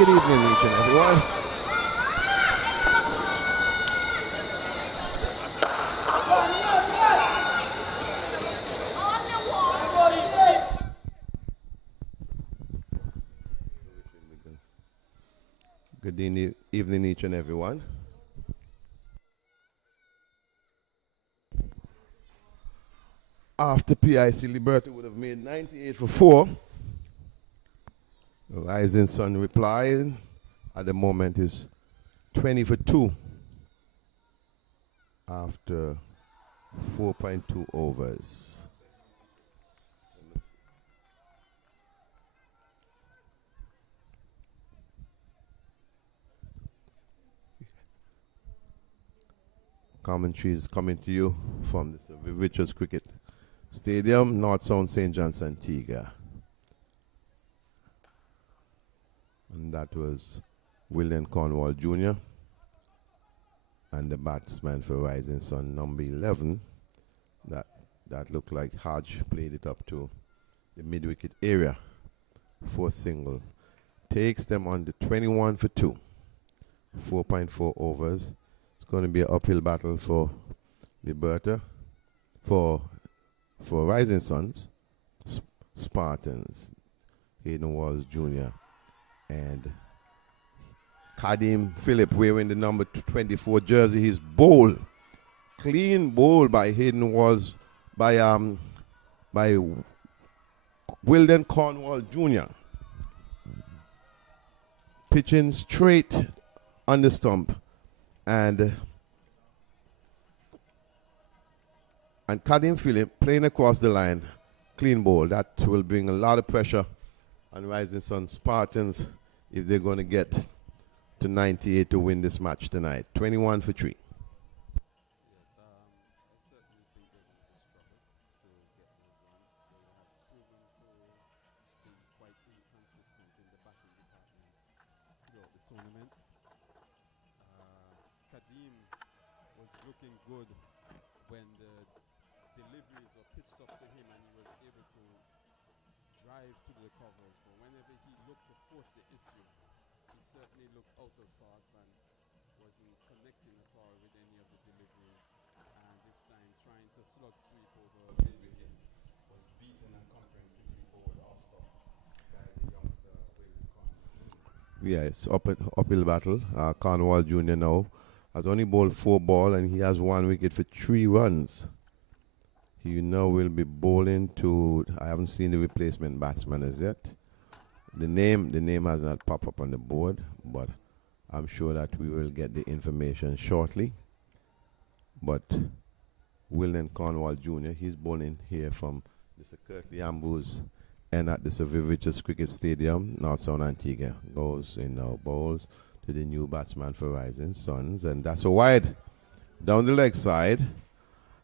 Good evening, each and everyone. Good evening, each and everyone. After PIC Liberty would have made 98 for 4. The Rising Sun reply at the moment is 20 for 2 after 4.2 overs. commentary is coming to you from the Richards Cricket Stadium, North Sound St. John's, Antigua. And that was William Cornwall Jr. and the batsman for Rising Sun, number 11. That looked like Hodge played it up to the mid-wicket area for a single. Takes them on the 21 for 2. 4.4 overs. It's going to be an uphill battle for Liberta, for Rising Suns, Spartans, Hayden Walls Jr. and Kadim Phillip wearing the number 24 jersey. He's bowled, clean bowl by Hayden Walls, by Wilden Cornwall Jr. Pitching straight on the stump, and Kadim Phillip playing across the line, clean bowl. That will bring a lot of pressure on Rising Sun Spartans if they're going to get to 98 to win this match tonight. 21 for 3. Kadim was looking good when the deliveries were pitched up to him and he was able to drive to the covers. But whenever he looked to force the issue, he certainly looked out of sorts and wasn't connecting at all with any of the deliveries. And this time, trying to slug sweep over mid-wicket, was beaten and comprehensively bowled off stop by the youngster William Cornwall. Yeah, it's uphill battle. Cornwall Jr. now has only bowled 4 ball and he has 1 wicket for 3 runs. He now will be bowling to, I haven't seen the replacement batsman as yet. The name has not popped up on the board, but I'm sure that we will get the information shortly. But Wilden Cornwall Jr., he's bowling here from the Sir Curtly Ambrose and at the Sir Richards Cricket Stadium, North Sound Antigua. Goes in now, bowls to the new batsman for Rising Suns, and that's a wide down the leg side.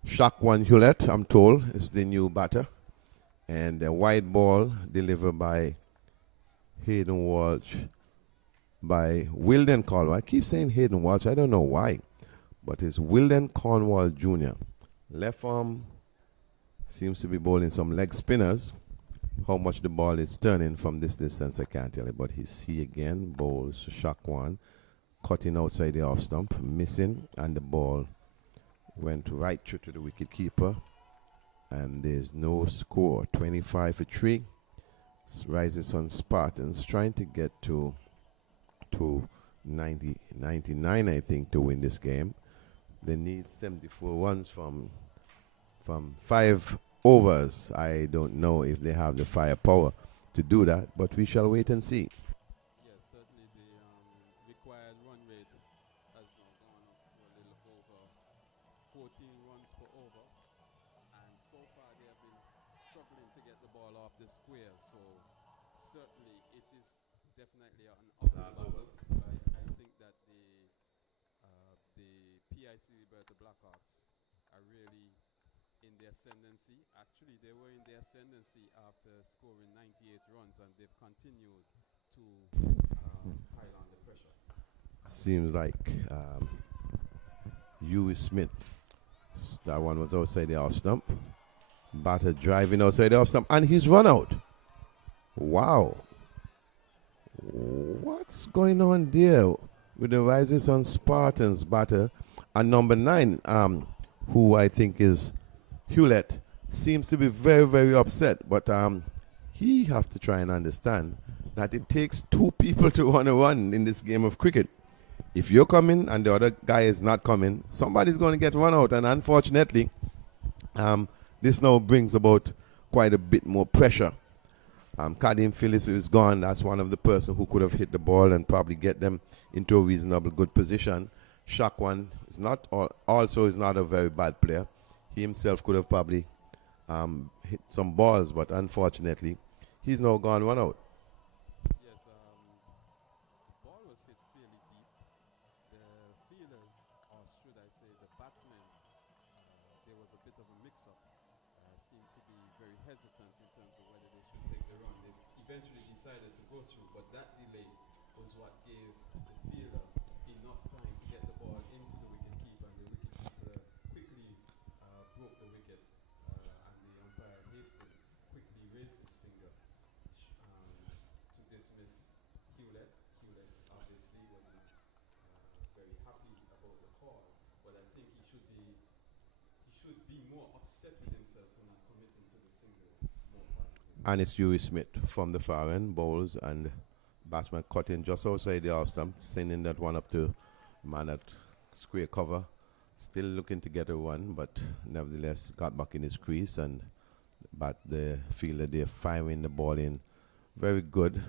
Shaq1 Hewlett, I'm told, is the new batter, and a wide ball delivered by Hayden Walsh, by Wilden Cornwall. I keep saying Hayden Walsh, I don't know why, but it's Wilden Cornwall Jr. Left arm seems to be bowling some leg spinners. How much the ball is turning from this distance, I can't tell you, but he again bowls Shaq1, cutting outside the off stump, missing, and the ball went right through to the wicket keeper, and there's no score. 25 for 3. Rising Sun Spartans trying to get to 99, I think, to win this game. They need 74 runs from 5 overs. I don't know if they have the firepower to do that, but we shall wait and see. Yes, certainly the required run rate has now gone up to a little over 14 runs per over, and so far they have been struggling to get the ball off the square, so certainly it is definitely an uphill battle. I think that the PIC Liberta Blackhawks are really in the ascendancy. Actually, they were in the ascendancy after scoring 98 runs, and they've continued to pile on the pressure. Seems like Huey Smith. That one was outside the off stump. Batter driving outside the off stump, and he's run out. Wow. What's going on there with the Rising Sun Spartans batter? And number 9, who I think is Hewlett, seems to be very, very upset. But he has to try and understand that it takes 2 people to run a run in this game of cricket. If you're coming and the other guy is not coming, somebody's going to get run out. And unfortunately, this now brings about quite a bit more pressure. Kadim Phillips is gone. That's one of the person who could have hit the ball and probably get them into a reasonable good position. Shaq1 is not also is not a very bad player. He himself could have probably hit some balls, but unfortunately, he's now gone run out. Yes, the ball was hit fairly deep. The fielders, or should I say the batsmen, hesitant in terms of whether they should take the run. They eventually decided to go through, but that delay was what gave the fielder enough time to get the ball into the wicketkeeper, and the wicketkeeper quickly broke the wicket, and the umpire Hastings quickly raised his finger to dismiss Hewlett. Hewlett obviously was not very happy about the call, but I think he should be more upset with himself for not committing to the single more positively. And it's Huey Smith from the far end, bowls, and batsman cut in just outside the off stump, sending that one up to man at square cover. Still looking to get a one, but nevertheless got back in his crease, and the fielder there firing the ball in. Very good.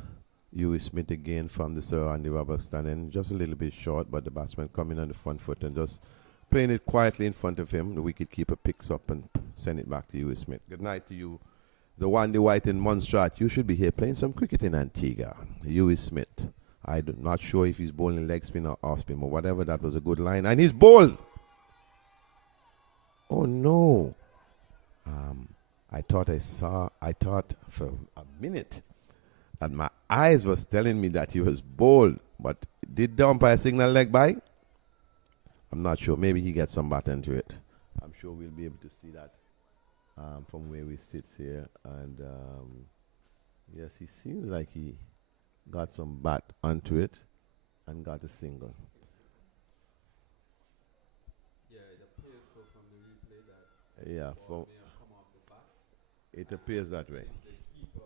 Huey Smith again from the Sir Andy Roberts standing just a little bit short, but the batsman coming on the front foot and just playing it quietly in front of him. The wicketkeeper picks up and send it back to Huey Smith. Good night to you. The one, the white in Montserrat. You should be here playing some cricket in Antigua. Huey Smith. I'm not sure if he's bowling leg spin or off spin, but whatever, that was a good line. And he's bowled. Oh no. I thought for a minute that my eyes was telling me that he was bowled, but did the umpire signal leg by? I'm not sure. Maybe he gets some bat into it. I'm sure we'll be able to see that from where we sit here. And yes, he seems like he got some bat onto it and got a single. Yeah, it appears so from the replay that Yeah, the ball may have come off the bat. it appears that way. The keeper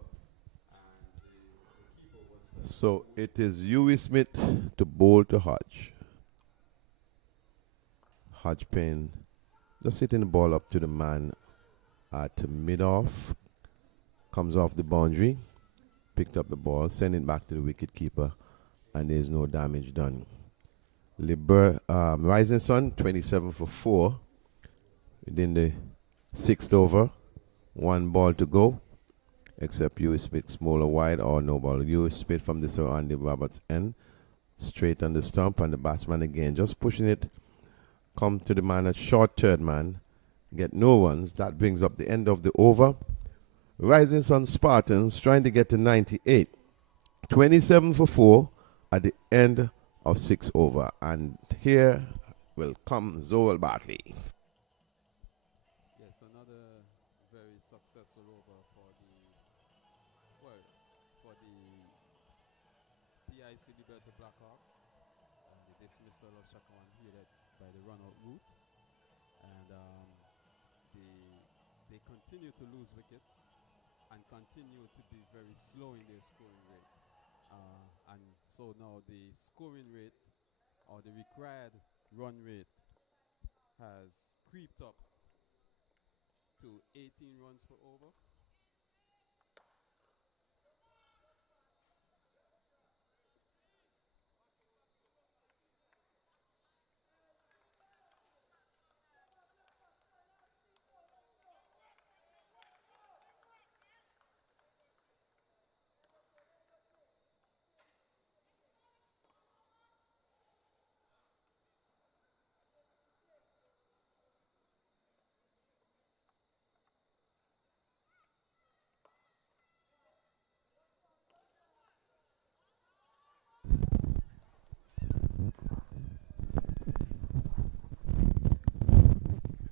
and the keeper was So it is Huey Smith to bowl to Hodge. Hodge pin just hitting the ball up to the man at mid-off. Comes off the boundary. Picked up the ball, send it back to the wicket keeper, and there's no damage done. Rising Sun 27 for 4 within the 6th over. 1 ball to go, except Huey Smith smaller wide or no ball. Huey Smith from the Sir Andy Roberts end, straight on the stump, and the batsman again just pushing it. Come to the man at short third man, get no ones. That brings up the end of the over. Rising Sun Spartans trying to get to 98. 27 for 4 at the end of 6 over. And here will come Zoel Bartley. Yes, another very successful over for the PIC Liberty Blackhawks, and the dismissal of Shakawan Hewlett by the run-out route, and they continue to lose wickets and continue to be very slow in their scoring rate, and so now the scoring rate or the required run rate has creeped up to 18 runs per over.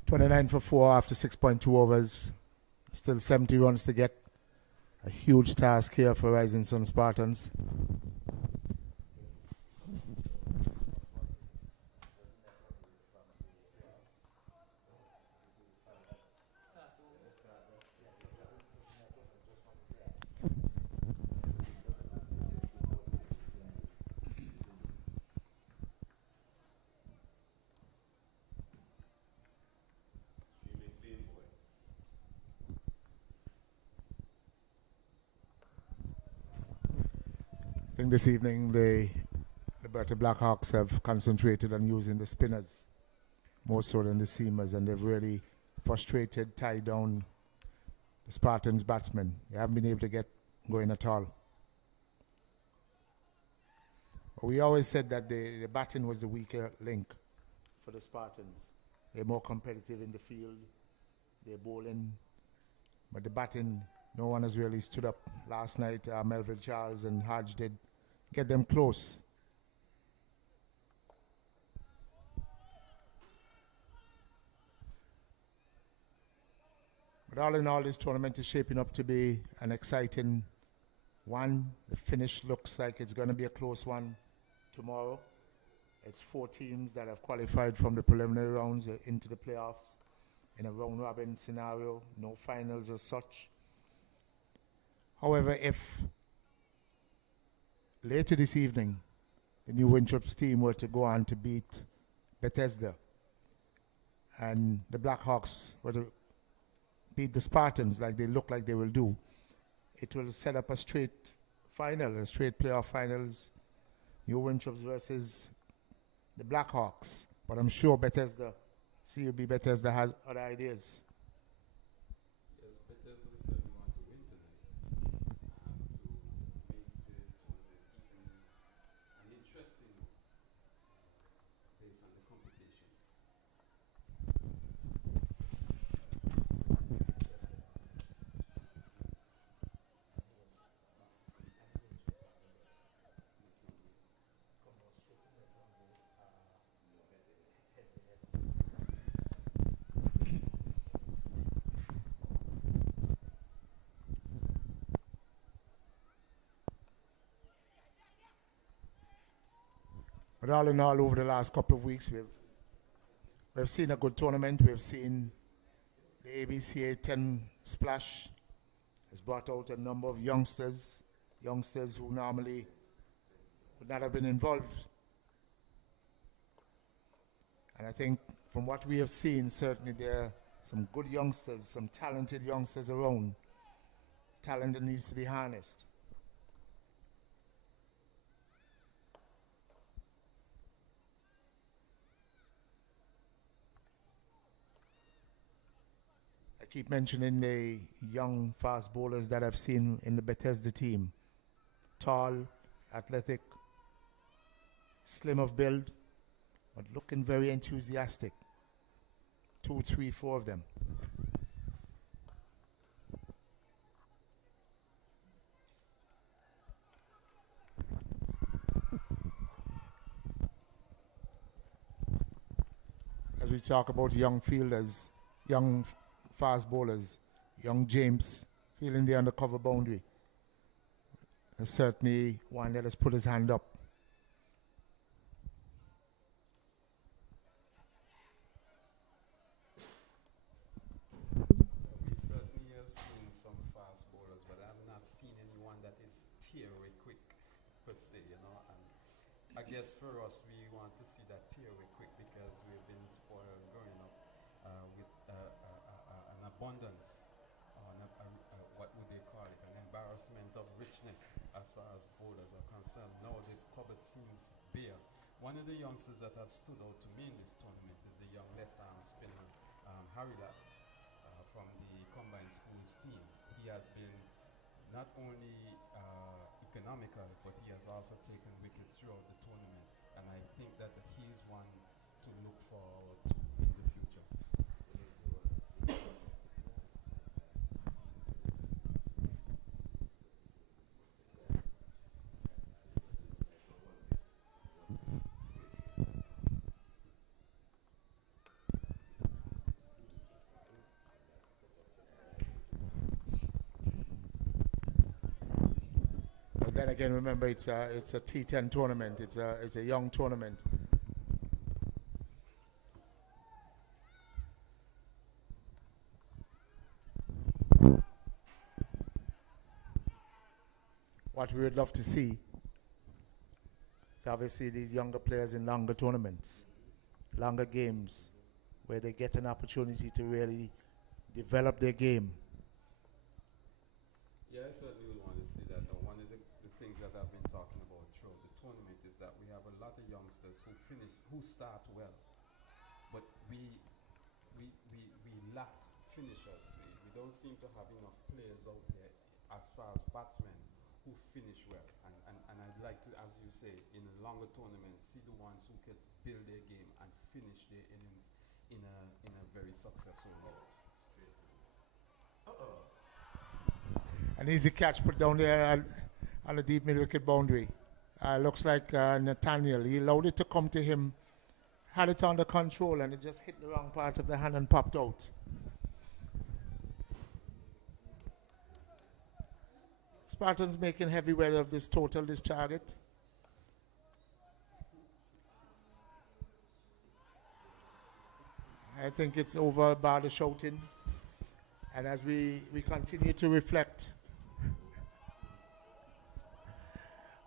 $29 for 4 after 6.2 overs. Still 70 runs to get. A huge task here for Rising Sun Spartans. I think this evening the Liberty Blackhawks have concentrated on using the spinners more so than the seamers, and they've really frustrated, tied down the Spartans batsmen. They haven't been able to get going at all. We always said that the batting was the weaker link for the Spartans. They're more competitive in the field. Their bowling But the batting, no one has really stood up. Last night, Melville Charles and Hodge did get them close. But all in all, this tournament is shaping up to be an exciting one. The finish looks like it's going to be a close one tomorrow. It's 4 teams that have qualified from the preliminary rounds into the playoffs in a round-robin scenario, no finals as such. However, if later this evening the new Winthorpes team were to go on to beat Bethesda and the Blackhawks were to beat the Spartans like they look like they will do, it will set up a straight final, a straight playoff finals, New Winthorpes versus the Blackhawks. But I'm sure Bethesda, CUB Bethesda has other ideas. Yes, Bethesda we certainly want to win tonight to make the tournament even an interesting one based on the competitions. But all in all, over the last couple of weeks, we've seen a good tournament. We've seen the ABCA 10 splash has brought out a number of youngsters who normally would not have been involved. And I think from what we have seen, certainly there are some good youngsters, some talented youngsters around. Talent that needs to be harnessed. I keep mentioning the young fast bowlers that I've seen in the Bethesda team. Tall, athletic, slim of build, but looking very enthusiastic. 2, 3, 4 of them. As we talk about young fielders, young fast bowlers, young James feeling the undercover boundary. There's certainly one that has put his hand up. We certainly have seen some fast bowlers, but I've not seen anyone that is tearaway quick, per se, you know. And I guess for us, we want to see that tearaway quick because we've been spoiled growing up with an abundance, what would they call it, an embarrassment of richness as far as bowlers are concerned. Now the cupboard seems bare. One of the youngsters that have stood out to me in this tournament is the young left-arm spinner, Harry Lab, from the Combined Schools team. He has been not only economical, but he has also taken wickets throughout the tournament. And I think that he is one to look forward to in the future. But then again, remember it's a T10 tournament. It's a young tournament. What we would love to see is obviously these younger players in longer tournaments, longer games, where they get an opportunity to really develop their game. Yeah, I certainly would want to see that. One of the things that I've been talking about throughout the tournament is that we have a lot of youngsters who start well, but we lack finishers. We don't seem to have enough players out there as far as batsmen who finish well. And I'd like to, as you say, in a longer tournament, see the ones who can build their game and finish their innings in a very successful way. An easy catch put down there on the deep mid-wicket boundary. Looks like Nathaniel. He allowed it to come to him, had it under control, and it just hit the wrong part of the hand and popped out. Spartans making heavy weather of this total, this target. I think it's over by the shouting. And as we continue to reflect,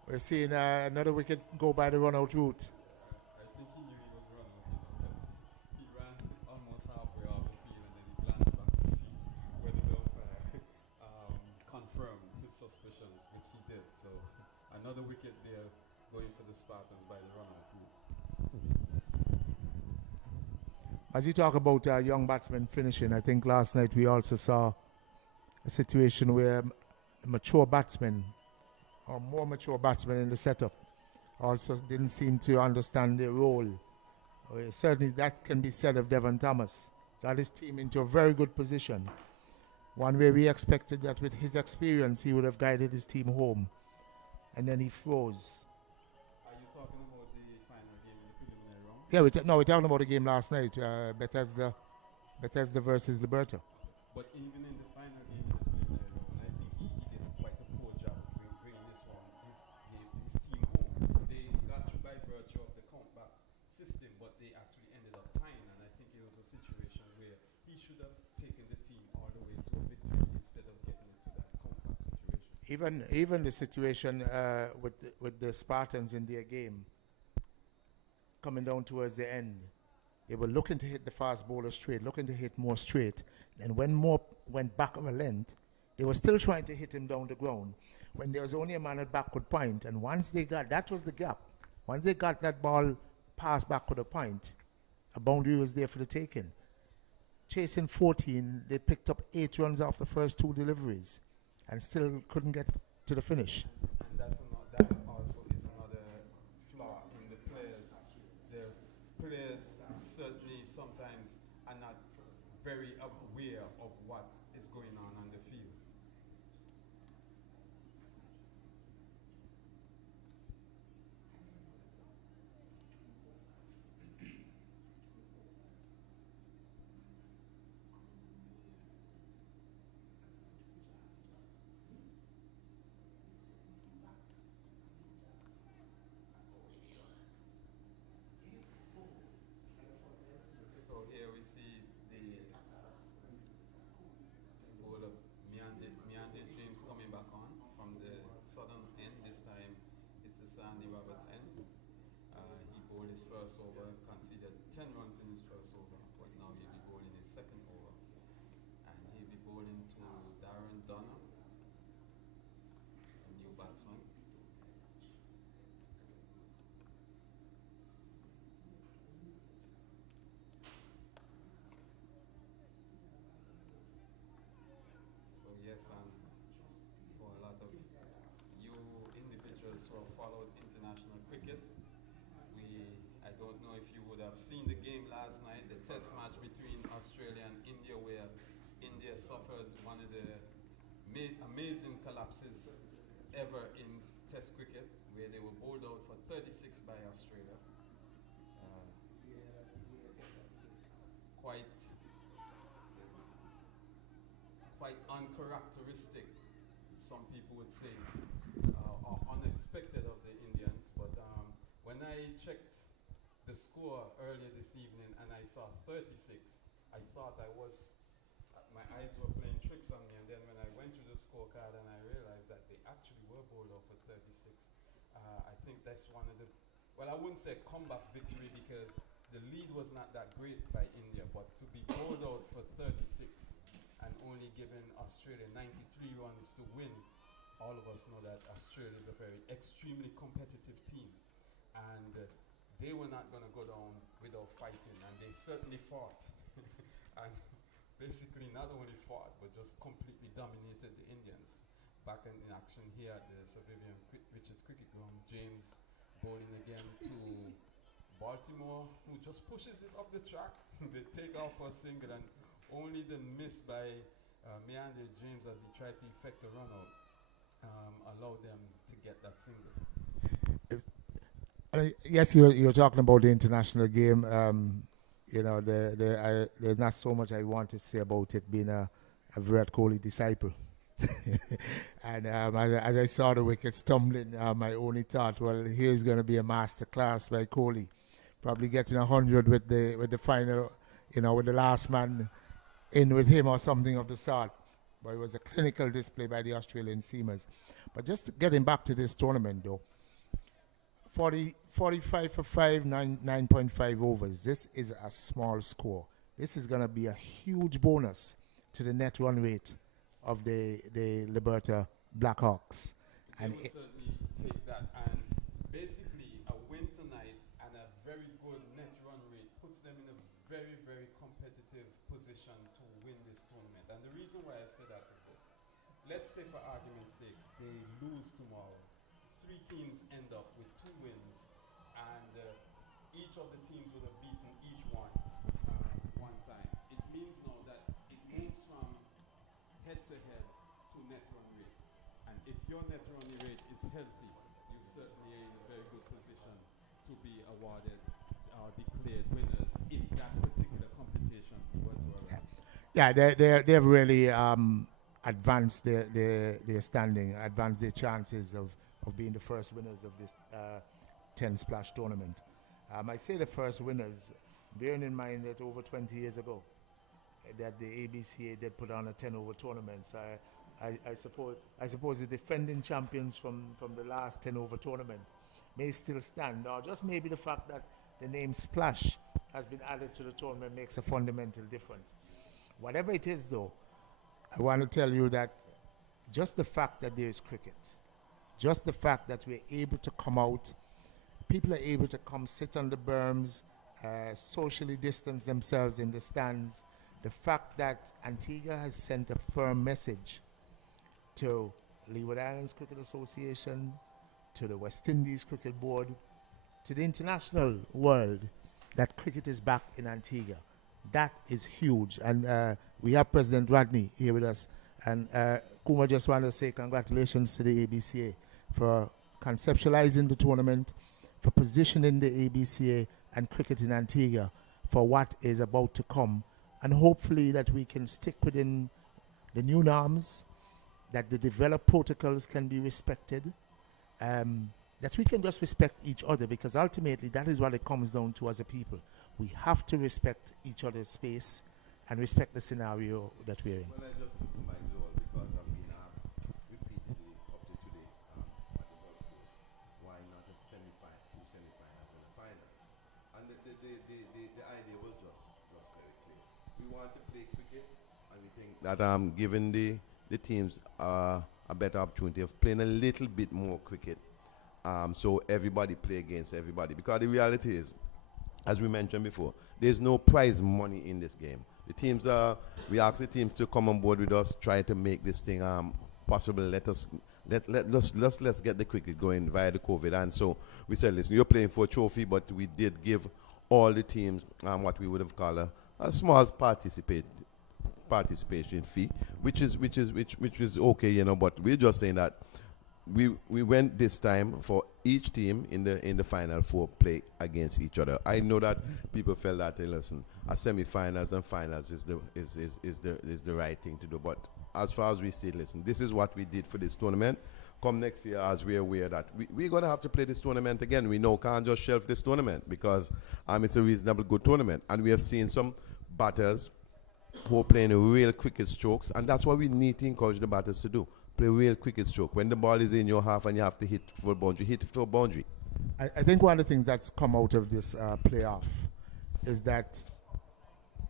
we're seeing another wicket go by the run-out route. I think he knew he was running, because he ran almost halfway off the field and then he glanced back to see whether the umpire confirmed his suspicions, which he did. So another wicket there going for the Spartans by the run-out route. As you talk about young batsmen finishing, I think last night we also saw a situation where mature batsmen, or more mature batsmen in the setup, also didn't seem to understand their role. Certainly that can be said of Devon Thomas. Got his team into a very good position. One where we expected that with his experience he would have guided his team home. And then he froze. Are you talking about the final game in the preliminary round? Yeah, we're talking about the game last night, Bethesda versus Liberta. But even in the final game in the preliminary round, I think he did quite a poor job of bringing his team home. They got through by virtue of the count back system, but they actually ended up tying, and I think it was a situation where he should have taken the team all the way to a victory instead of getting into that count back situation. Even the situation with the Spartans in their game coming down towards the end, they were looking to hit the fast bowler straight, looking to hit more straight. And when more went back of a length, they were still trying to hit him down the ground when there was only a man at backward point. And once they got, that was the gap. Once they got that ball past backward a point, a boundary was there for the taking. Chasing 14, they picked up 8 runs off the first 2 deliveries and still couldn't get to the finish. And that also is another flaw in the players. The players certainly sometimes are not very aware of what is going on the field. So here we see the goal of Meander James coming back on from the southern end. This time it's the Sandy Roberts end. He bowled his first over, conceded 10 runs in his first over, but now he'll be bowling his second over. And he'll be bowling to Darren Donner, a new batsman. Yes, and for a lot of you individuals who have followed international cricket, I don't know if you would have seen the game last night, the test match between Australia and India, where India suffered one of the amazing collapses ever in test cricket, where they were bowled out for 36 by Australia. Quite uncharacteristic, some people would say, or unexpected of the Indians. But when I checked the score earlier this evening and I saw 36, I thought my eyes were playing tricks on me. And then when I went through the scorecard and I realized that they actually were bowled out for 36, I think that's one of the, well, I wouldn't say comeback victory because the lead was not that great by India, but to be bowled out for 36 and only given Australia 93 runs to win, all of us know that Australia is a very extremely competitive team. And they were not going to go down without fighting, and they certainly fought. And basically not only fought, but just completely dominated the Indians. Back in action here at the Sir Vivian Richards Cricket Ground, James bowling again to Baltimore, who just pushes it up the track. They take off for a single, and only the miss by Meander James, as he tried to effect a run out, allowed them to get that single. Yes, you're talking about the international game. You know, there's not so much I want to say about it being a Virat Kohli disciple. And as I saw the wicket stumbling, my only thought, well, here's going to be a master class by Kohli, probably getting 100 with the final, you know, with the last man in with him or something of the sort. But it was a clinical display by the Australian seamers. But just getting back to this tournament, though, 45 for 5, 9.5 overs. This is a small score. This is going to be a huge bonus to the net run rate of the Liberta Blackhawks. They will certainly take that, and basically a win tonight and a very good net run rate puts them in a very, very competitive position to win this tournament. And the reason why I say that is this. Let's say, for argument's sake, they lose tomorrow. 3 teams end up with 2 wins, and each of the teams would have beaten each one time. It means now that it moves from head-to-head to net run rate. And if your net run rate is healthy, you certainly are in a very good position to be awarded or declared winners if that particular computation were to arise. Yeah, they've really advanced their standing, advanced their chances of being the first winners of this 10 splash tournament. I say the first winners, bearing in mind that over 20 years ago, that the ABCA did put on a 10 over tournament. So I suppose the defending champions from the last 10 over tournament may still stand, or just maybe the fact that the name Splash has been added to the tournament makes a fundamental difference. Whatever it is, though, I want to tell you that just the fact that there is cricket, just the fact that we're able to come out, people are able to come sit on the berms, socially distance themselves in the stands, the fact that Antigua has sent a firm message to Leeward Islands Cricket Association, to the West Indies Cricket Board, to the international world, that cricket is back in Antigua. That is huge. And we have President Rodney here with us. And Kuma, just want to say congratulations to the ABCA for conceptualizing the tournament, for positioning the ABCA and cricket in Antigua for what is about to come. And hopefully that we can stick within the new norms, that the developed protocols can be respected, that we can just respect each other, because ultimately that is what it comes down to as a people. We have to respect each other's space and respect the scenario that we're in. Well, I just put my goal because I've been asked repeatedly up to today at the golf course, why not a semi-final, 2 semi-finals and a final? And the idea was just very clear. We want to play cricket, and we think that giving the teams a better opportunity of playing a little bit more cricket, so everybody play against everybody. Because the reality is, as we mentioned before, there's no prize money in this game. The teams we ask the teams to come on board with us, try to make this thing possible. Let's get the cricket going via the COVID. And so we said, listen, you're playing for a trophy, but we did give all the teams what we would have called a small participation fee, which is okay, you know. But we're just saying that we went this time for each team in the final 4 play against each other. I know that people felt that, hey, listen, a semi-finals and finals is the right thing to do. But as far as we see, listen, this is what we did for this tournament. Come next year, as we're aware that we're going to have to play this tournament again. We know can't just shelf this tournament because it's a reasonable good tournament. And we have seen some batters who are playing real cricket strokes, and that's what we need to encourage the batters to do. Play real cricket stroke. When the ball is in your half and you have to hit full boundary, hit full boundary. I think one of the things that's come out of this playoff is that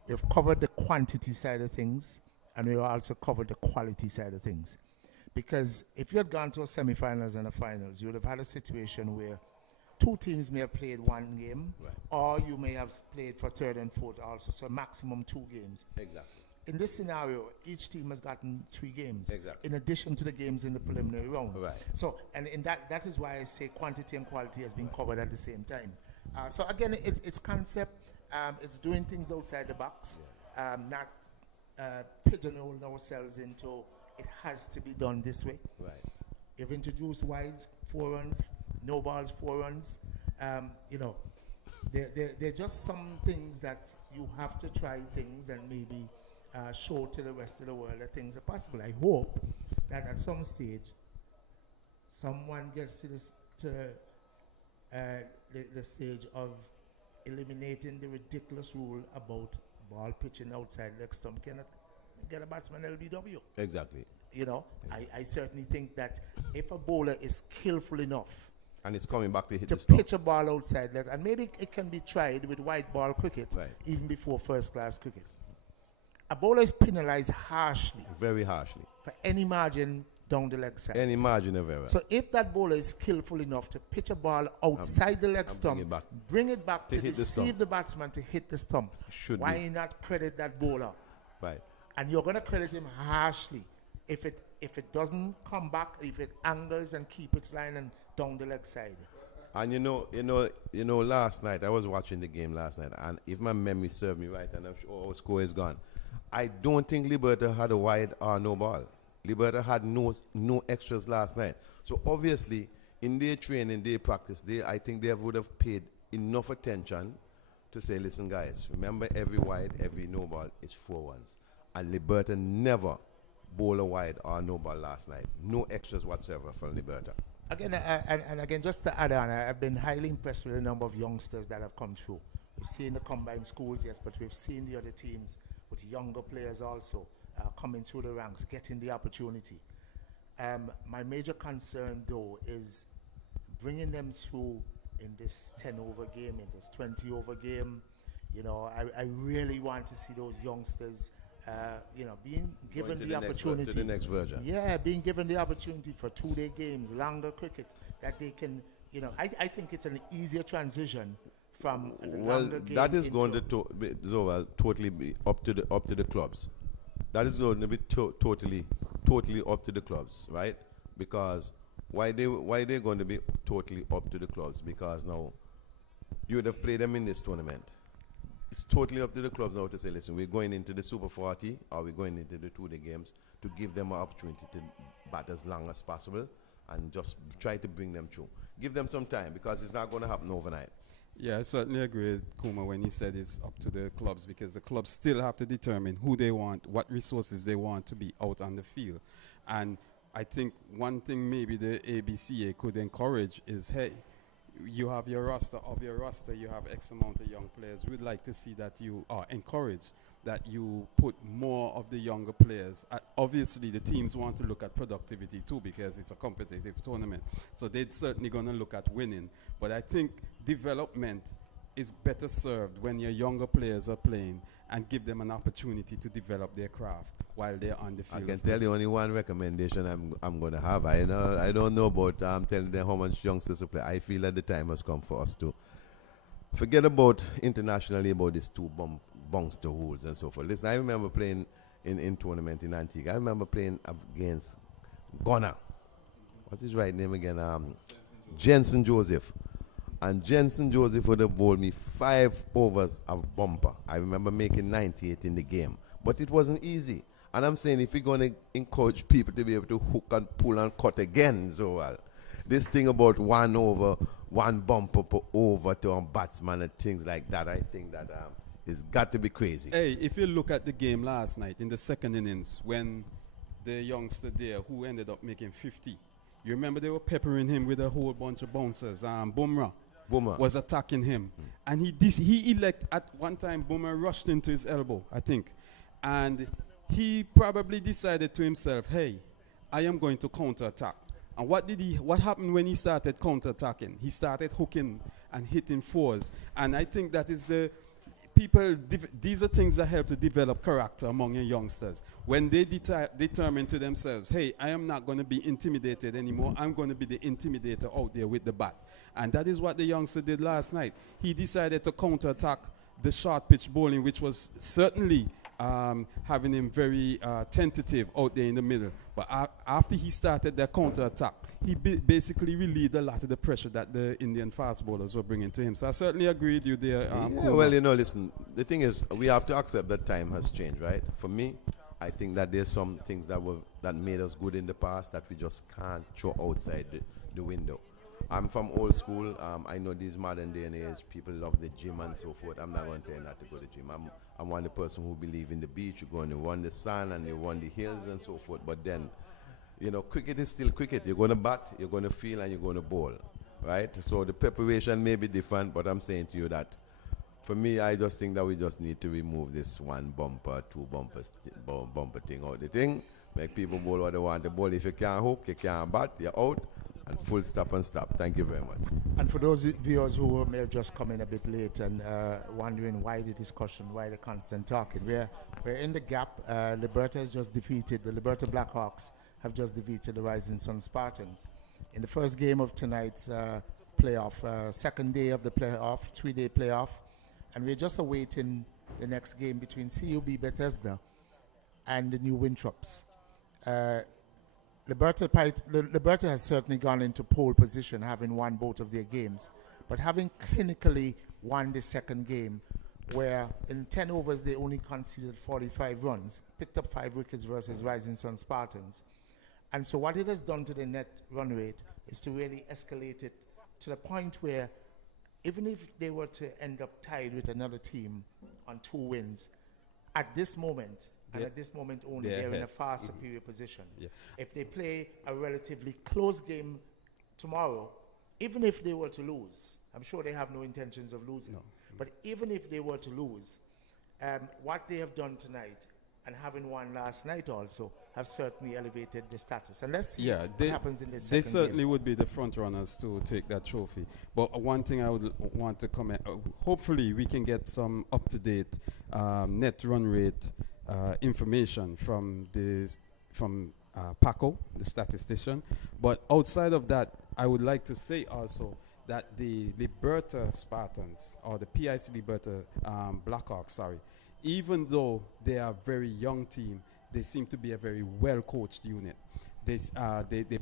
you've covered the quantity side of things, and we also covered the quality side of things. Because if you had gone to a semi-finals and a finals, you would have had a situation where 2 teams may have played 1 game, right, or you may have played for 3rd and 4th also, so maximum 2 games. Exactly. In this scenario, each team has gotten 3 games, exactly, in addition to the games in the preliminary round. Right. So, and in that is why I say quantity and quality has been covered at the same time. So again, it's concept. It's doing things outside the box. Yeah. Not pigeonhole ourselves into it has to be done this way. Right. You've introduced wides, 4 runs, no balls, 4 runs. You know, they're just some things that you have to try things and maybe show to the rest of the world that things are possible. I hope that at some stage someone gets to this the stage of eliminating the ridiculous rule about ball pitching outside leg stump cannot get a batsman LBW. Exactly. You know, I certainly think that if a bowler is skillful enough And it's coming back to hit to the stump. pitch a ball outside leg, and maybe it can be tried with white ball cricket, Right. even before first class cricket. A bowler is penalized harshly Very harshly. for any margin down the leg side. Any margin of error. So if that bowler is skillful enough to pitch a ball outside the leg stump, bring it back to hit the deceive stump. the batsman to hit the stump, Should why be. not credit that bowler? Right. And you're going to credit him harshly if it doesn't come back, if it angles and keep its line and down the leg side. And you know, last night I was watching the game last night, and if my memory serves me right, and I'm sure our score is gone, I don't think Liberta had a wide or no ball. Liberta had no extras last night. So obviously, in their training, their practice, I think they would have paid enough attention to say, listen, guys, remember every wide, every no ball is 4 ones. And Liberta never bowl a wide or no ball last night. No extras whatsoever from Liberta. Again, and again, just to add on, I've been highly impressed with the number of youngsters that have come through. We've seen the combined schools, yes, but we've seen the other teams with younger players also coming through the ranks, getting the opportunity. My major concern, though, is bringing them through in this 10-over game, in this 20-over game. You know, I really want to see those youngsters, you know, being given the opportunity. To the next version. Yeah, being given the opportunity for 2-day games, longer cricket, that they can, you know, I think it's an easier transition from the longer game. That is going to be totally be up to the clubs. That is going to be totally up to the clubs, right? Because why they're going to be totally up to the clubs? Because now you would have played them in this tournament. It's totally up to the clubs now to say, listen, we're going into the Super 40 or we're going into the 2-day games to give them an opportunity to bat as long as possible and just try to bring them through. Give them some time because it's not going to happen overnight. Yeah, I certainly agree with Kuma when he said it's up to the clubs, because the clubs still have to determine who they want, what resources they want to be out on the field. And I think one thing maybe the ABCA could encourage is, hey, you have your roster, you have X amount of young players. We'd like to see that you are encouraged, that you put more of the younger players. Obviously, the teams want to look at productivity too, because it's a competitive tournament. So they're certainly going to look at winning. But I think development is better served when your younger players are playing and give them an opportunity to develop their craft while they're on the field. I can tell you only one recommendation I'm going to have. I don't know about telling them how much youngsters to play. I feel that the time has come for us to forget about internationally about these two bungster rules and so forth. Listen, I remember playing in tournament in Antigua. I remember playing against Ghana. What's his right name again? Jensen Joseph. And Jensen Joseph would have bowled me 5 overs of bumper. I remember making 98 in the game. But it wasn't easy. And I'm saying if we're going to encourage people to be able to hook and pull and cut again, so this thing about 1 over, 1 bumper per over to a batsman and things like that, I think that it's got to be crazy. Hey, if you look at the game last night in the second innings, when the youngster there who ended up making 50, you remember they were peppering him with a whole bunch of bouncers. Bumrah was attacking him. And at one time, Bumrah rushed into his elbow, I think. And he probably decided to himself, hey, I am going to counter-attack. And what happened when he started counter-attacking? He started hooking and hitting 4s. And I think that is these are things that help to develop character among your youngsters. When they determine to themselves, hey, I am not going to be intimidated anymore. I'm going to be the intimidator out there with the bat. And that is what the youngster did last night. He decided to counter-attack the short pitch bowling, which was certainly having him very tentative out there in the middle. But after he started their counter attack, he basically relieved a lot of the pressure that the Indian fast bowlers were bringing to him. So I certainly agree with you there. Well, listen, the thing is, we have to accept that time has changed, right? For me, I think that there's some things that made us good in the past that we just can't throw outside the window. I'm from old school. I know these modern day and age people love the gym and so forth. I'm not going to tell you not to go to the gym. I'm one of the person who believe in the beach. You go and you run the sun and you run the hills and so forth. But then, cricket is still cricket. You're going to bat, you're going to field, and you're going to bowl, right? So the preparation may be different, but I'm saying to you that for me, I just think that we just need to remove this one bumper, two bumpers, bumper thing out the thing. Make people bowl what they want to bowl. If you can't hook, you can't bat, you're out. And full stop and stop. Thank you very much. And for those viewers who may have just come in a bit late and wondering why the discussion, why the constant talking, we're in the gap. Liberta has just defeated, the Liberta Blackhawks have just defeated the Rising Sun Spartans. In the first game of tonight's playoff, second day of the playoff, 3-day playoff, and we're just awaiting the next game between CUB Bethesda and the new Winthorpes. Liberta has certainly gone into pole position, having won both of their games, but having clinically won the second game, where in 10 overs they only conceded 45 runs, picked up 5 wickets versus Rising Sun Spartans. And so what it has done to the net run rate is to really escalate it to the point where even if they were to end up tied with another team on 2 wins, at this moment, and at this moment only, they're in a far superior position. Yeah. If they play a relatively close game tomorrow, even if they were to lose, I'm sure they have no intentions of losing, but even if they were to lose, what they have done tonight and having won last night also have certainly elevated the status. And let's see what happens in this second They certainly game. would be the front runners to take that trophy. But one thing I would want to comment, hopefully we can get some up-to-date net run rate information from Paco, the statistician. But outside of that, I would like to say also that the Liberta Spartans, or the PIC Liberta Blackhawks, even though they are a very young team, they seem to be a very well-coached unit. They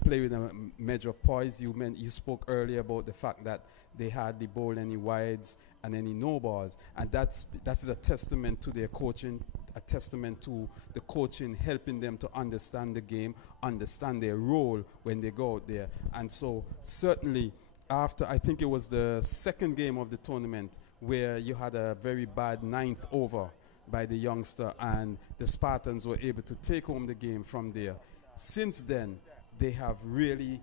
play with a measure of poise. You spoke earlier about the fact that they hardly bowl any wides and any no balls, and that is a testament to their coaching, a testament to the coaching helping them to understand the game, understand their role when they go out there. And so certainly after, I think it was the second game of the tournament where you had a very bad 9th over by the youngster, and the Spartans were able to take home the game from there. Since then, they have really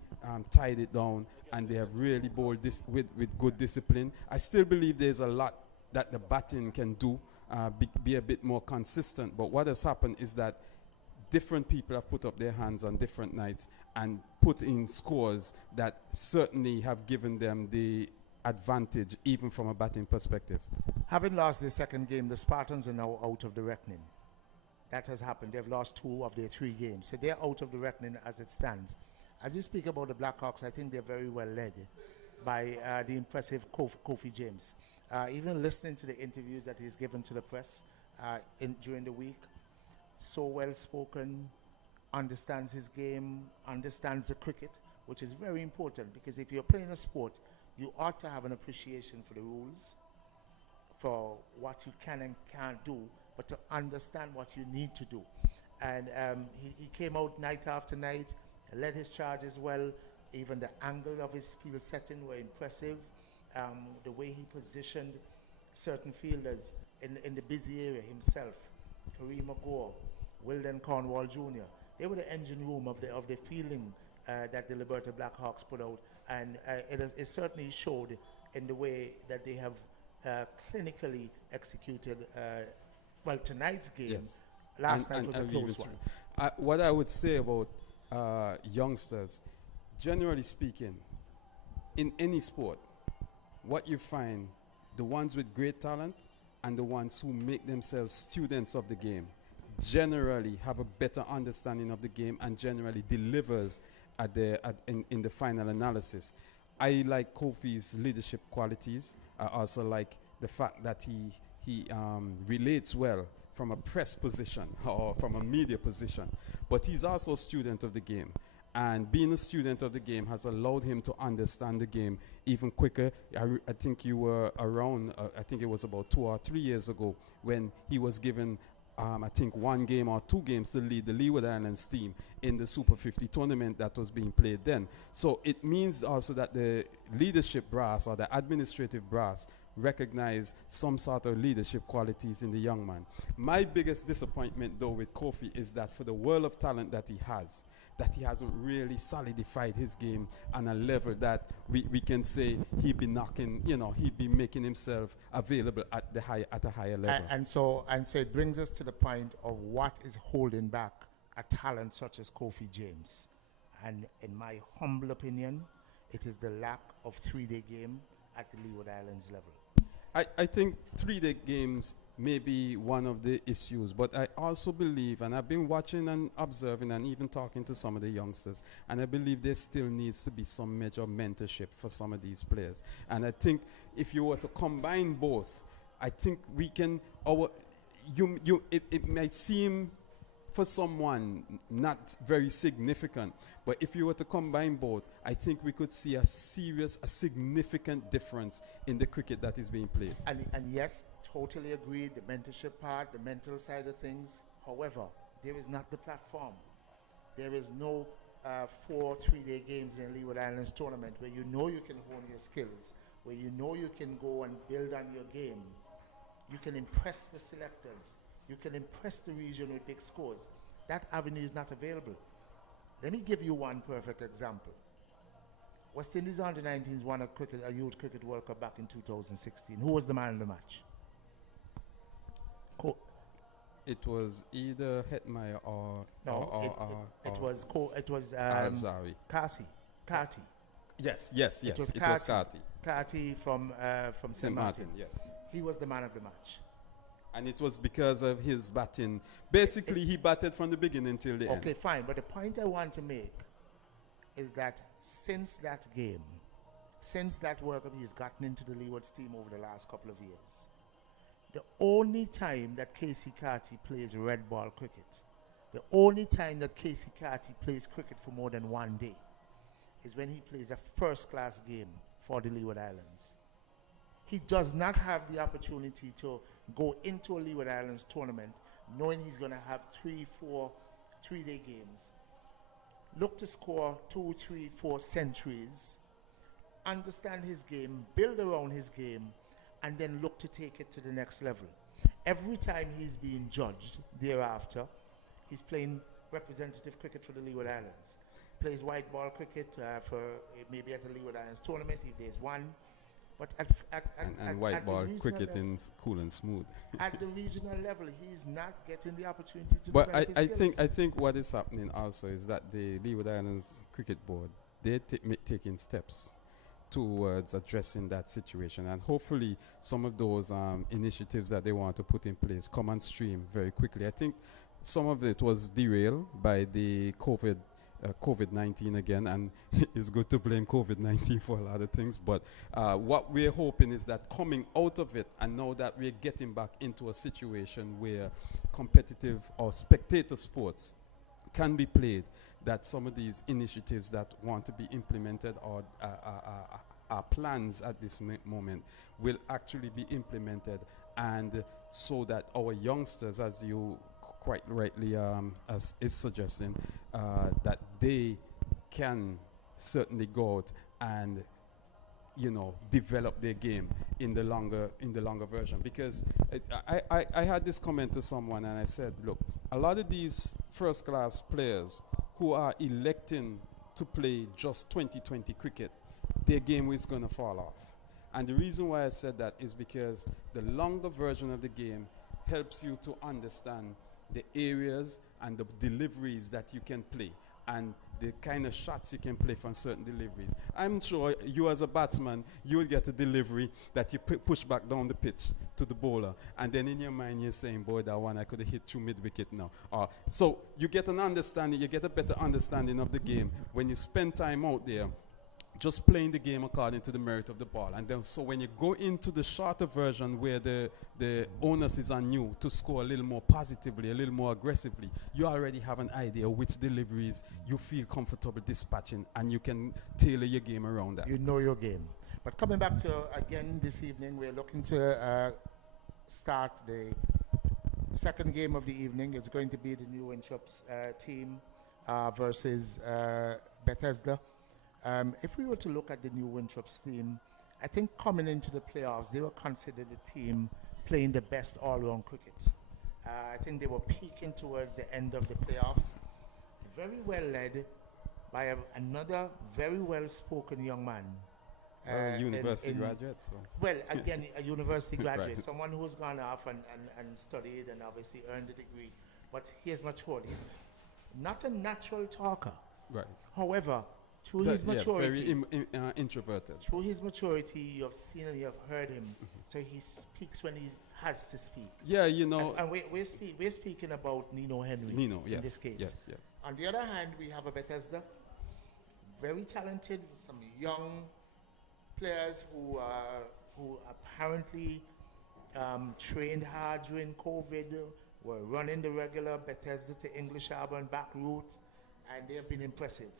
tied it down, and they have really bowled this with good discipline. I still believe there's a lot that the batting can do, be a bit more consistent. But what has happened is that different people have put up their hands on different nights and put in scores that certainly have given them the advantage, even from a batting perspective. Having lost the second game, the Spartans are now out of the reckoning. That has happened. They've lost 2 of their 3 games. So they're out of the reckoning as it stands. As you speak about the Blackhawks, I think they're very well led by the impressive Kofi James. Even listening to the interviews that he's given to the press during the week, so well spoken, understands his game, understands the cricket, which is very important, because if you're playing a sport, you ought to have an appreciation for the rules, for what you can and can't do, but to understand what you need to do. And he came out night after night, led his charge as well. Even the angle of his field setting were impressive. The way he positioned certain fielders in the busy area himself, Kareem Agor, Wilden Cornwall Jr., they were the engine room of the fielding that the Liberta Blackhawks put out. And it certainly showed in the way that they have clinically executed tonight's game. Yes. Last night was a close one. What I would say about youngsters, generally speaking, in any sport, what you find, the ones with great talent and the ones who make themselves students of the game generally have a better understanding of the game and generally delivers in the final analysis. I like Kofi's leadership qualities. I also like the fact that he relates well from a press position or from a media position, but he's also a student of the game. And being a student of the game has allowed him to understand the game even quicker. I think you were around, I think it was about 2 or 3 years ago when he was given, I think, 1 game or 2 games to lead the Leeward Islands team in the Super 50 tournament that was being played then. So it means also that the leadership brass or the administrative brass recognize some sort of leadership qualities in the young man. My biggest disappointment, though, with Kofi is that for the world of talent that he has, that he hasn't really solidified his game on a level that we can say he'd be knocking, he'd be making himself available at a higher level. And so it brings us to the point of what is holding back a talent such as Kofi James. And in my humble opinion, it is the lack of 3-day game at the Leeward Islands level. I think 3-day games may be one of the issues, but I also believe, and I've been watching and observing and even talking to some of the youngsters, and I believe there still needs to be some measure of mentorship for some of these players. And I think if you were to combine both, I think we can, it might seem for someone not very significant, but if you were to combine both, I think we could see a significant difference in the cricket that is being played. And yes, totally agree, the mentorship part, the mental side of things. However, there is not the platform. There is no 4 3-day games in the Leeward Islands tournament where you know you can hone your skills, where you know you can go and build on your game. You can impress the selectors. You can impress the region with big scores. That avenue is not available. Let me give you one perfect example. West Indies under-19s won a Youth Cricket World Cup back in 2016. Who was the man of the match? It was either Hetmeyer or it was Al-Zawi. Carty. Yes. It was Carty. Carty from St. Martin. Yes. He was the man of the match. And it was because of his batting. Basically, he batted from the beginning till the end. Okay, fine. But the point I want to make is that since that game, since that World Cup, he's gotten into the Leeward's team over the last couple of years. The only time that Casey Carty plays red ball cricket, the only time that Casey Carty plays cricket for more than 1 day is when he plays a first-class game for the Leeward Islands. He does not have the opportunity to go into a Leeward Islands tournament knowing he's going to have 3-4 3-day games, look to score 2, 3, 4 centuries, understand his game, build around his game, and then look to take it to the next level. Every time he's being judged thereafter, he's playing representative cricket for the Leeward Islands. Plays white ball cricket for maybe at the Leeward Islands tournament if there's one. But and white ball cricket is cool and smooth. At the regional level, he's not getting the opportunity to but develop his skills. I think what is happening also is that the Leeward Islands Cricket Board, they're taking steps towards addressing that situation, and hopefully some of those initiatives that they want to put in place come on stream very quickly. I think some of it was derailed by the COVID-19 again, and it's good to blame COVID-19 for a lot of things, but what we're hoping is that coming out of it, and now that we're getting back into a situation where competitive or spectator sports can be played, that some of these initiatives that want to be implemented or are plans at this moment will actually be implemented, and so that our youngsters, as you quite rightly as is suggesting, that they can certainly go out and develop their game in the longer version. Because I had this comment to someone, and I said, look, a lot of these first class players who are electing to play just 2020 cricket, their game is going to fall off. And the reason why I said that is because the longer version of the game helps you to understand the areas and the deliveries that you can play and the kind of shots you can play from certain deliveries. I'm sure you as a batsman, you will get a delivery that you push back down the pitch to the bowler, and then in your mind you're saying, boy, that one I could have hit through mid-wicket now. So you get an understanding, you get a better understanding of the game when you spend time out there just playing the game according to the merit of the ball. And then, so when you go into the shorter version where the onus is on you to score a little more positively, a little more aggressively, you already have an idea which deliveries you feel comfortable dispatching, and you can tailor your game around that. You know your game. But coming back to, again, this evening, we're looking to start the second game of the evening. It's going to be the New Winthorpes team versus Bethesda. If we were to look at the New Winthorpes team, I think coming into the playoffs, they were considered the team playing the best all-round cricket. I think they were peaking towards the end of the playoffs. Very well led by another very well-spoken young man. A university graduate. So. Well, again, a university graduate, Right. someone who's gone off and studied and obviously earned a degree. But he's mature. He's not a natural talker. Right. However, through his maturity, very introverted. through his maturity, you have seen and you have heard him. So he speaks when he has to speak. Yeah, you know. And we're speaking about Nino Henry Nino, yes. in this case. Yes. On the other hand, we have a Bethesda, very talented, some young players who apparently trained hard during COVID, were running the regular Bethesda to English Harbour and back route, and they have been impressive.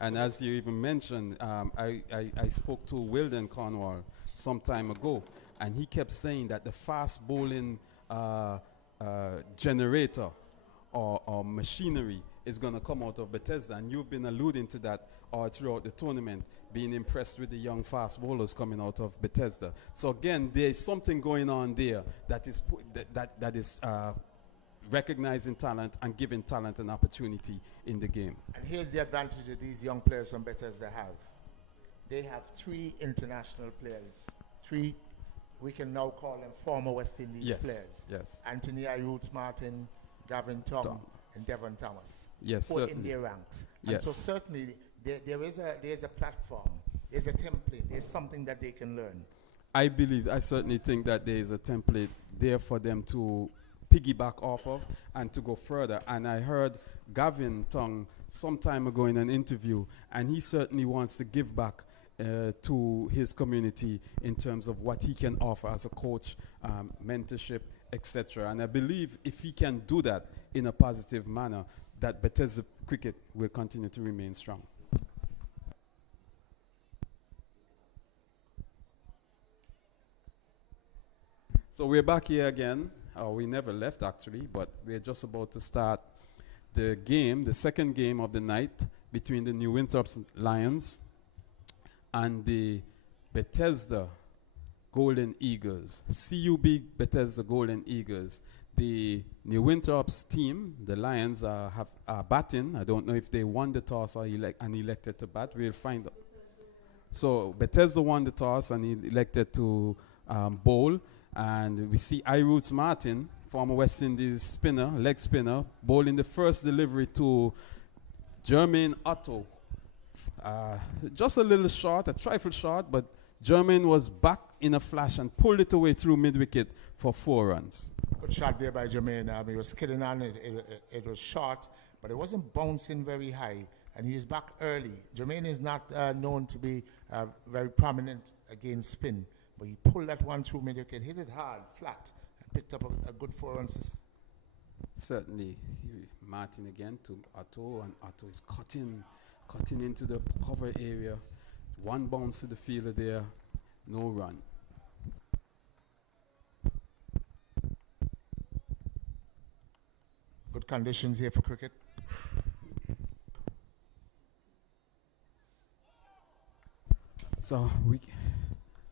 And as you even mentioned, I spoke to Wilden Cornwall some time ago, and he kept saying that the fast bowling generator or machinery is going to come out of Bethesda, and you've been alluding to that throughout the tournament, being impressed with the young fast bowlers coming out of Bethesda. So again, there's something going on there that is recognizing talent and giving talent an opportunity in the game. And here's the advantage that these young players from Bethesda have. They have 3 international players. 3, we can now call them former West Indies players. Yes. Anthony Iroots Martin, Gavin Tom, and Devon Thomas. Yes, 4 certainly. in their ranks. And Yes. so certainly there is a platform, there's a template, there's something that they can learn. I certainly think that there is a template there for them to piggyback off of and to go further. And I heard Gavin Tong some time ago in an interview, and he certainly wants to give back to his community in terms of what he can offer as a coach, mentorship, etc. And I believe if he can do that in a positive manner, that Bethesda cricket will continue to remain strong. So we're back here again. We never left actually, but we're just about to start the game, the second game of the night between the New Winthorpes Lions and the Bethesda Golden Eagles. CUB Bethesda Golden Eagles. The New Winthorpes team, the Lions, are batting. I don't know if they won the toss or elected to bat. We'll find out. So Bethesda won the toss and he elected to bowl. And we see Iroots Martin, former West Indies spinner, leg spinner, bowling the first delivery to Jermaine Otto. Just a little short, a trifle short, but Jermaine was back in a flash and pulled it away through mid-wicket for 4 runs. Good shot there by Jermaine. He was skidding on it. It was short, but it wasn't bouncing very high. And he is back early. Jermaine is not known to be very prominent against spin. But he pulled that one through mid-wicket, hit it hard, flat, and picked up a good 4 runs. Certainly. Martin again to Otto, and Otto is cutting into the cover area. 1 bounce to the fielder there, no run. Good conditions here for cricket. So we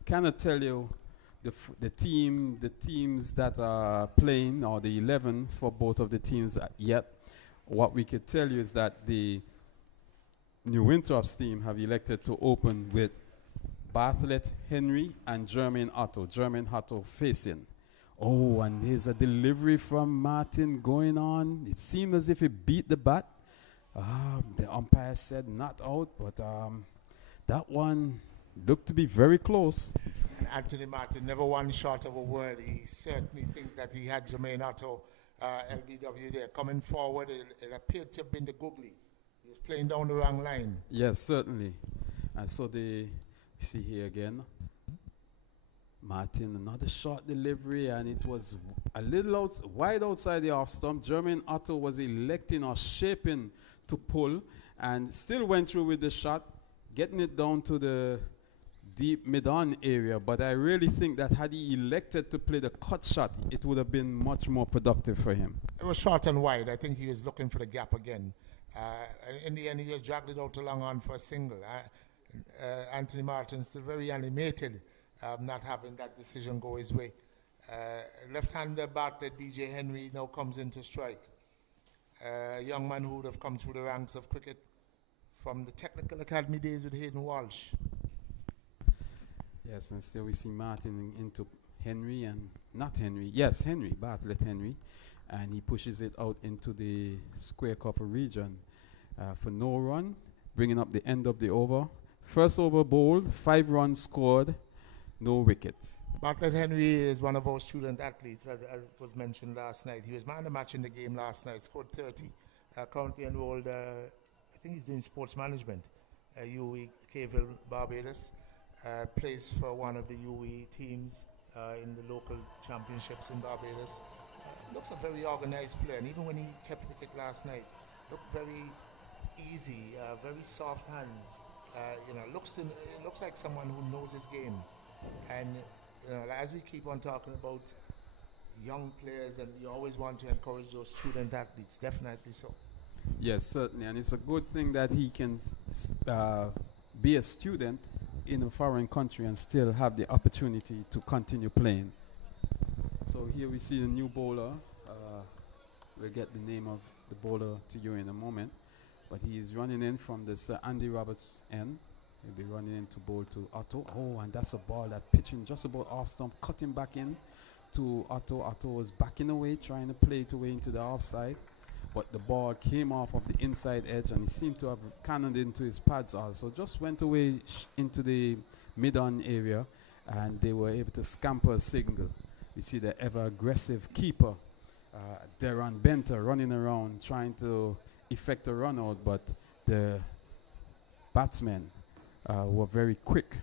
cannot tell you the teams that are playing, or the 11 for both of the teams yet. What we could tell you is that the New Winthorpes team have elected to open with Bartlett Henry and Jermaine Otto. Jermaine Otto facing. Oh, and there's a delivery from Martin going on. It seemed as if he beat the bat. The umpire said not out, but that one looked to be very close. And Anthony Martin never one short of a word. He certainly thinks that he had Jermaine Otto, LBW there. Coming forward, it appeared to have been the googly. He was playing down the wrong line. Yes, certainly. And so they see here again. Martin, another short delivery, and it was a little wide outside the off stump. Jermaine Otto was electing or shaping to pull, and still went through with the shot, getting it down to the deep mid-on area. But I really think that had he elected to play the cut shot, it would have been much more productive for him. It was short and wide. I think he was looking for the gap again. In the end, he just dragged it out to long on for a single. Anthony Martin still very animated, not having that decision go his way. Left-hander Bartlett, BJ Henry, now comes in to strike. A young man who would have come through the ranks of cricket from the technical academy days with Hayden Walsh. Yes, and still we see Martin into Henry, and not Henry, yes, Henry, Bartlett Henry, and he pushes it out into the square cover region for no run, bringing up the end of the over. First over bowled, 5 runs scored, no wickets. Bartlett Henry is one of our student athletes, as was mentioned last night. He was man of the match in the game last night, scored 30. Currently enrolled, I think he's doing sports management, UE Caville, Barbados. Plays for one of the UE teams in the local championships in Barbados. Looks a very organized player, and even when he kept wicket last night, looked very easy, very soft hands. Looks like someone who knows his game. And as we keep on talking about young players, and you always want to encourage those student athletes, definitely so. Yes, certainly, and it's a good thing that he can be a student in a foreign country and still have the opportunity to continue playing. So here we see the new bowler. We'll get the name of the bowler to you in a moment, but he is running in from this Andy Roberts end. He'll be running in to bowl to Otto. Oh, and that's a ball that pitching just about off stump, cutting back in to Otto. Otto was backing away, trying to play it away into the offside, but the ball came off of the inside edge, and he seemed to have cannoned into his pads also. Just went away into the mid-on area, and they were able to scamper a single. You see the ever-aggressive keeper, Deron Benter, running around trying to effect a run-out, but the batsmen were very quick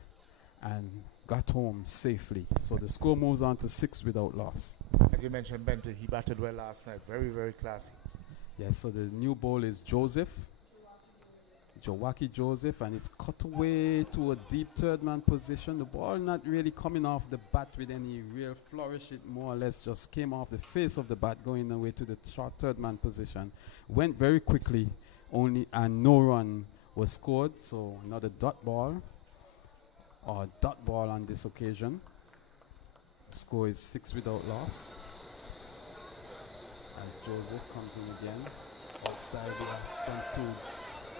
and got home safely. So the score moves on to 6 without loss. As you mentioned, Benter, he batted well last night. Very, very classy. Yes, so the new ball is Joachim Joseph, and it's cut away to a deep third man position. The ball not really coming off the bat with any real flourish. It more or less just came off the face of the bat, going away to the short third man position. Went very quickly, and no run was scored. So another dot ball on this occasion. The score is 6 without loss. As Joseph comes in again, outside the off stump to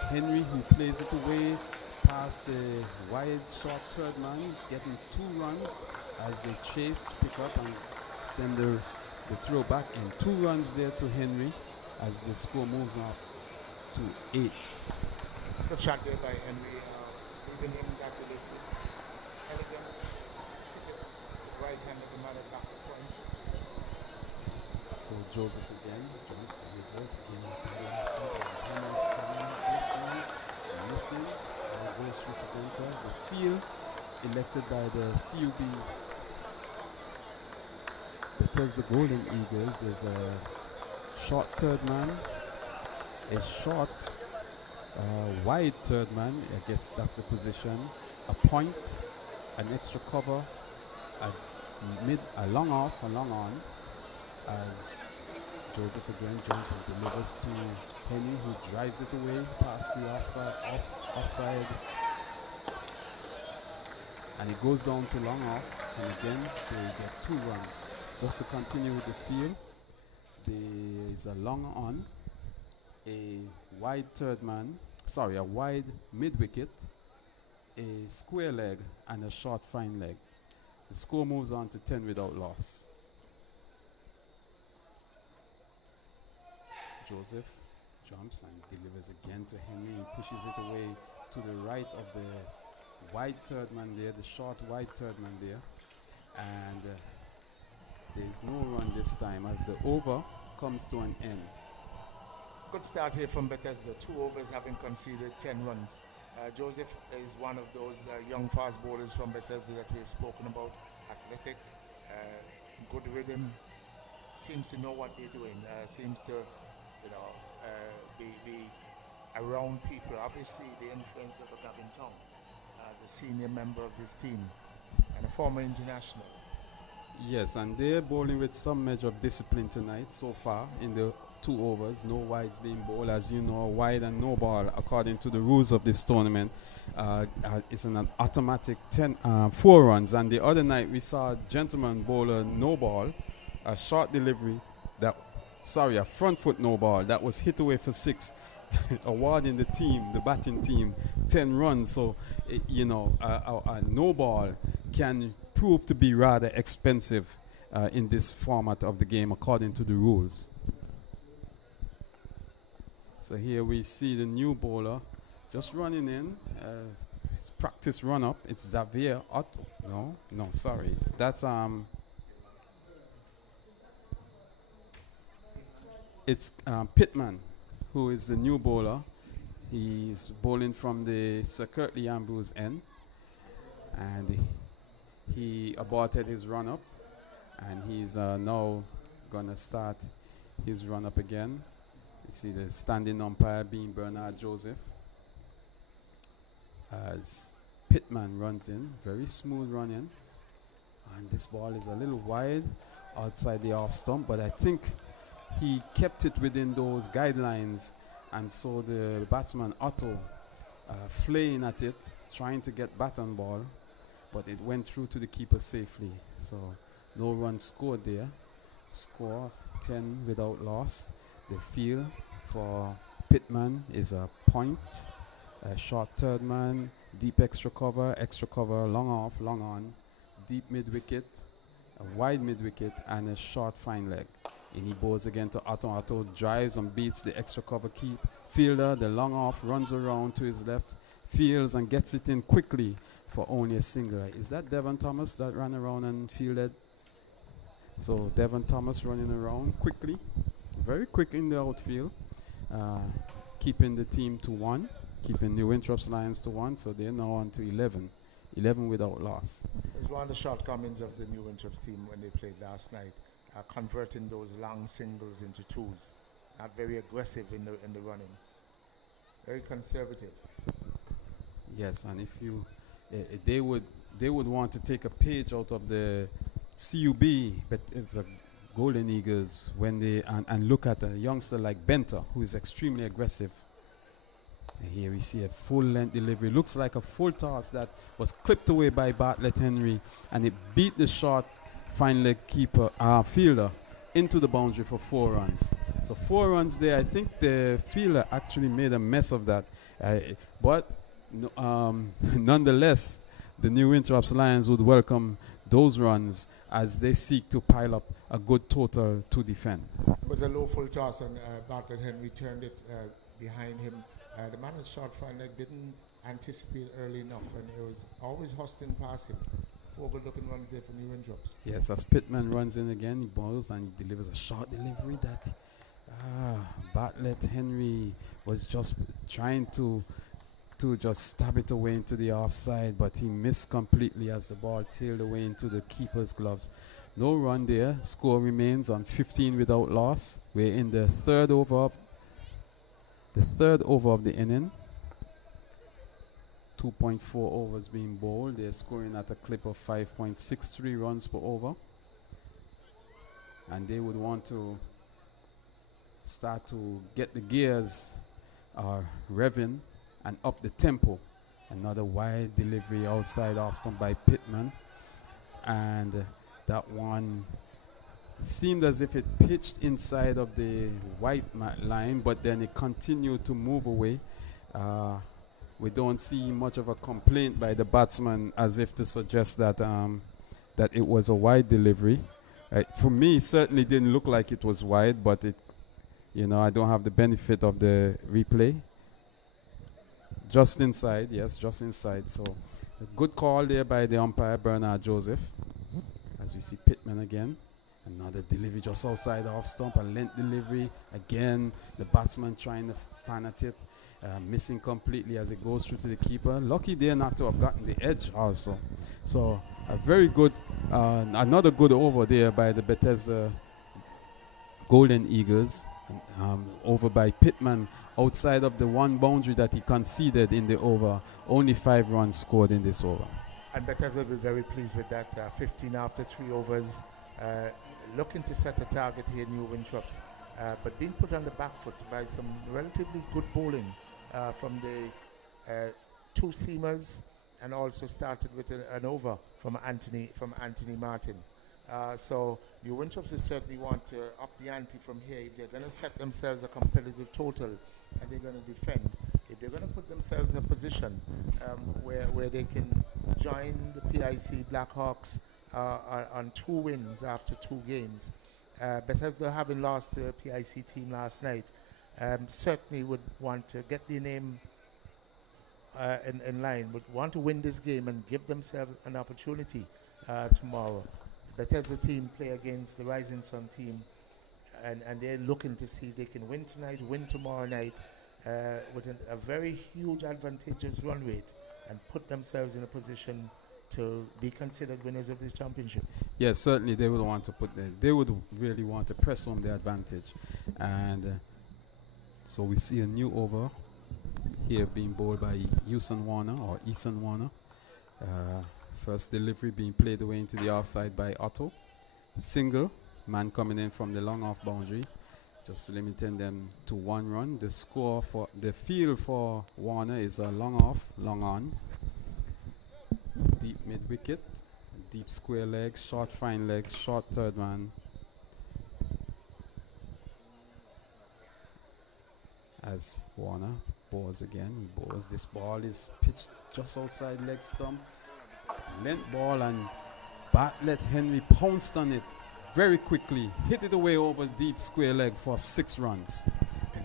Henry, who plays it away past the wide short third man, getting 2 runs as they chase, pick up, and send the throw back in. 2 runs there to Henry as the score moves up to 8. Good shot there by Henry. Even him that delivery. Elegant. Hit it to right hand of the man at back the point. So Joseph again jumps and reverse again inside the off stump. Henry's coming this one, missing, and it goes through to Gunter. The field elected by the CUB Bethesda Golden Eagles is a short third man, a short wide third man, I guess that's the position, a point, an extra cover, a long off, a long on, as Joseph again jumps and delivers to Henry, who drives it away past the offside, and it goes down to long off, and again they get 2 runs. Just to continue with the field, there is a long on, a wide a wide mid-wicket, a square leg, and a short fine leg. The score moves on to 10 without loss. Joseph jumps and delivers again to Henry. He pushes it away to the right of the wide third man there, the short wide third man there. And there is no run this time as the over comes to an end. Good start here from Bethesda. 2 overs having conceded 10 runs. Joseph is one of those young fast bowlers from Bethesda that we've spoken about. Athletic, good rhythm, seems to know what they're doing, seems to, be around people. Obviously, the influence of a Gavin Tong as a senior member of this team and a former international. Yes, and they're bowling with some measure of discipline tonight so far in the 2 overs. No wides being bowled. As you know, wide and no ball, according to the rules of this tournament, it's an automatic 4 runs. And the other night we saw a gentleman bowl a no ball, a short delivery, a front foot no ball that was hit away for 6, awarding the batting team 10 runs. So, a no ball can prove to be rather expensive in this format of the game according to the rules. So here we see the new bowler just running in. His practice run up. It's Xavier Otto. No, sorry. That's it's Pittman, who is the new bowler. He's bowling from the Sir Curtly Ambrose end, and he aborted his run up, and he's now gonna start his run up again. You see the standing umpire being Bernard Joseph as Pittman runs in, very smooth run in, and this ball is a little wide outside the off stump, but I think he kept it within those guidelines, and so the batsman Otto flaying at it, trying to get bat on ball, but it went through to the keeper safely. So no run scored there. Score 10 without loss. The field for Pittman is a point, a short third man, deep extra cover, long off, long on, deep mid wicket, a wide mid wicket, and a short fine leg. And he bowls again to Otto. Otto drives and beats the extra cover keep fielder. The long off runs around to his left, fields and gets it in quickly for only a single. Is that Devon Thomas that ran around and fielded? So Devon Thomas running around quickly, very quick in the outfield, keeping the team to 1, keeping the Winthorpes Lions to 1. So they're now on to 11 without loss. It was one of the shortcomings of the new Winthorpes team when they played last night, converting those long singles into 2s. Not very aggressive in the running, very conservative. Yes, and if you, they would want to take a page out of the CUB, but it's a Golden Eagles when they and look at a youngster like Benter, who is extremely aggressive. And here we see a full length delivery. Looks like a full toss that was clipped away by Bartlett Henry, and it beat the short fine leg keeper fielder into the boundary for 4 runs. So 4 runs there. I think the fielder actually made a mess of that, but nonetheless, the new Winthorpes Lions would welcome those runs as they seek to pile up a good total to defend. It was a low full toss, and Bartlett Henry turned it behind him. The man with short fine leg didn't anticipate early enough, and it was always hustling past him. 4 good looking runs there for New Winthorpes. Yes, as Pittman runs in again, he bowls and he delivers a short delivery that Bartlett Henry was just trying to just stab it away into the offside, but he missed completely as the ball tailed away into the keeper's gloves. No run there. Score remains on 15 without loss. We're in the third over of the inning. 2.4 overs being bowled. They're scoring at a clip of 5.63 runs per over, and they would want to start to get the gears revving and up the tempo. Another wide delivery outside off stump by Pittman, and that one seemed as if it pitched inside of the white line, but then it continued to move away. We don't see much of a complaint by the batsman as if to suggest that that it was a wide delivery. For me, it certainly didn't look like it was wide, but I don't have the benefit of the replay. Just inside, yes, just inside. So a good call there by the umpire, Bernard Joseph. As you see Pittman again. Another delivery just outside the off stump, a length delivery. Again, the batsman trying to fan at it, missing completely as it goes through to the keeper. Lucky there not to have gotten the edge also. So a very good, another good over there by the Bethesda Golden Eagles. Over by Pittman outside of the one boundary that he conceded in the over. Only 5 runs scored in this over. And Bethesda will be very pleased with that. 15 after 3 overs. Looking to set a target here, New Winthorpes, but being put on the back foot by some relatively good bowling from the 2 seamers, and also started with an over from Anthony Martin. So New Winthorpes will certainly want to up the ante from here if they're going to set themselves a competitive total and they're going to defend. If they're going to put themselves in a position where they can join the PIC Blackhawks on 2 wins after 2 games. Bethesda, having lost the PIC team last night, certainly would want to get their name in line, would want to win this game and give themselves an opportunity tomorrow. Bethesda team play against the Rising Sun team, and they're looking to see if they can win tonight, win tomorrow night, with a very huge advantageous run rate, and put themselves in a position to be considered winners of this championship. Yes, certainly they would want to they would really want to press home the advantage. And so we see a new over here being bowled by Eason Warner. First delivery being played away into the offside by Otto. Single, man coming in from the long off boundary, just limiting them to 1 run. The score for the field for Warner is a long off, long on. Deep mid wicket, deep square leg, short fine leg, short third man. As Warner bowls again, he bowls. This ball is pitched just outside leg stump. Length ball, and Bartlett Henry pounced on it very quickly, hit it away over deep square leg for 6 runs.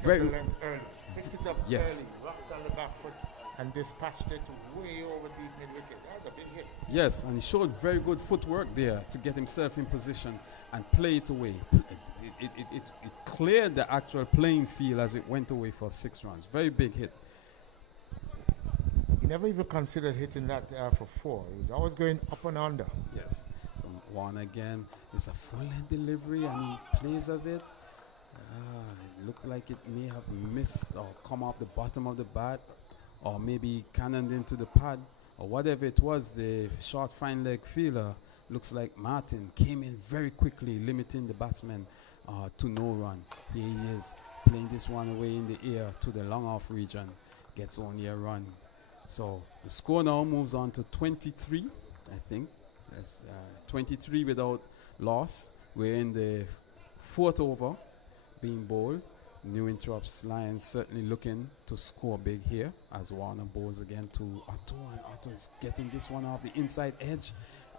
Very length early, picked it up yes. early, rocked on the back foot, and dispatched it way over deep mid wicket. That's a big hit. Yes, and he showed very good footwork there to get himself in position and play it away. It cleared the actual playing field as it went away for 6 runs. Very big hit. He never even considered hitting that for 4. He was always going up and under. Yes. So Warner again, it's a full-length delivery and he plays at it. It looked like it may have missed or come off the bottom of the bat, or maybe cannoned into the pad, or whatever it was. The short fine leg fielder, looks like Martin, came in very quickly, limiting the batsman to no run. Here he is playing this one away in the air to the long off region, gets only a run. So the score now moves on to 23, I think. That's 23 without loss. We're in the 4th over being bowled. New Winthorpes Lions certainly looking to score big here as Warner bowls again to Otto, and Otto is getting this one off the inside edge,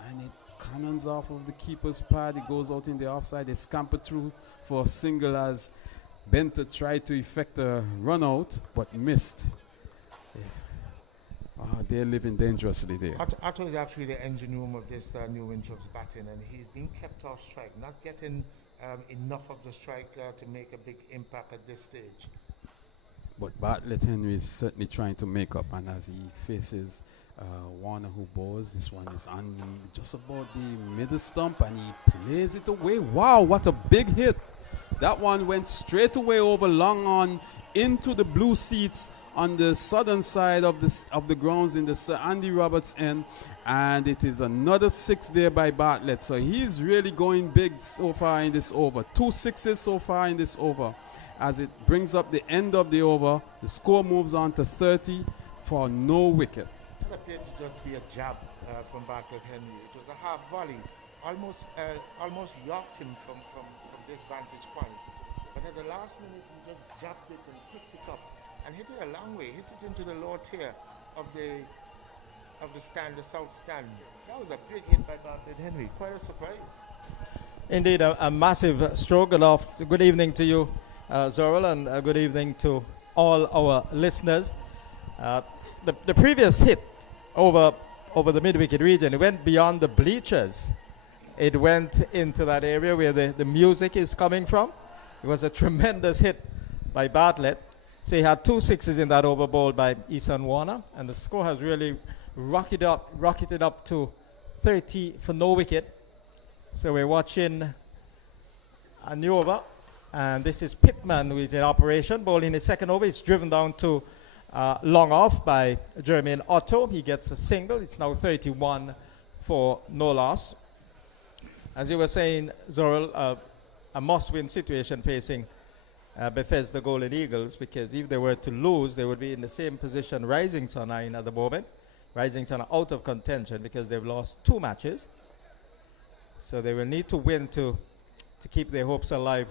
and it cannons off of the keeper's pad. It goes out in the offside. They scamper through for a single as Benter tried to effect a run out but missed. They're living dangerously there. Otto is actually the engine room of this New Winthorpes batting, and he's been kept off strike, not getting enough of the strike to make a big impact at this stage. But Bartlett Henry is certainly trying to make up, and as he faces Warner, who bowls, this one is on just about the middle stump, and he plays it away. Wow, what a big hit! That one went straight away over long on into the blue seats on the southern side of the grounds in the Sir Andy Roberts end, and it is another 6 there by Bartlett. So he's really going big so far in this over. 2 6s so far in this over. As it brings up the end of the over, the score moves on to 30 for no wicket. It appeared to just be a jab from Bartlett Henry. It was a half volley, almost yanked him from this vantage point. But at the last minute, he just jabbed it and picked it up and hit it a long way, hit it into the lower tier of the stand, the south stand. That was a big hit by Bartlett Henry. Quite a surprise. Indeed, a massive stroke aloft. Good evening to you, Zorel, and good evening to all our listeners. The previous hit over the mid-wicket region, it went beyond the bleachers. It went into that area where the music is coming from. It was a tremendous hit by Bartlett. So he had 2 sixes in that over ball by Eason Warner, and the score has really rocketed up to 30 for no wicket. So we're watching a new over, and this is Pittman who is in operation. Ball in his second over. It's driven down to long off by Jermaine Otto. He gets a single. It's now 31 for no loss. As you were saying, Zorel, a must-win situation facing Bethesda Golden Eagles, because if they were to lose, they would be in the same position Rising Sun are in at the moment. Rising Sun are out of contention because they've lost 2 matches. So they will need to win to keep their hopes alive.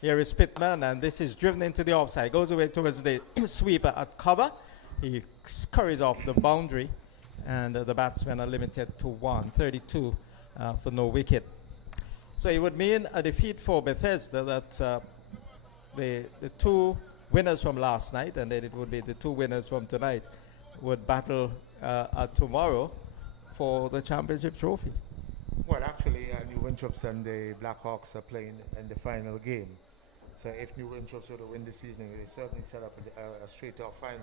Here is Pittman, and this is driven into the offside. Goes away towards the sweeper at cover. He scurries off the boundary, and the batsmen are limited to 1, 32 for no wicket. So it would mean a defeat for Bethesda, that the 2 winners from last night, and then it would be the 2 winners from tonight, would battle tomorrow for the championship trophy. Well, actually, New Winthorpes and the Blackhawks are playing in the final game. So if New Winthorpes were to win this evening, they certainly set up a straight-off final.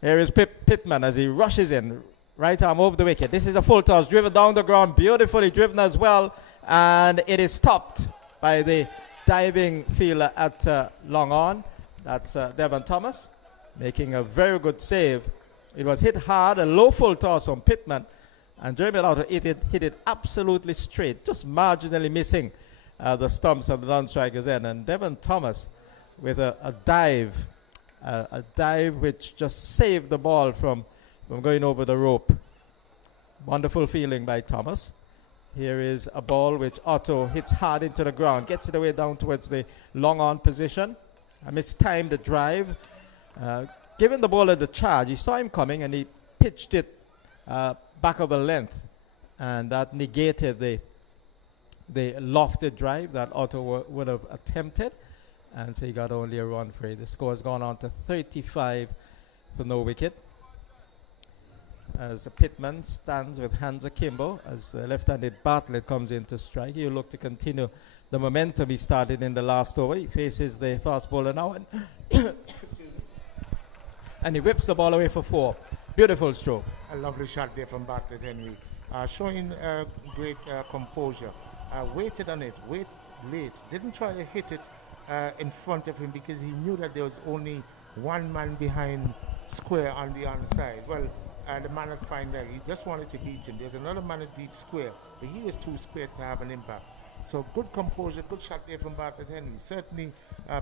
Here is Pittman as he rushes in. Right arm over the wicket. This is a full toss, driven down the ground, beautifully driven as well. And it is stopped by the diving fielder at long on. That's Devon Thomas, making a very good save. It was hit hard, a low full toss from Pittman. And Jeremy Lauter hit it absolutely straight, just marginally missing the stumps of the non-striker's end. And Devon Thomas with a dive which just saved the ball from going over the rope. Wonderful feeling by Thomas. Here is a ball which Otto hits hard into the ground, gets it away down towards the long on position. I mistimed the drive. Given the ball at the charge, he saw him coming and he pitched it back of the length, and that negated the lofted drive that Otto would have attempted, and so he got only a run for it. The score has gone on to 35 for no wicket. As Pittman stands with hands akimbo as the left-handed Bartlett comes in to strike. He'll look to continue the momentum he started in the last over. He faces the fast bowler now, and he whips the ball away for 4. Beautiful stroke. A lovely shot there from Bartlett Henry, showing great composure. Waited on it, wait late, didn't try to hit it in front of him because he knew that there was only one man behind square on the onside. Well, the man had found that he just wanted to beat him. There's another man at deep square, but he was too square to have an impact. So good composure, good shot there from Bartlett Henry. Certainly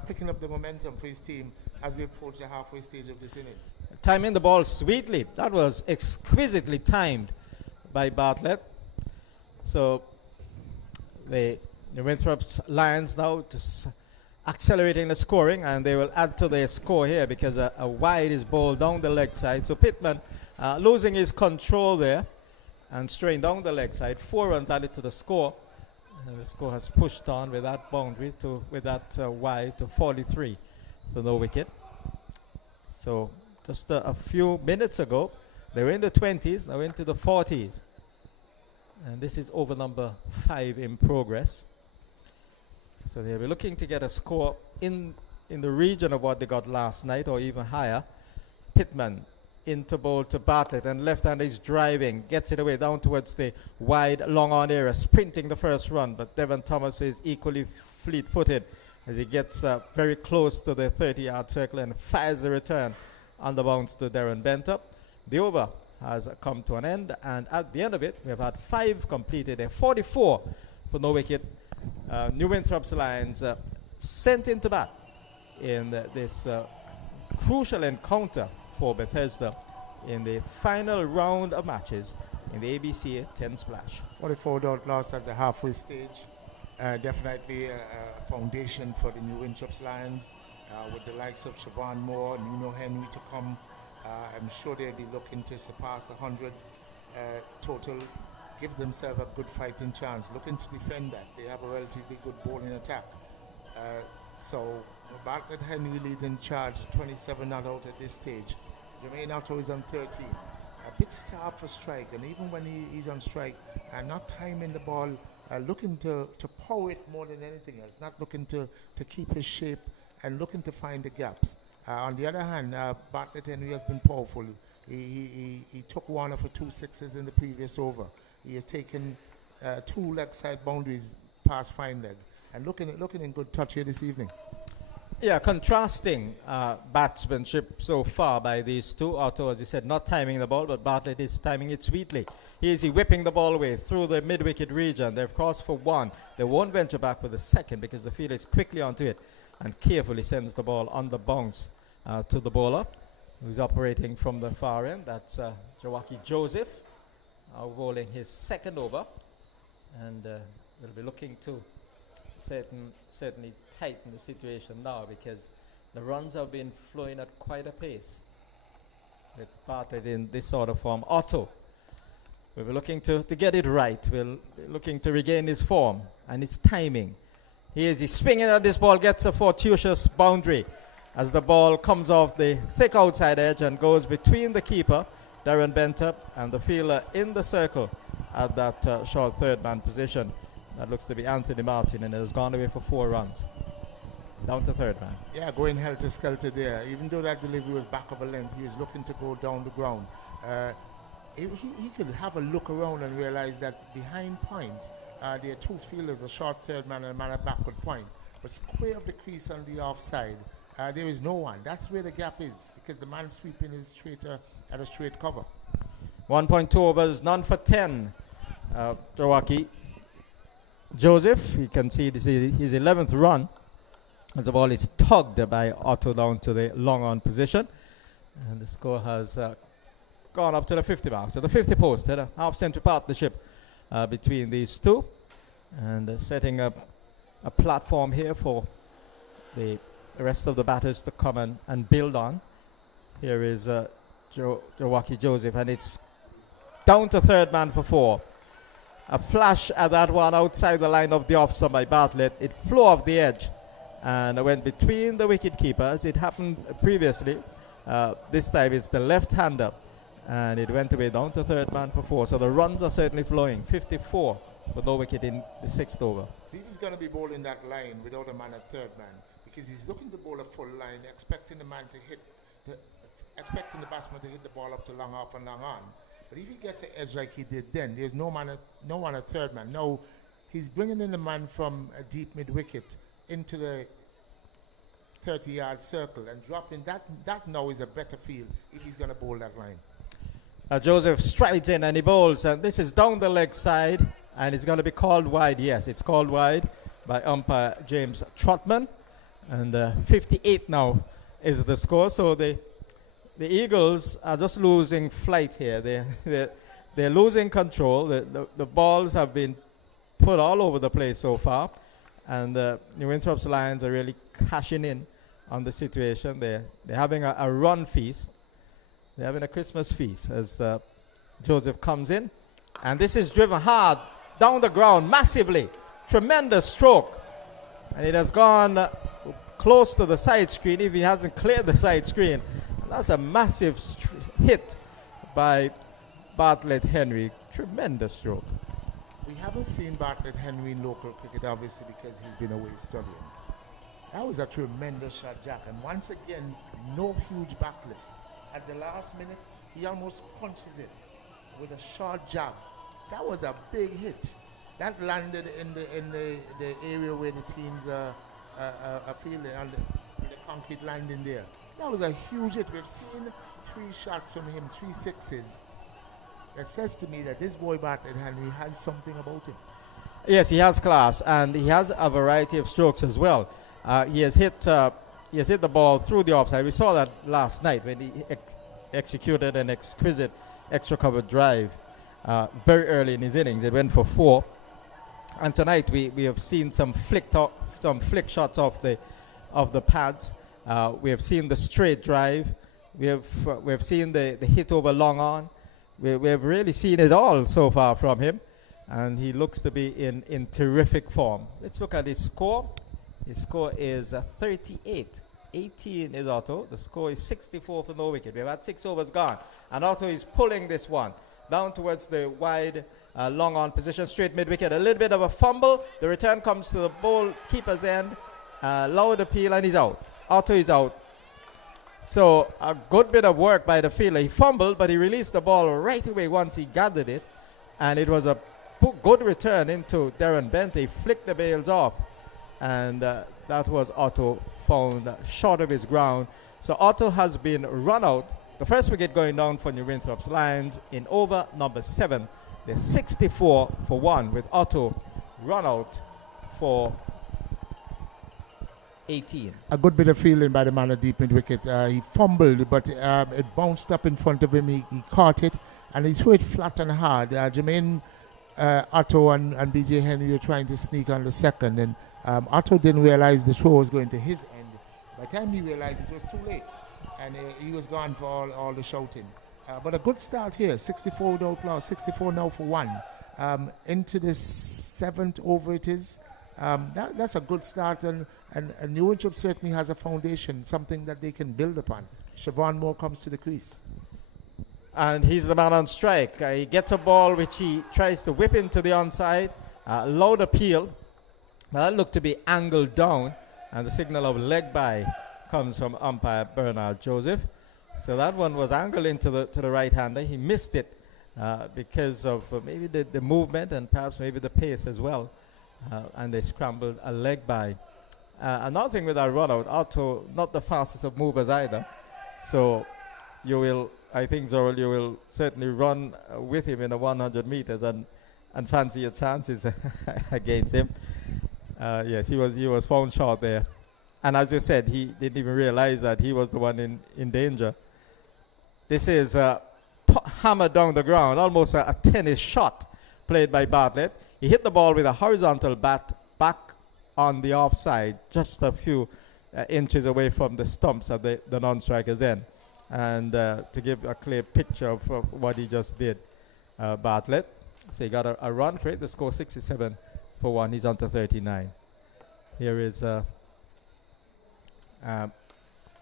picking up the momentum for his team as we approach the halfway stage of this innings. Timing the ball sweetly. That was exquisitely timed by Bartlett. So the Winthorpes Lions now just accelerating the scoring, and they will add to their score here because a wide is bowled down the leg side. So Pittman losing his control there and straying down the leg side. 4 runs added to the score. And the score has pushed on with that boundary with that wide to 43 for no wicket. So just a few minutes ago, they were in the 20s, now into the 40s. And this is over number 5 in progress. So they'll be looking to get a score in the region of what they got last night or even higher. Pittman into bowl to Bartlett, and left-hand is driving, gets it away down towards the wide long-on area, sprinting the first run, but Devon Thomas is equally fleet-footed as he gets very close to the 30-yard circle and fires the return on the bounce to Darren Bentop. The over has come to an end, and at the end of it, we have had 5 completed, a 44 for no wicket. New Winthorpes Lions sent into bat in this crucial encounter for Bethesda in the final round of matches in the ABCA 10 Splash. 44 out lost at the halfway stage. Definitely a foundation for the New Winthorpes Lions with the likes of Siobhan Moore, Nino Henry to come. I'm sure they'll be looking to surpass the 100 total, give themselves a good fighting chance, looking to defend that. They have a relatively good bowling attack. So Bartlett Henry leading charge, 27 not out at this stage. Jermaine Otto is on 13. a bit starved for strike, and even when he's on strike, not timing the ball, looking to power it more than anything else, not looking to keep his shape and looking to find the gaps. On the other hand, Bartlett Henry has been powerful. He took one for 2 sixes in the previous over. He has taken 2 leg side boundaries past fine leg, and looking in good touch here this evening. Yeah, contrasting batsmanship so far by these two. Otto, as you said, not timing the ball, but Bartlett is timing it sweetly. He whipping the ball away through the mid-wicket region. They've crossed for 1. They won't venture back for the second because the fielder is quickly onto it and carefully sends the ball on the bounce to the bowler, who's operating from the far end. That's Jawaki Joseph, bowling his second over, and will be looking to certainly tighten the situation now, because the runs have been flowing at quite a pace with Bartlett in this sort of form. Otto will be looking to get it right. Will be looking to regain his form and his timing. He's swinging at this ball, gets a fortuitous boundary as the ball comes off the thick outside edge and goes between the keeper, Darren Benter, and the fielder in the circle at that short third man position. That looks to be Anthony Martin, and it has gone away for 4 runs. Down to third man. Yeah, going helter-skelter there. Even though that delivery was back of a length, he was looking to go down the ground. He could have a look around and realize that behind point, there are 2 fielders, a short third man and a man at backward point. But square of the crease on the offside, there is no one. That's where the gap is, because the man sweeping is straight at a straight cover. 1.2 overs, none for 10. Jawaki Joseph, you can see this is his 11th run as the ball is tugged by Otto down to the long on position, and the score has gone up to the 50 mark. So the 50 post had a half-century partnership between these two, and setting up a platform here for the rest of the batters to come and build on. Here is Jawaki Joseph, and it's down to third man for 4. A flash at that one outside the line of the off stump by Bartlett. It flew off the edge and went between the wicket keepers. It happened previously. This time it's the left-hander, and it went away down to third man for 4. So the runs are certainly flowing. 54 with no wicket in the 6th over. He was going to be bowling that line without a man at third man, because he's looking to bowl a full line, expecting the batsman to hit the ball up to long off and long on. But if he gets an edge like he did then, there's no one at third man. No, he's bringing in the man from a deep mid-wicket into the 30-yard circle and dropping that. That now is a better field if he's going to bowl that line. Joseph strides in and he bowls, and this is down the leg side, and it's going to be called wide. Yes, it's called wide by umpire James Trotman, and 58 now is the score. So the Eagles are just losing flight here. They're losing control. The balls have been put all over the place so far, and New Winthorpes Lions are really cashing in on the situation. They're having a run feast. They're having a Christmas feast as Joseph comes in, and this is driven hard down the ground massively. Tremendous stroke, and it has gone close to the side screen if he hasn't cleared the side screen. That's a massive hit by Bartlett Henry. Tremendous stroke. We haven't seen Bartlett Henry in local cricket, obviously, because he's been away studying. That was a tremendous shot, Jack. And once again, no huge backlift. At the last minute, he almost punches it with a short jab. That was a big hit. That landed in the area where the teams are fielding, on the concrete landing there. That was a huge hit. We've seen 3 shots from him, 3 sixes. That says to me that this boy Bartlett Henry has something about him. Yes, he has class, and he has a variety of strokes as well. He has hit the ball through the offside. We saw that last night when he executed an exquisite extra cover drive very early in his innings. It went for 4. And tonight we have seen some flick shots off the pads. We have seen the straight drive. We have seen the hit over long on. We have really seen it all so far from him, and he looks to be in terrific form. Let's look at his score. His score is 38 18 is Otto. The score is 64 for no wicket. We've had 6 overs gone. And Otto is pulling this one down towards the wide, long on position, straight mid-wicket. A little bit of a fumble. The return comes to the ball keeper's end. Lowered appeal, and he's out. Otto is out. So a good bit of work by the fielder. He fumbled, but he released the ball right away once he gathered it. And it was a good return into Darren Bent. He flicked the bails off. And that was Otto found short of his ground. So Otto has been run out. The first wicket going down for New Winthorpes Lions in over number 7. They're 64 for 1 with Otto run out for 18. A good bit of fielding by the man at deep mid wicket. He fumbled, but it bounced up in front of him. He caught it, and he threw it flat and hard. Jermaine, Otto, and BJ Henry were trying to sneak on the second, and Otto didn't realize the throw was going to his end. By the time he realized, it was too late, and he was gone for all the shouting. But a good start here, 64 without loss, 64 now for 1. Into the 7th over it is. That's a good start, and New Winthorpe certainly has a foundation, something that they can build upon. Siobhan Moore comes to the crease. And he's the man on strike. He gets a ball which he tries to whip into the onside. Loud appeal. That looked to be angled down, and the signal of leg by comes from umpire Bernard Joseph. So that one was angled into the right-hander. He missed it because of maybe the movement and perhaps maybe the pace as well. And they scrambled a leg by. Another thing with that run out, Otto not the fastest of movers either. So you will, I think, Zorel, you will certainly run with him in the 100 meters and fancy your chances against him. Yes, he was found short there. And as you said, he didn't even realize that he was the one in danger. This is hammered down the ground, almost a tennis shot played by Bartlett. He hit the ball with a horizontal bat back on the offside, just a few inches away from the stumps at the non-striker's end. And to give a clear picture of what he just did, Bartlett. So he got a run for it. The score 67 for 1. He's on to 39. Here is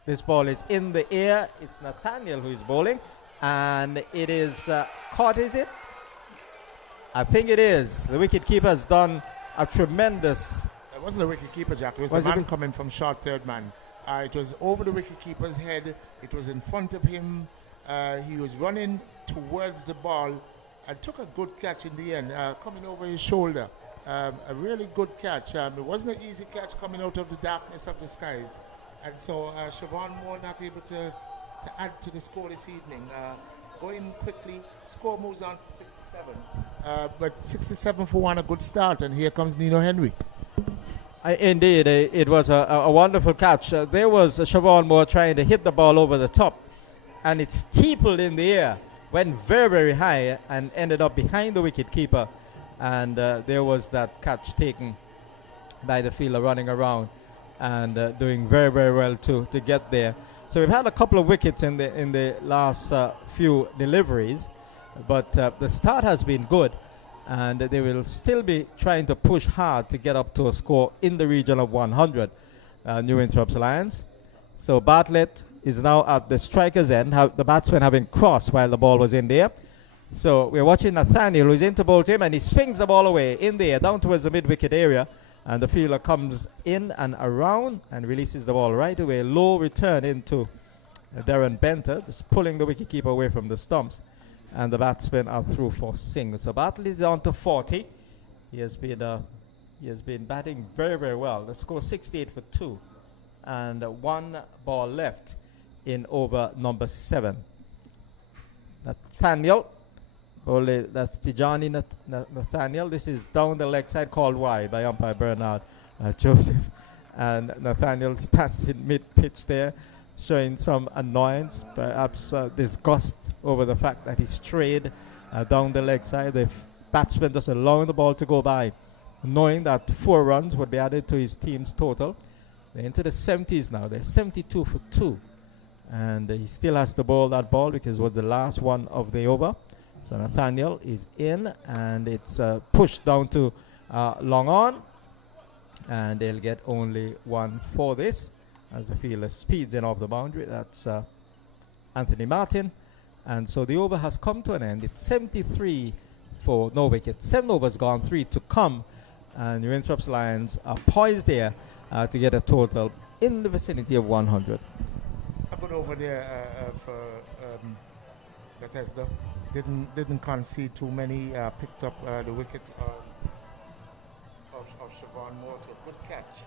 this ball is in the air. It's Nathaniel who is bowling, and it is caught. Is it? I think it is. The wicket keeper has done a tremendous. It wasn't the wicket keeper, Jack. It was the man coming from short third man. It was over the wicket keeper's head. It was in front of him. He was running towards the ball and took a good catch in the end, coming over his shoulder. A really good catch. It wasn't an easy catch coming out of the darkness of the skies. And so Siobhan Moore not able to add to the score this evening. Going quickly, score moves on to 67. But 67 for 1, a good start. And here comes Nino Henry. Indeed, it was a wonderful catch. There was Siobhan Moore trying to hit the ball over the top, and it steepled in the air, went very, very high, and ended up behind the wicket keeper. And there was that catch taken by the fielder running around and doing very, very well to get there. So we've had a couple of wickets in the last few deliveries, but the start has been good, and they will still be trying to push hard to get up to a score in the region of 100, New Winthorpes Lions. So Bartlett is now at the striker's end, the batsman having crossed while the ball was in there. So we're watching Nathaniel, who's in to bowl him, and he swings the ball away in the air down towards the mid-wicket area, and the fielder comes in and around and releases the ball right away. Low return into Darren Benter, just pulling the wicketkeeper away from the stumps, and the batsmen are through for singles. So Bartlett is on to 40. He has been batting very, very well. The score 68 for 2, and 1 ball left in over number 7. Nathaniel. That's Tijani Nathaniel. This is down the leg side, called wide by umpire Bernard Joseph. And Nathaniel stands in mid-pitch there, showing some annoyance, perhaps disgust over the fact that he strayed down the leg side. The batsman just allowing the ball to go by, knowing that 4 runs would be added to his team's total. They're into the 70s now. They're 72 for 2. And he still has to bowl that ball because it was the last one of the over. So Nathaniel is in, and it's pushed down to long on, and they'll get only 1 for this. as the fielder speeds in off the boundary. That's Anthony Martin. And so the over has come to an end. It's 73 for no wicket. 7 overs gone, 3 to come. And New Winthorpes Lions are poised there to get a total in the vicinity of 100. A good over there for Bethesda. Didn't concede too many. Picked up the wicket of Siobhan Morton. Good catch.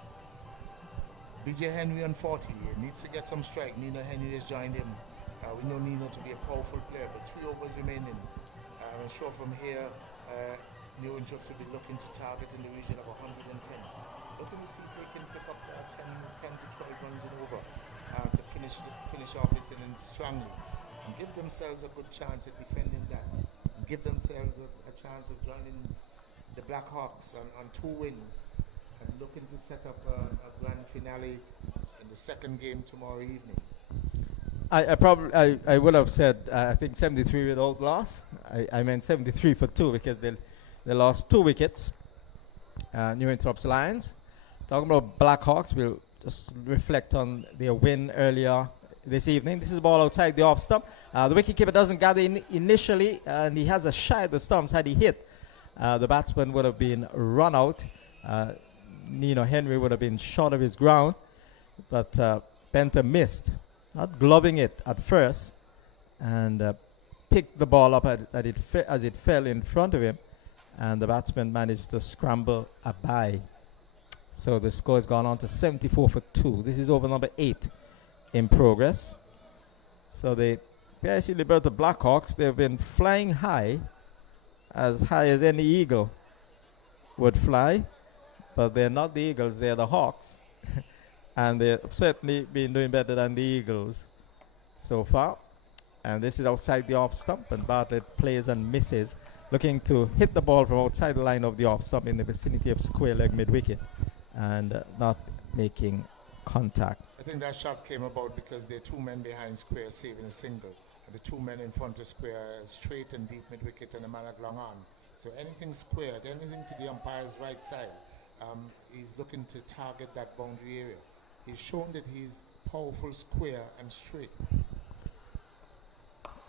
BJ Henry on 40. He needs to get some strike. Nino Henry has joined him. We know Nino to be a powerful player, but 3 overs remaining. I'm sure from here, New Winthorpes will be looking to target in the region of 110. Looking to see if they can pick up 10 to 12 runs and over to finish off this inning strongly and give themselves a good chance at defending that. And give themselves a chance of joining the Black Hawks on 2 wins and looking to set up a grand finale in the second game tomorrow evening. I would have said I think 73 without loss. I meant 73 for 2 because they lost 2 wickets. New Winthorpes Lions. Talking about Blackhawks, we'll just reflect on their win earlier this evening. This is the ball outside the off stump. The wicketkeeper doesn't gather initially, and he has a shot at the stumps. Had he hit, the batsman would have been run out. Nino Henry would have been short of his ground, but Benter missed, not gloving it at first, and picked the ball up as it fell in front of him, and the batsman managed to scramble a bye. So the score has gone on to 74 for 2. This is over number 8 in progress. So the PIC Liberta Blackhawks, they've been flying high as any eagle would fly, but they're not the Eagles, they're the Hawks. And they've certainly been doing better than the Eagles so far. And this is outside the off stump, and Bartlett plays and misses, looking to hit the ball from outside the line of the off stump in the vicinity of square leg mid-wicket, and not making contact. I think that shot came about because there are 2 men behind square saving a single, and the 2 men in front of square straight and deep mid-wicket and a man at long on. So anything squared, anything to the umpire's right side, he's looking to target that boundary area. He's shown that he's powerful, square and straight.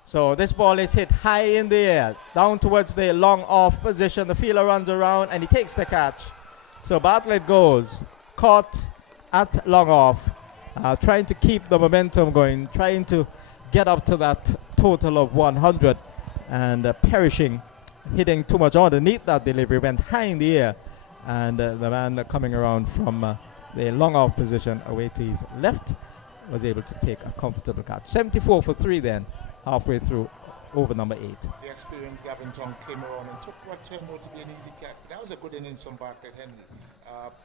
So this ball is hit high in the air, down towards the long off position. The fielder runs around and he takes the catch. So Bartlett goes, caught at long off, trying to keep the momentum going, trying to get up to that total of 100, and perishing, hitting too much underneath that delivery, went high in the air, and the man coming around from the long off position away to his left was able to take a comfortable catch. 74 for 3 then, halfway through over number 8. The experienced Gavin Tong came around and took what turned out to be an easy catch. That was a good innings from Bartlett Henry.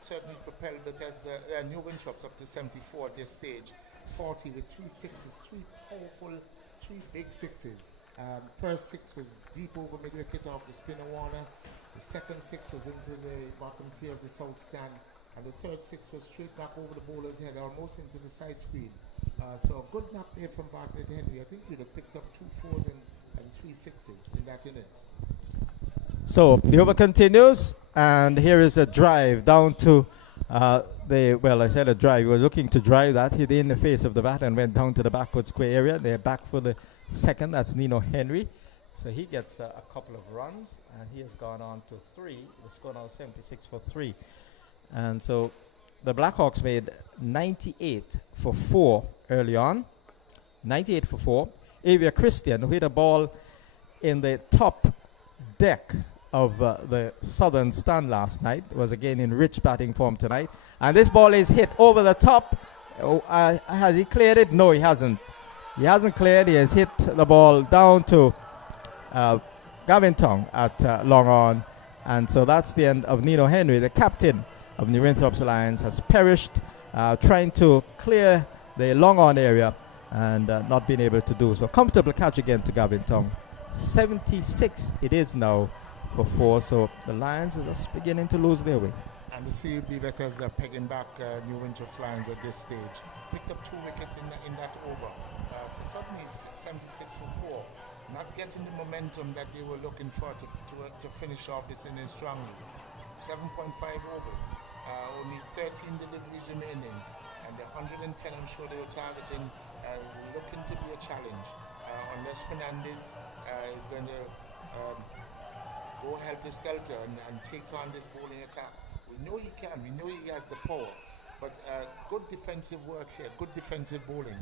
Certainly propelled Bethesda, New Winthorpes up to 74 at this stage. 40 with 3 sixes, 3 powerful, 3 big sixes. First 6 was deep over mid-wicket off the spinner Warner. The second 6 was into the bottom tier of the south stand. And the third 6 was straight back over the bowler's head, almost into the side screen. So a good nap here from Bartlett Henry. I think we'd have picked up 2 4s and 3 6s in that innings. So the over continues, and here is a drive down to I said a drive. He was looking to drive that, hit in the face of the bat and went down to the backward square area. They're back for the second. That's Nino Henry. So he gets a couple of runs, and he has gone on to 3. The score now 76 for 3. And so the Blackhawks made 98 for 4 early on. 98 for 4. Avia Christian, who hit a ball in the top deck of the southern stand last night, was again in rich batting form tonight. And this ball is hit over the top. Has he cleared it? No, he hasn't. He hasn't cleared. He has hit the ball down to Gavin Tong at long on. And so that's the end of Nino Henry, the captain of New Winthorpes Lions, has perished trying to clear the long on area and not being able to do so. Comfortable catch again to Gavin Tong. 76 it is now for 4, so the Lions are just beginning to lose their way. And we see the Bethesda pegging back New Winthorpes Lions at this stage. Picked up 2 wickets in that over. So suddenly 76 for 4. Not getting the momentum that they were looking for to finish off this inning strongly. 7.5 overs. Only 13 deliveries remaining. And the 110, I'm sure they were targeting, is looking to be a challenge. Unless Fernandez is going to go helter-skelter and take on this bowling attack. We know he can, we know he has the power, but good defensive work here, good defensive bowling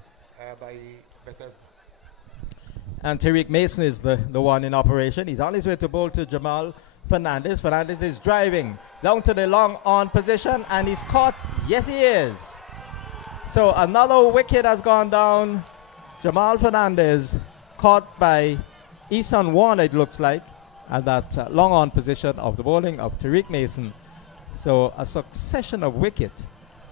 by Bethesda. And Tariq Mason is the one in operation. He's on his way to bowl to Jamal Fernandez. Fernandez is driving down to the long on position, and he's caught. Yes, he is. So another wicket has gone down. Jamal Fernandez caught by Eason Warner, it looks like, at that long on position of the bowling of Tariq Mason. So a succession of wickets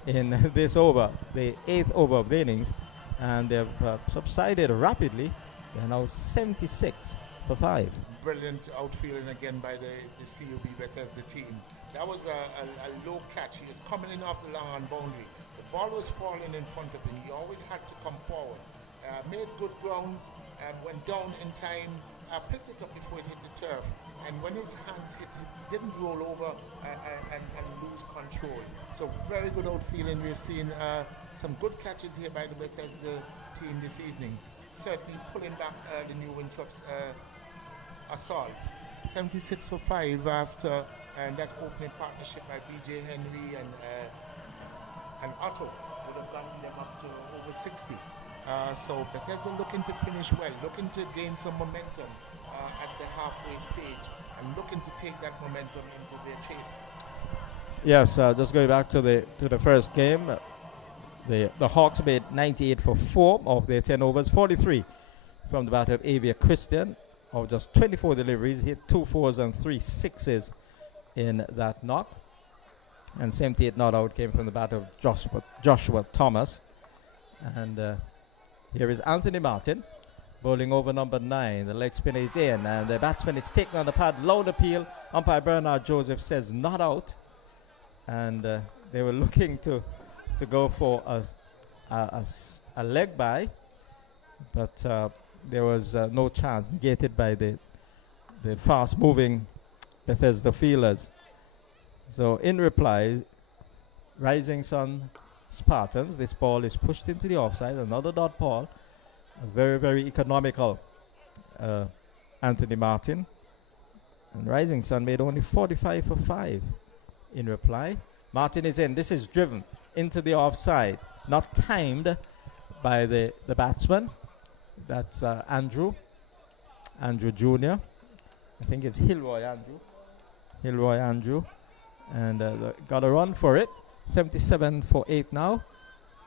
in this over, the 8th over of the innings, and they've subsided rapidly. They're now 76 for 5. Brilliant outfielding again by the CUB Bethesda team. That was a low catch. He was coming in off the long on boundary. The ball was falling in front of him. He always had to come forward. Made good grounds, went down in time, picked it up before it hit the turf. And when his hands hit it, he didn't roll over and lose control. So very good outfielding. We've seen some good catches here by the Bethesda team this evening. Certainly pulling back the new Winthorpes assault. 76 for 5 after that opening partnership by BJ Henry and Otto would have gotten them up to over 60. So Bethesda looking to finish well, looking to gain some momentum at the halfway stage, and looking to take that momentum into their chase. Yes, just going back to the first game. The Hawks made 98 for 4 of their 10 overs, 43 from the bat of Avia Christian, of just 24 deliveries, hit 2 4s and 3 6s in that knock. And 78 not out came from the bat of Joshua Thomas. And here is Anthony Martin bowling over number 9. The leg spinner is in, and the batsman is taken on the pad. Loud appeal. Umpire Bernard Joseph says not out. And they were looking to go for a leg by, but there was no chance, negated by the fast-moving Bethesda fielders. So in reply, Rising Sun Spartans, this ball is pushed into the offside, another dot ball, a very, very economical Anthony Martin. And Rising Sun made only 45 for 5 in reply. Martin is in, this is driven into the offside, not timed by the batsman. That's Andrew Jr. I think it's Hilroy Andrew, and got a run for it. 77 for 8 now.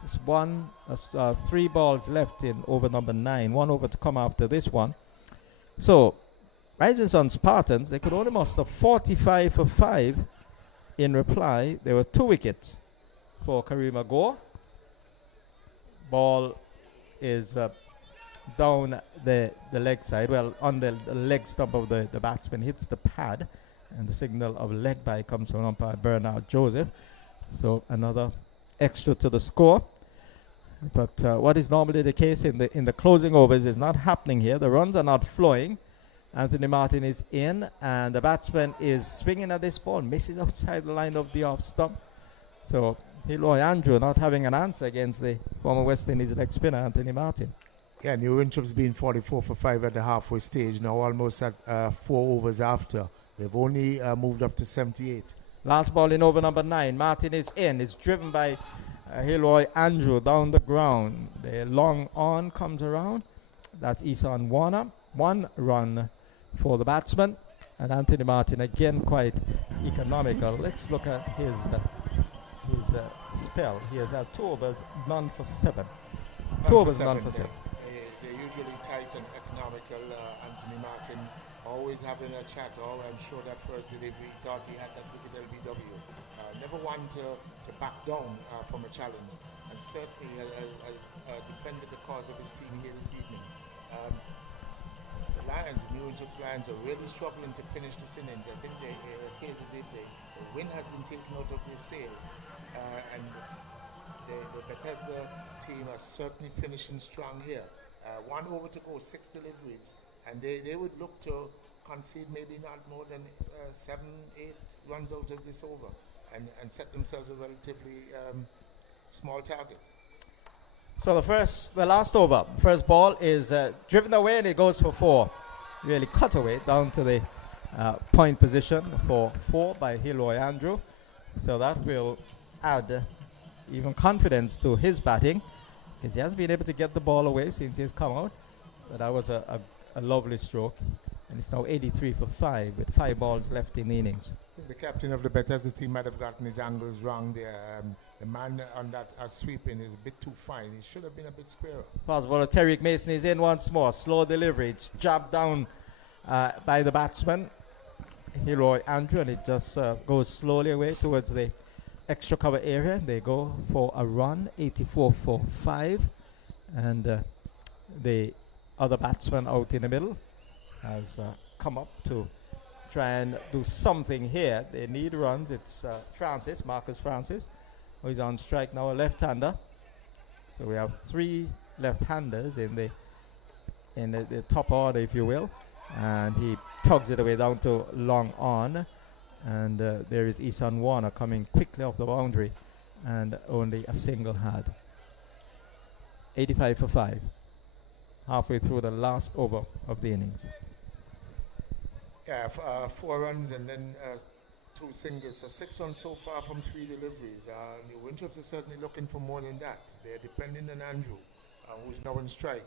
Just 3 balls left in over number 9. 1 over to come after this one. So Rising Sun Spartans, they could only muster 45 for 5 in reply. There were 2 wickets for Karima Gore. Ball is down the leg side, well, on the leg stump of the batsman, hits the pad, and the signal of leg by comes from umpire Bernard Joseph. So another extra to the score. But what is normally the case in the closing overs is not happening here. The runs are not flowing. Anthony Martin is in, and the batsman is swinging at this ball, misses outside the line of the off stump. So Hilroy Andrew not having an answer against the former West Indies leg spinner Anthony Martin. Yeah, New Winthorpes being 44 for 5 at the halfway stage, now almost at 4 overs after. They've only moved up to 78. Last ball in over number 9. Martin is in. It's driven by Hilroy Andrew down the ground. The long on comes around. That's Eason Warner. 1 run for the batsman. And Anthony Martin again quite economical. Let's look at his spell. He has had 2 overs, none for 7. 2 overs, none for 7. They're usually tight and economical. Anthony Martin always having a chat. Oh, I'm sure that first delivery he thought he had that wicket LBW. Never one to back down from a challenge, and certainly has defended the cause of his team here this evening. The Lions, the New Winthorpes Lions, are really struggling to finish this innings. I think it appears as if the wind has been taken out of their sail, and the Bethesda team are certainly finishing strong here. 1 over to go, 6 deliveries, and they would look to concede maybe not more than 7-8 runs out of this over, and set themselves a relatively small target. So the last over, first ball is driven away and it goes for 4. Really cut away down to the point position for 4 by Hilroy Andrew. So that will add even confidence to his batting, because he has been able to get the ball away since he's come out. But that was a lovely stroke. And it's now 83 for 5 with 5 balls left in the innings. I think the captain of the Bethesda team might have gotten his angles wrong there. The man on that sweeping is a bit too fine. He should have been a bit squarer. Fast bowler Tariq Mason is in once more. Slow delivery. It's jabbed down by the batsman, Hilroy Andrew, and it just goes slowly away towards the extra cover area. They go for a run, 84 for 5. And the other batsman out in the middle has come up to try and do something here. They need runs. It's Marcus Francis, who is on strike now, a left-hander. So we have 3 left-handers in the top order, if you will. And he tugs it away down to long on. And there is Isan Warner coming quickly off the boundary. And only a single had. 85 for 5. Halfway through the last over of the innings. Yeah, 4 runs and then 2 singles. So 6 runs so far from 3 deliveries. New Winthorpes are certainly looking for more than that. They're depending on Andrew, who's now on strike,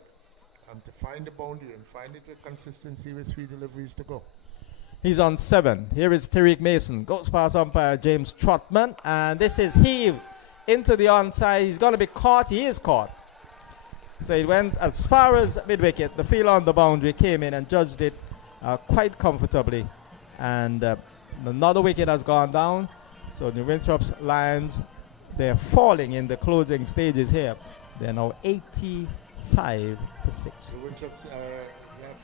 to find the boundary and find it with consistency with 3 deliveries to go. He's on 7. Here is Tariq Mason. Goes past umpire James Trotman. And this is heaved into the onside. He's going to be caught. He is caught. So it went as far as mid-wicket. The field on the boundary came in and judged it quite comfortably. And another wicket has gone down. So New Winthorpes Lions, they're falling in the closing stages here. They're now 85 for 6. The Winthorpes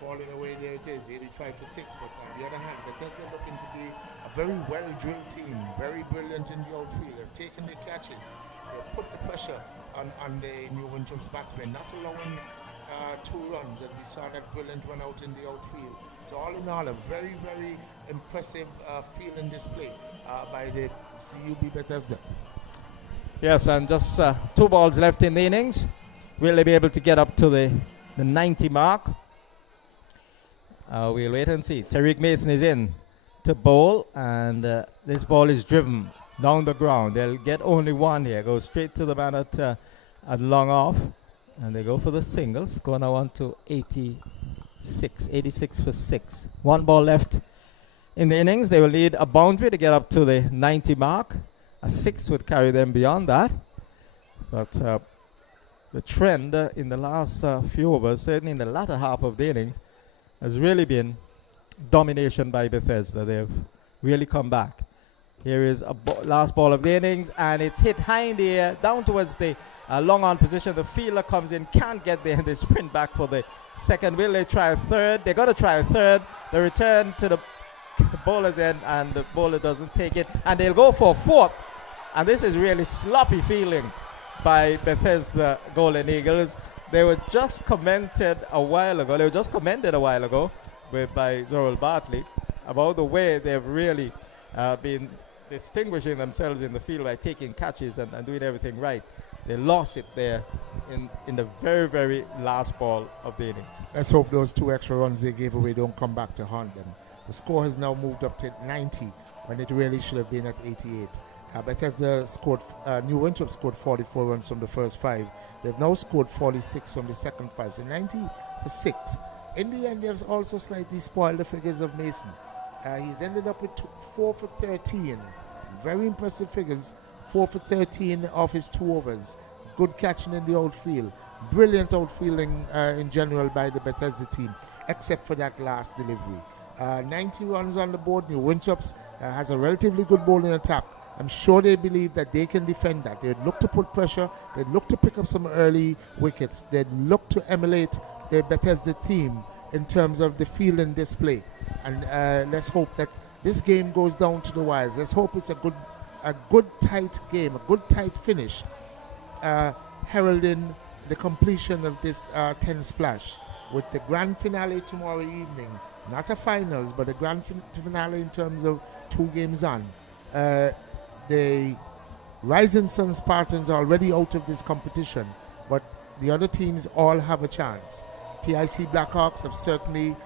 falling away. There it is, 85 for 6. But on the other hand, Bethesda looking to be a very well-drilled team, very brilliant in the outfield. They've taken their catches. They've put the pressure on the New Winthorpes batsmen, not allowing 2 runs, and we saw that brilliant run out in the outfield. So all in all, a very, very impressive fielding display by the CUB Bethesda. Yes, and just 2 balls left in the innings. Will they be able to get up to the 90 mark? We'll wait and see. Tariq Mason is in to bowl, and this ball is driven down the ground. They'll get only 1 here. Go straight to the man at long off. And they go for the single. Score now on to 86 for 6. 1 ball left in the innings. They will need a boundary to get up to the 90 mark. A 6 would carry them beyond that. But the trend in the last few overs, certainly in the latter half of the innings, has really been domination by Bethesda. They've really come back. Here is a last ball of the innings, and it's hit high in the air, down towards the long on position. The fielder comes in, can't get there, and they sprint back for the second. Will they try a third? They're going to try a third. The return to the bowler's end, and the bowler doesn't take it, and they'll go for a 4th. And this is really sloppy fielding by Bethesda Golden Eagles. They were just commented a while ago. By Zorel Bartley about the way they've really been distinguishing themselves in the field by taking catches and doing everything right. They lost it there in the very, very last ball of the innings. Let's hope those 2 extra runs they gave away don't come back to haunt them. The score has now moved up to 90 when it really should have been at 88. Bethesda scored, New Winthorpes scored 44 runs from the first 5. They've now scored 46 from the second 5. So 90 for 6. In the end, they've also slightly spoiled the figures of Mason. He's ended up with 4 for 13. Very impressive figures. 4 for 13 off his 2 overs. Good catching in the outfield. Brilliant outfielding in general by the Bethesda team, except for that last delivery. 90 runs on the board. New Winthorpes has a relatively good bowling attack. I'm sure they believe that they can defend that. They'd look to put pressure. They'd look to pick up some early wickets. They'd look to emulate the Bethesda team in terms of the fielding display. And let's hope that this game goes down to the wires. Let's hope it's a good tight game, a good tight finish, heralding the completion of this 10 splash with the grand finale tomorrow evening. Not a finals, but a grand finale in terms of 2 games on. The Rising Sun Spartans are already out of this competition, but the other teams all have a chance. PIC Blackhawks have certainly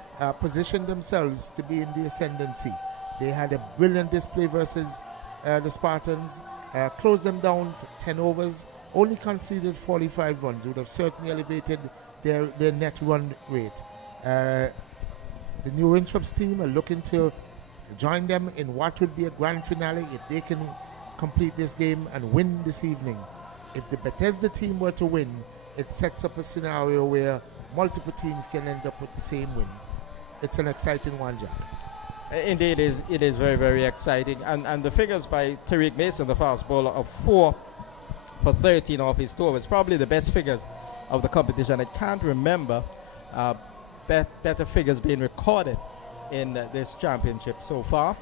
positioned themselves to be in the ascendancy. They had a brilliant display versus the Spartans, closed them down for 10 overs, only conceded 45 runs, would have certainly elevated their net run rate. The New Winthorpes team are looking to join them in what would be a grand finale if they can complete this game and win this evening. If the Bethesda team were to win, it sets up a scenario where multiple teams can end up with the same wins. It's an exciting one, Jack. Indeed, it is very, very exciting. And the figures by Tariq Mason, the fast bowler, of 4 for 13 off his tour. It's probably the best figures of the competition. I can't remember better figures being recorded in this championship so far.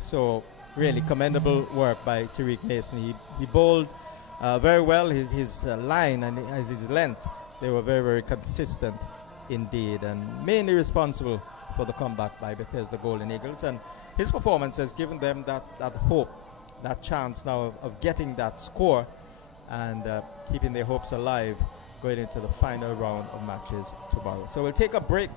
So really commendable work by Tariq Mason. He bowled very well. His line and his length, they were very, very consistent indeed, and mainly responsible for the comeback by Bethesda Golden Eagles. And his performance has given them that hope, that chance now of getting that score and keeping their hopes alive going into the final round of matches tomorrow. So we'll take a break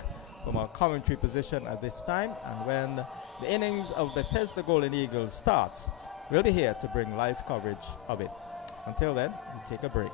from our commentary position at this time, and when the innings of Bethesda Golden Eagles starts, we'll be here to bring live coverage of it. Until then, we'll take a break.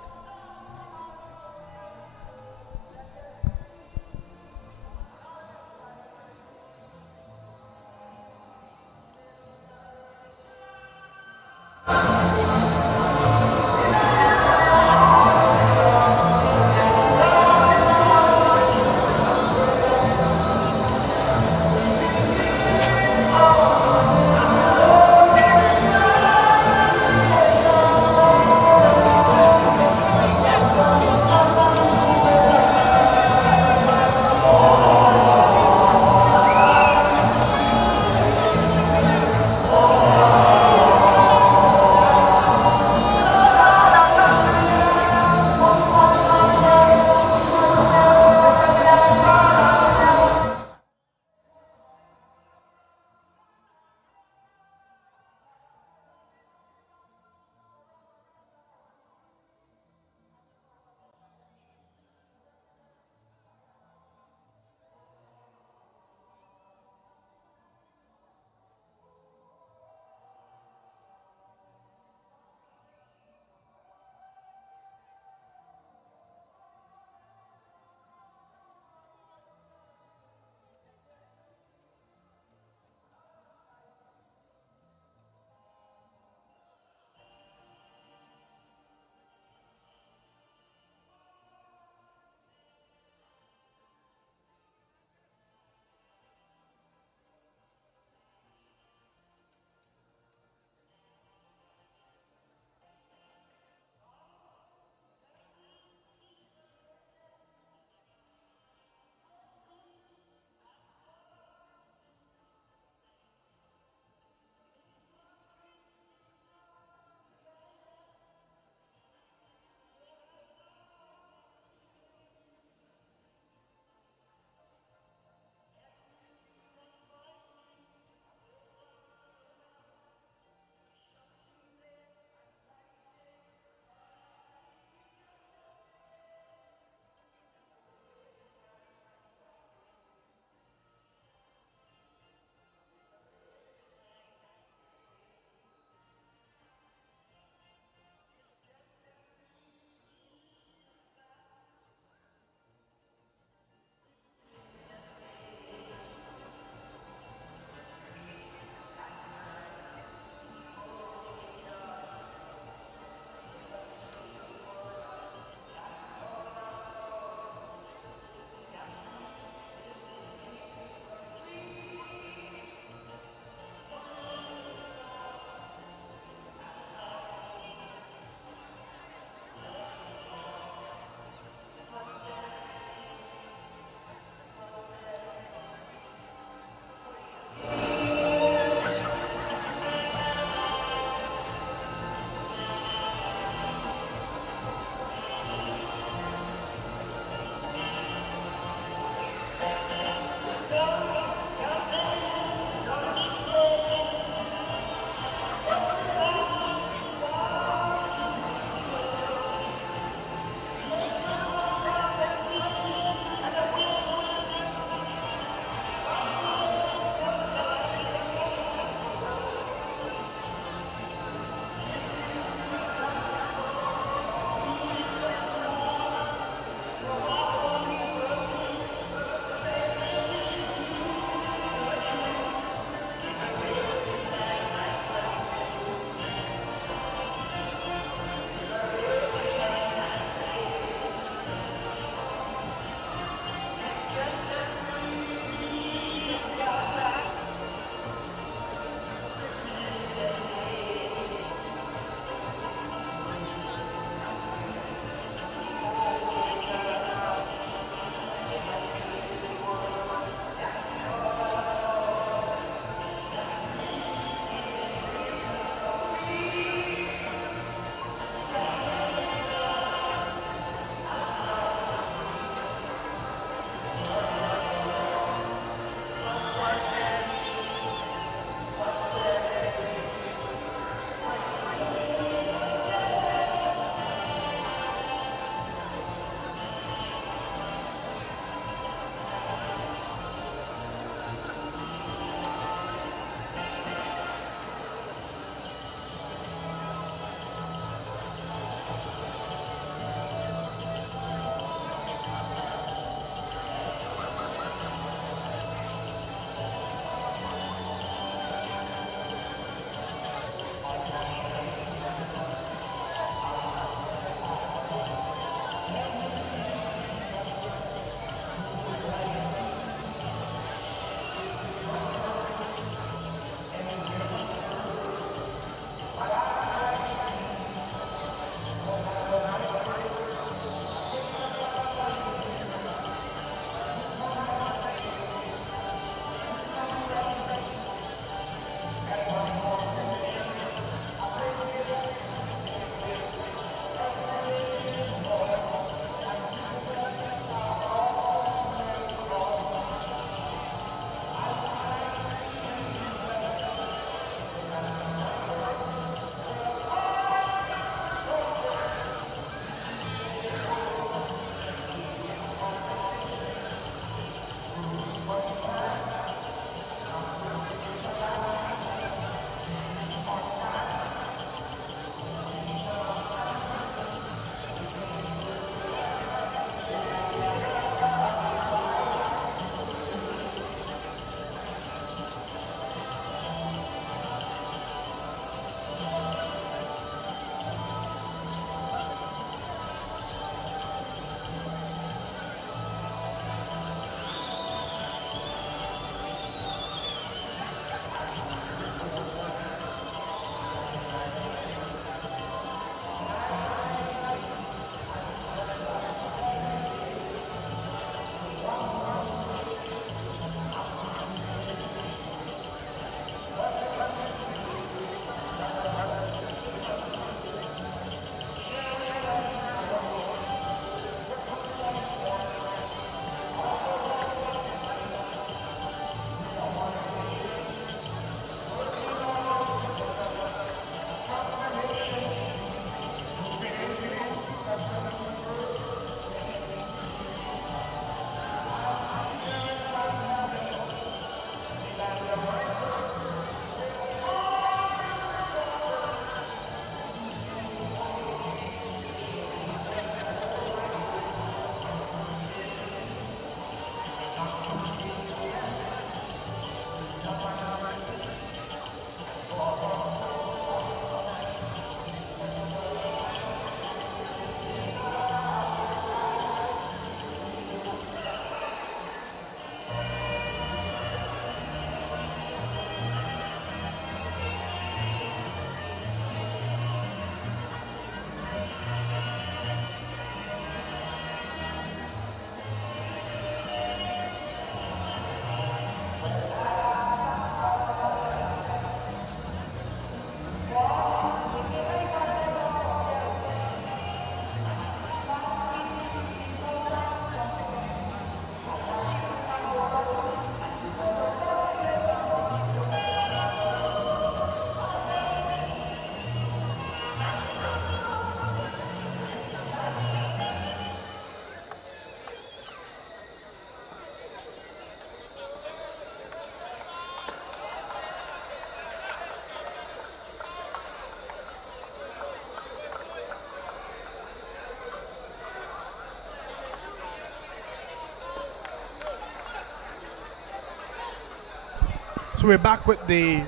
So we're back with the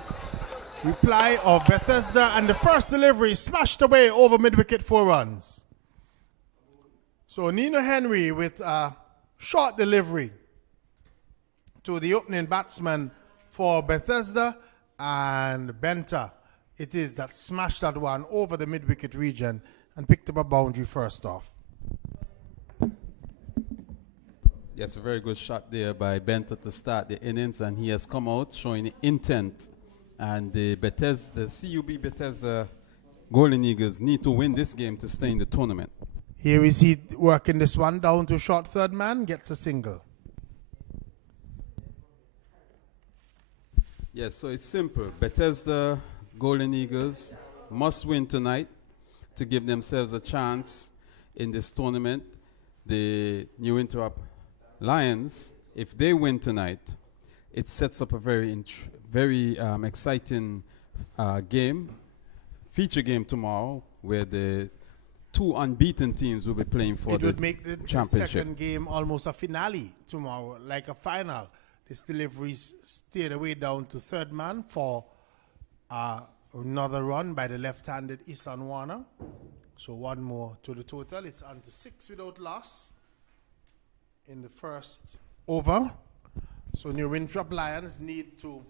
reply of Bethesda, and the first delivery smashed away over mid-wicket 4 runs. So Nino Henry with a short delivery to the opening batsman for Bethesda, and Benta it is that smashed that one over the mid-wicket region and picked up a boundary first off. Yes, a very good shot there by Benta to start the innings, and he has come out showing intent. And the CUB Bethesda Golden Eagles need to win this game to stay in the tournament. Here is he working this one down to short third man, gets a single. Yes, so it's simple. Bethesda Golden Eagles must win tonight to give themselves a chance in this tournament. The New Winthorpe Lions, if they win tonight, it sets up a very exciting feature game tomorrow, where the 2 unbeaten teams will be playing for it the would make the championship. second game almost a finale tomorrow, like a final. This delivery steered away down to third man for another run by the left-handed Isan Warner. So 1 more to the total. It's on to 6 without loss in the first over. So New Winthorpe Lions need to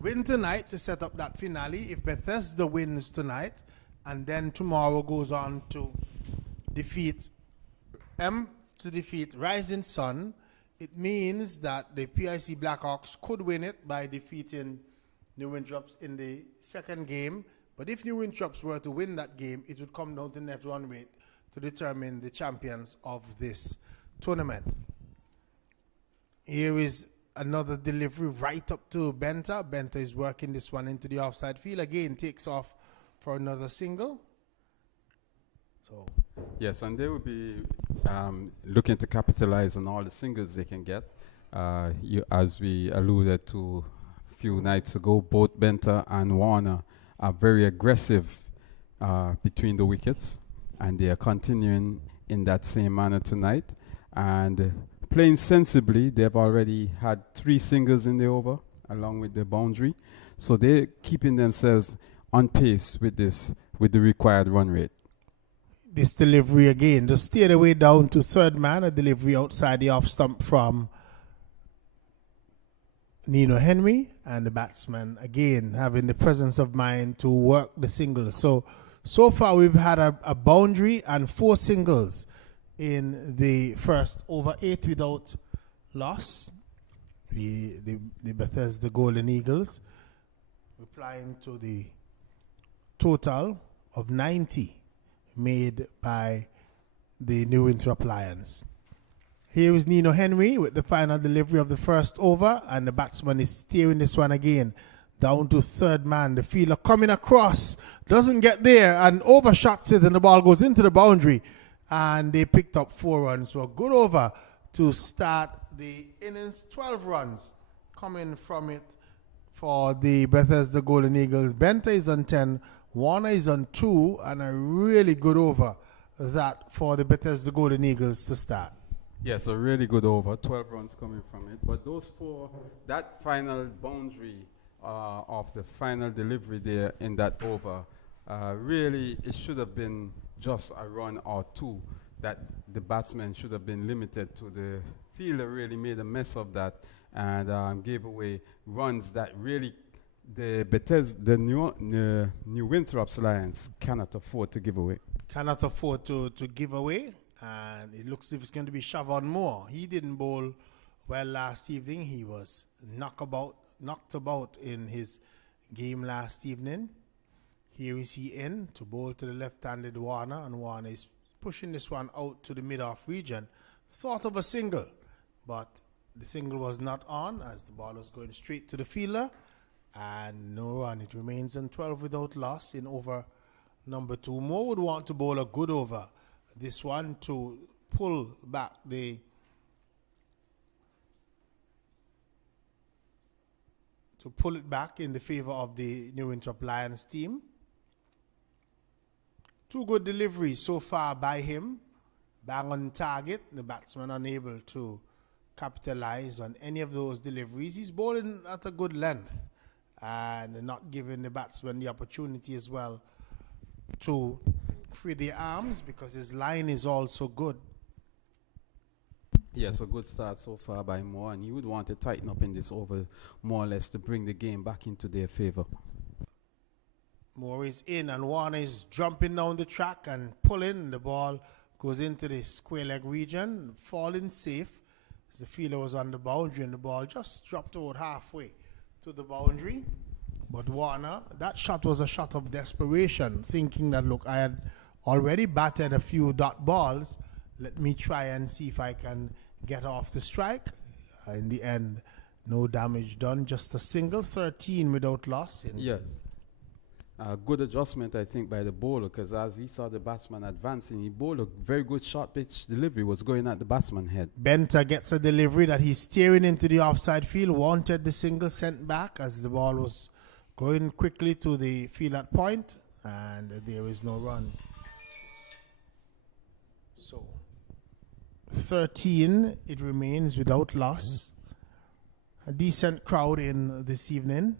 win tonight to set up that finale. If Bethesda wins tonight and then tomorrow goes on to defeat Rising Sun, it means that the PIC Blackhawks could win it by defeating New Winthorpe in the second game. But if New Winthorpe were to win that game, it would come down to net run rate to determine the champions of this tournament. Here is another delivery right up to Benta. Benta is working this one into the offside field. Again, takes off for another single. So Yes, and they will be looking to capitalize on all the singles they can get. As we alluded to a few nights ago, both Benta and Warner are very aggressive between the wickets, and they are continuing in that same manner tonight. And playing sensibly, they've already had 3 singles in the over, along with the boundary. So they're keeping themselves on pace with the required run rate. this delivery again, just steered away down to third man, a delivery outside the off stump from Nino Henry, and the batsman again having the presence of mind to work the singles. So far we've had a boundary and 4 singles in the first over, 8 without loss. The Bethesda Golden Eagles replying to the total of 90 made by the New Winthorpe Lions. Here is Nino Henry with the final delivery of the first over, and the batsman is steering this one again down to third man. The fielder coming across, doesn't get there, and overshots it, and the ball goes into the boundary, and they picked up 4 runs. So a good over to start the innings. 12 runs coming from it for the Bethesda Golden Eagles. Benta is on 10, Warner is on 2, and a really good over that for the Bethesda Golden Eagles to start. Yes, a really good over, 12 runs coming from it. But those 4, that final boundary of the final delivery there in that over, really it should have been just a run or 2 that the batsman should have been limited to. The fielder really made a mess of that and gave away runs that really the New Winthorpe Lions cannot afford to give away. Cannot afford to give away, and it looks as if it's going to be Shavon Moore. He didn't bowl well last evening. He was knocked about in his game last evening. Here is he in to bowl to the left-handed Warner, and Warner is pushing this one out to the mid-off region. Thought of a single, but the single was not on as the ball was going straight to the fielder, and no run. It remains on 12 without loss in over number 2. Moore would want to bowl a good over. This one to pull back pull it back in the favor of the New Winthorpe Lions team. 2 good deliveries so far by him. Bang on target. The batsman unable to capitalize on any of those deliveries. He's bowling at a good length and not giving the batsman the opportunity as well to free their arms, because his line is also good. Yes, a good start so far by Moore, and he would want to tighten up in this over more or less to bring the game back into their favor. Moore is in, and Warner is jumping down the track and pulling. The ball goes into the square leg region, falling safe as the fielder was on the boundary, and the ball just dropped about halfway to the boundary. But Warner, that shot was a shot of desperation, thinking that, look, I had already batted a few dot balls. Let me try and see if I can get off the strike. In the end, no damage done, just a single, 13 without loss. Yes. Good adjustment, I think, by the bowler, because as we saw the batsman advancing, he bowled a very good short pitch delivery, was going at the batsman head. Benter gets a delivery that he's steering into the offside field, wanted the single sent back as the ball was going quickly to the field at point, and there is no run. So 13, it remains without loss. A decent crowd in this evening.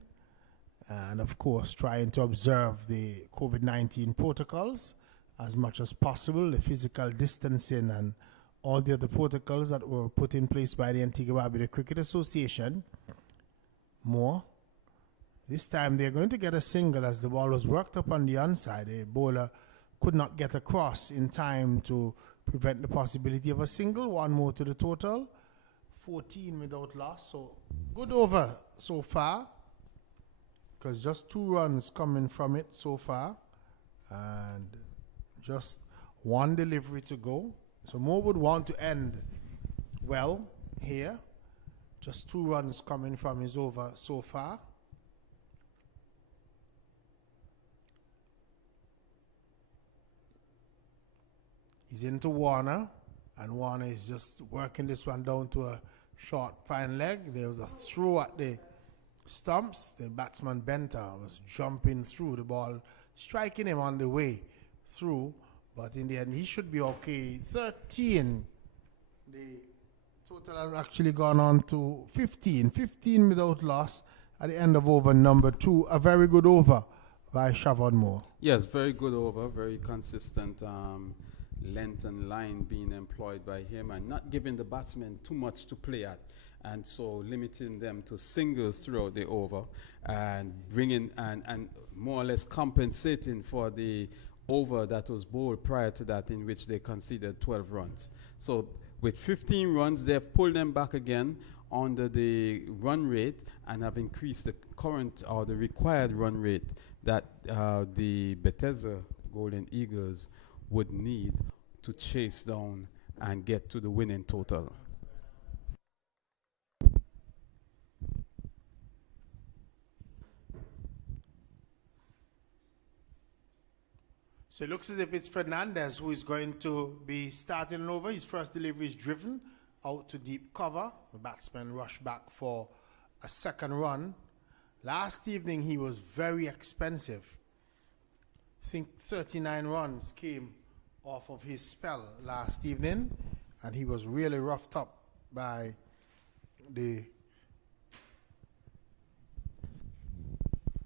And of course, trying to observe the COVID-19 protocols as much as possible, the physical distancing and all the other protocols that were put in place by the Antigua Barbuda Cricket Association. More. This time they're going to get a single as the ball was worked up on the onside. The bowler could not get across in time to prevent the possibility of a single. One more to the total. 14 without loss. So good over so far, because just 2 runs coming from it so far, and just 1 delivery to go. So Moore would want to end well here. Just 2 runs coming from his over so far. He's into Warner, and Warner is just working this one down to a short fine leg. There was a throw at the stumps. The batsman Benter was jumping through the ball, striking him on the way through, but in the end he should be okay. 13. The total has actually gone on to 15 without loss at the end of over number 2. A very good over by Shavon Moore. Yes, very good over, very consistent length and line being employed by him, and not giving the batsmen too much to play at, and so limiting them to singles throughout the over, and bringing and more or less compensating for the over that was bowled prior to that, in which they conceded 12 runs. So with 15 runs, they've pulled them back again under the run rate and have increased the current or the required run rate that the Bethesda Golden Eagles would need to chase down and get to the winning total. So it looks as if it's Fernandez who is going to be starting over. His first delivery is driven out to deep cover. The batsman rushed back for a second run. Last evening he was very expensive. I think 39 runs came off of his spell last evening, and he was really roughed up by the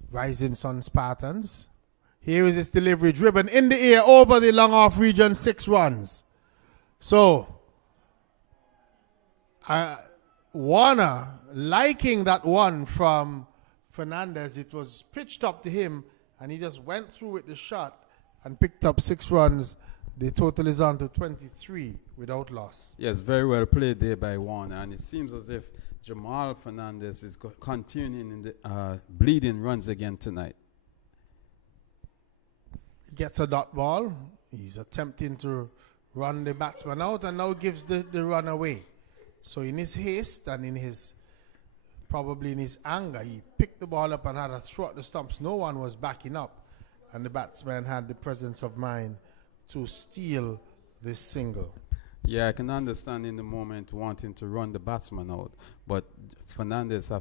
Rising Sun Spartans. Here is his delivery, driven in the air over the long off region, 6 runs. So Warner liking that one from Fernandez. It was pitched up to him, and he just went through with the shot and picked up 6 runs. The total is on to 23 without loss. Yes, very well played there by Warner, and it seems as if Jamal Fernandez is continuing in the bleeding runs again tonight. He gets a dot ball. He's attempting to run the batsman out, and now gives the run away. So in his haste and in his probably in his anger, he picked the ball up and had a throw at the stumps. No one was backing up, and the batsman had the presence of mind to steal this single. Yeah, I can understand in the moment wanting to run the batsman out, but Fernandez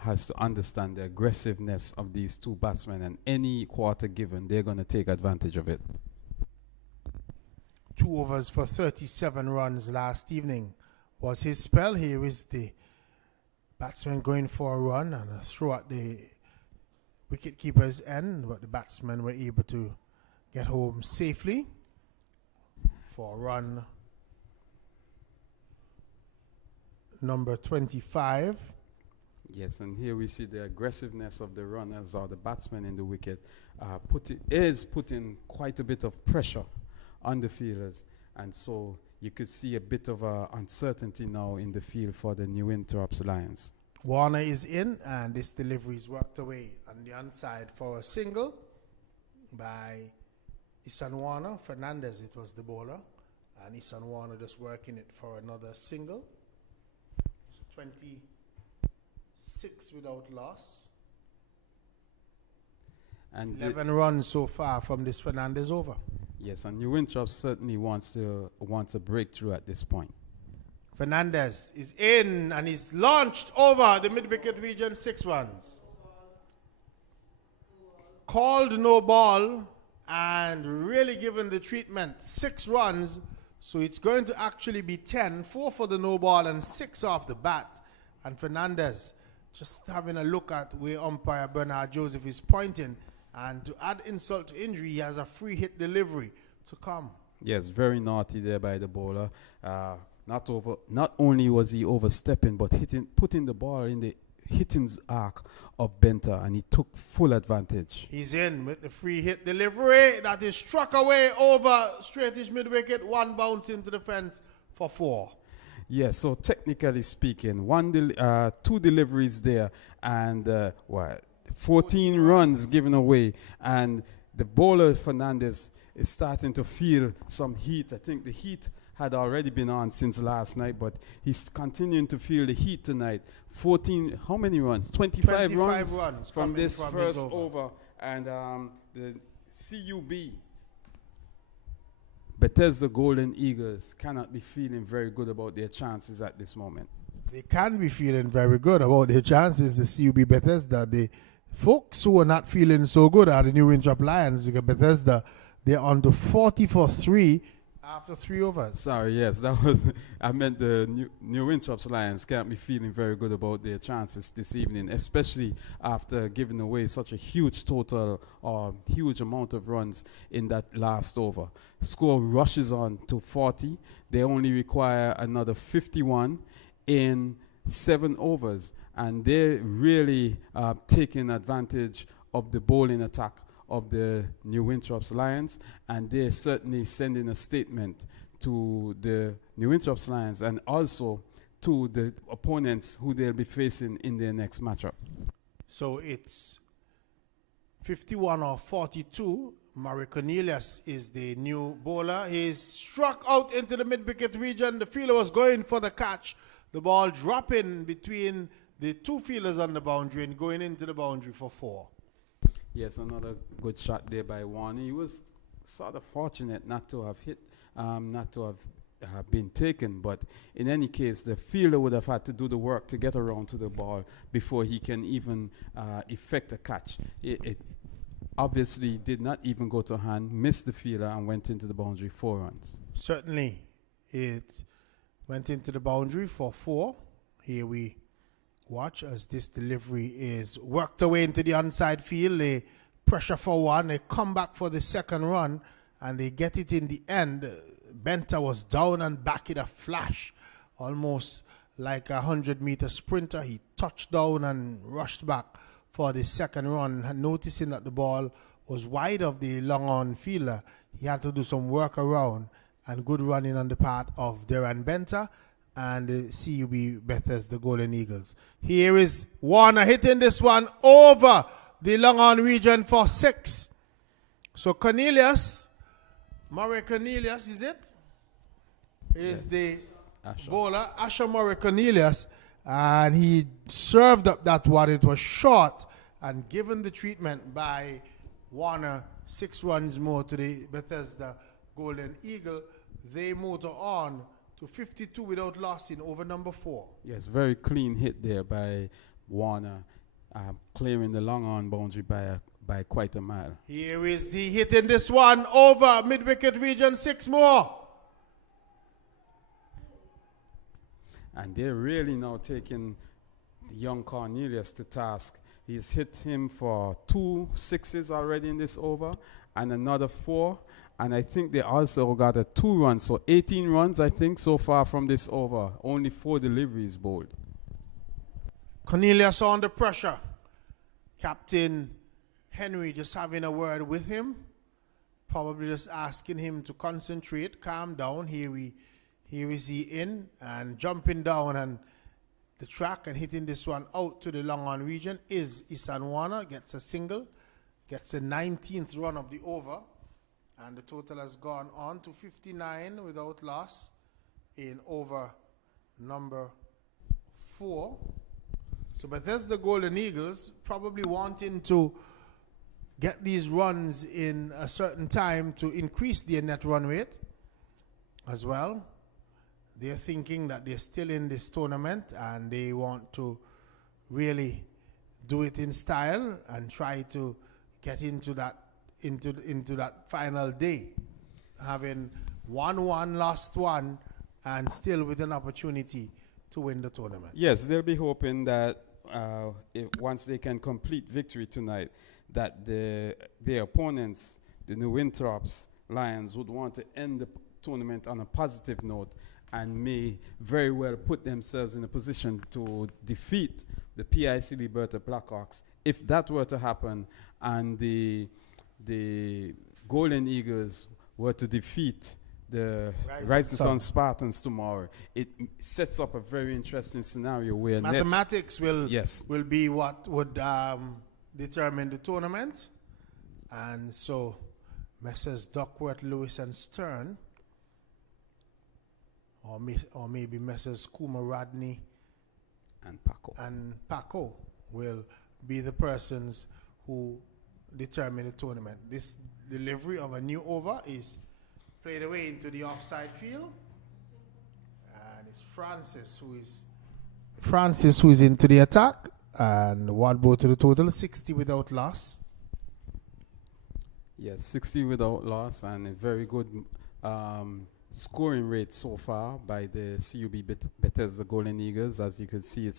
has to understand the aggressiveness of these 2 batsmen, and any quarter given, they're going to take advantage of it. 2 overs for 37 runs last evening. was his spell. Here is the batsman going for a run and a throw at the wicketkeeper's end, but the batsmen were able to get home safely for run number 25. Yes, and here we see the aggressiveness of the runners or the batsmen in the wicket putting quite a bit of pressure on the fielders, and so you could see a bit of uncertainty now in the field for the New Winthorpes Lions. Warner is in, and this delivery is worked away on the onside for a single by Isan Warner. Fernandez, it was the bowler, and Isan Warner just working it for another single. So 26 without loss. And 11 runs so far from this Fernandez over. yes, and New Winthorpes certainly wants a breakthrough at this point. Fernandez is in, and he's launched over the mid-wicket region, 6 runs. Called no ball and really given the treatment, 6 runs. So it's going to actually be 10, 4 for the no ball and 6 off the bat. And Fernandez just having a look at where umpire Bernard Joseph is pointing. And to add insult to injury, he has a free hit delivery to come. Yes, very naughty there by the bowler. Not only was he overstepping, but putting the ball in the hitting arc of Benta, and he took full advantage. He's in with the free hit delivery that is struck away over straightish mid-wicket, 1 bounce into the fence for 4. Yes, so technically speaking, 2 deliveries there, and 14 runs given away, and the bowler Fernandez is starting to feel some heat. I think the heat had already been on since last night, but he's continuing to feel the heat tonight. 14, how many runs? 25 runs from this first over. And the CUB, Bethesda Golden Eagles, cannot be feeling very good about their chances at this moment. They can be feeling very good about their chances, the CUB Bethesda. The folks who are not feeling so good are the New Winthorpes Lions, because Bethesda, they're on to 40 for 3 after 3 overs. Sorry, yes, I meant the New Winthorpes Lions can't be feeling very good about their chances this evening, especially after giving away such a huge total or huge amount of runs in that last over. Score rushes on to 40. They only require another 51 in 7 overs, and they're really taking advantage of the bowling attack of the New Winthorpes Lions, and they're certainly sending a statement to the New Winthorpes Lions and also to the opponents who they'll be facing in their next matchup. So it's 51 or 42. Murray Cornelius is the new bowler. He's struck out into the mid-wicket region. The fielder was going for the catch. The ball dropping between the 2 fielders on the boundary and going into the boundary for 4. Yes, another good shot there by Warner. He was sort of fortunate not to have hit, not to have been taken. But in any case, the fielder would have had to do the work to get around to the ball before he can even effect a catch. It obviously did not even go to hand, missed the fielder, and went into the boundary 4 runs. Certainly, it went into the boundary for 4. Here we watch as this delivery is worked away into the onside field. They pressure for 1. They come back for the second run, and they get it in the end. Benta was down and back in a flash, almost like a 100-meter sprinter. He touched down and rushed back for the second run, and noticing that the ball was wide of the long-on fielder. He had to do some work around, and good running on the part of Deran Benta and the CUB Bethesda Golden Eagles. Here is Warner hitting this one over the long-on region for 6. So Cornelius, Murray Cornelius, is it? Is the bowler, Asher Murray Cornelius, and he served up that one. It was short, and given the treatment by Warner, 6 runs more to the Bethesda Golden Eagle. They motor on to 52 without loss in over number 4. Yes, very clean hit there by Warner, clearing the long-on boundary by quite a mile. Here is the hit in this one over mid-wicket region, 6 more. And they're really now taking the young Cornelius to task. He's hit him for 2 sixes already in this over and another 4. And I think they also got a 2 run. So 18 runs, I think, so far from this over. Only 4 deliveries bowled. Cornelius under pressure. Captain Henry just having a word with him. Probably just asking him to concentrate, calm down. Here is he in and jumping down and the track and hitting this one out to the long on region is Isan Warner. Gets a single, gets a 19th run of the over. And the total has gone on to 59 without loss in over number 4. So Bethesda Golden Eagles probably wanting to get these runs in a certain time to increase their net run rate as well. They're thinking that they're still in this tournament and they want to really do it in style and try to get into that final day, having won 1, lost 1, and still with an opportunity to win the tournament. Yes, they'll be hoping that once they can complete victory tonight, that their opponents, the New Winthorpes Lions, would want to end the tournament on a positive note and may very well put themselves in a position to defeat the PIC Liberta Blackhawks. If that were to happen and the Golden Eagles were to defeat the Rise to Sun Spartans tomorrow, it sets up a very interesting scenario where mathematics will be what would determine the tournament. And so Messrs. Duckworth, Lewis, and Stern, or maybe Messrs. Kuma, Rodney, and Paco will be the persons who determine the tournament. This delivery of a new over is played away into the offside field, and it's Francis who is into the attack, and 1 ball to the total, 60 without loss. Yes, 60 without loss, and a very good scoring rate so far by the CUB Bethesda Golden Eagles. As you can see,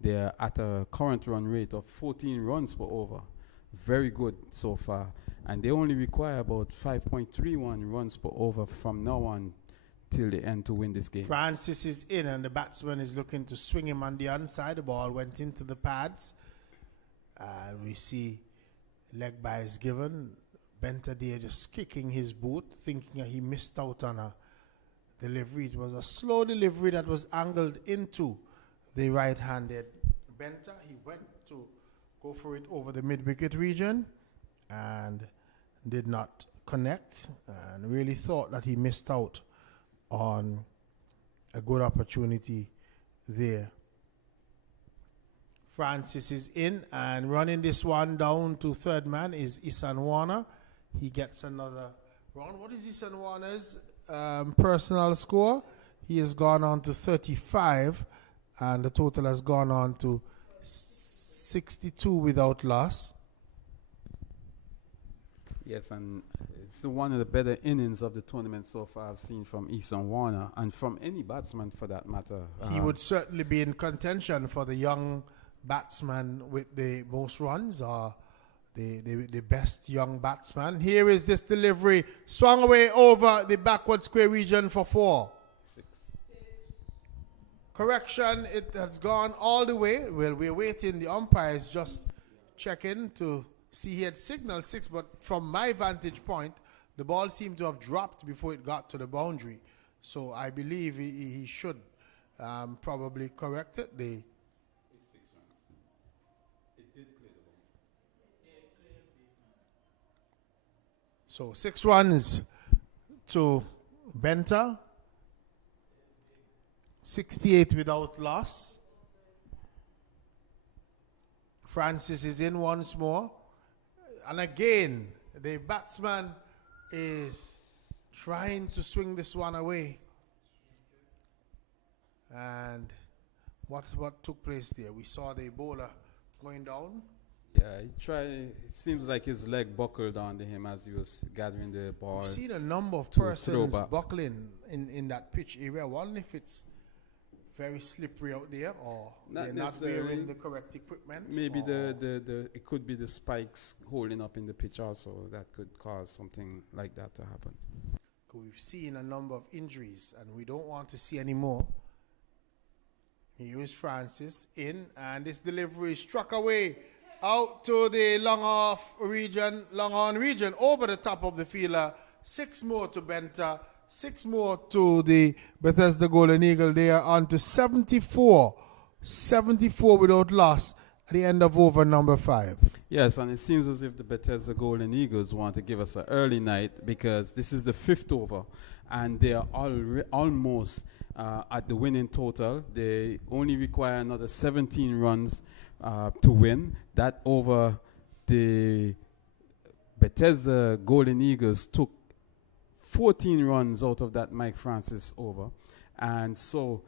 they're at a current run rate of 14 runs per over. Very good so far. And they only require about 5.31 runs per over from now on till the end to win this game. Francis is in, and the batsman is looking to swing him on the inside. The ball went into the pads. And we see leg by is given. Benter there just kicking his boot, thinking that he missed out on a delivery. It was a slow delivery that was angled into the right-handed Benter. He went to go for it over the mid-wicket region and did not connect, and really thought that he missed out on a good opportunity there. Francis is in and running this one down to third man is Isan Warner. He gets another run. What is Isan Warner's personal score? He has gone on to 35, and the total has gone on to 62 without loss. Yes, and it's one of the better innings of the tournament so far I've seen from Isan Warner, and from any batsman for that matter. He would certainly be in contention for the young batsman with the most runs, or the best young batsman. Here is this delivery, swung away over the backward square region for 4. 6. Correction, it has gone all the way. Well, we're waiting. The umpire is just checking to see. He had signaled 6, but from my vantage point, the ball seemed to have dropped before it got to the boundary. So I believe he should probably correct it. It's 6 runs. It did clear the ball. So 6 runs to Benter. 68 without loss. Francis is in once more. And again, the batsman is trying to swing this one away. And what took place there? We saw the bowler going down. Yeah, he tried. It seems like his leg buckled onto him as he was gathering the ball. I've seen a number of persons buckling in that pitch area. I wonder if it's very slippery out there, or Not they're not necessarily. wearing the correct equipment? Maybe or the it could be the spikes holding up in the pitch also that could cause something like that to happen. we've seen a number of injuries, and we don't want to see any more. Here is Francis in, and this delivery struck away out to the long on region, over the top of the fielder. 6 more to Benta, 6 more to the Bethesda Golden Eagle. They are on to 74 without loss at the end of over number 5. Yes, and it seems as if the Bethesda Golden Eagles want to give us an early night, because this is the 5th over, and they are almost at the winning total. They only require another 17 runs to win. That over, the Bethesda Golden Eagles took 14 runs out of that Mike Francis over, and so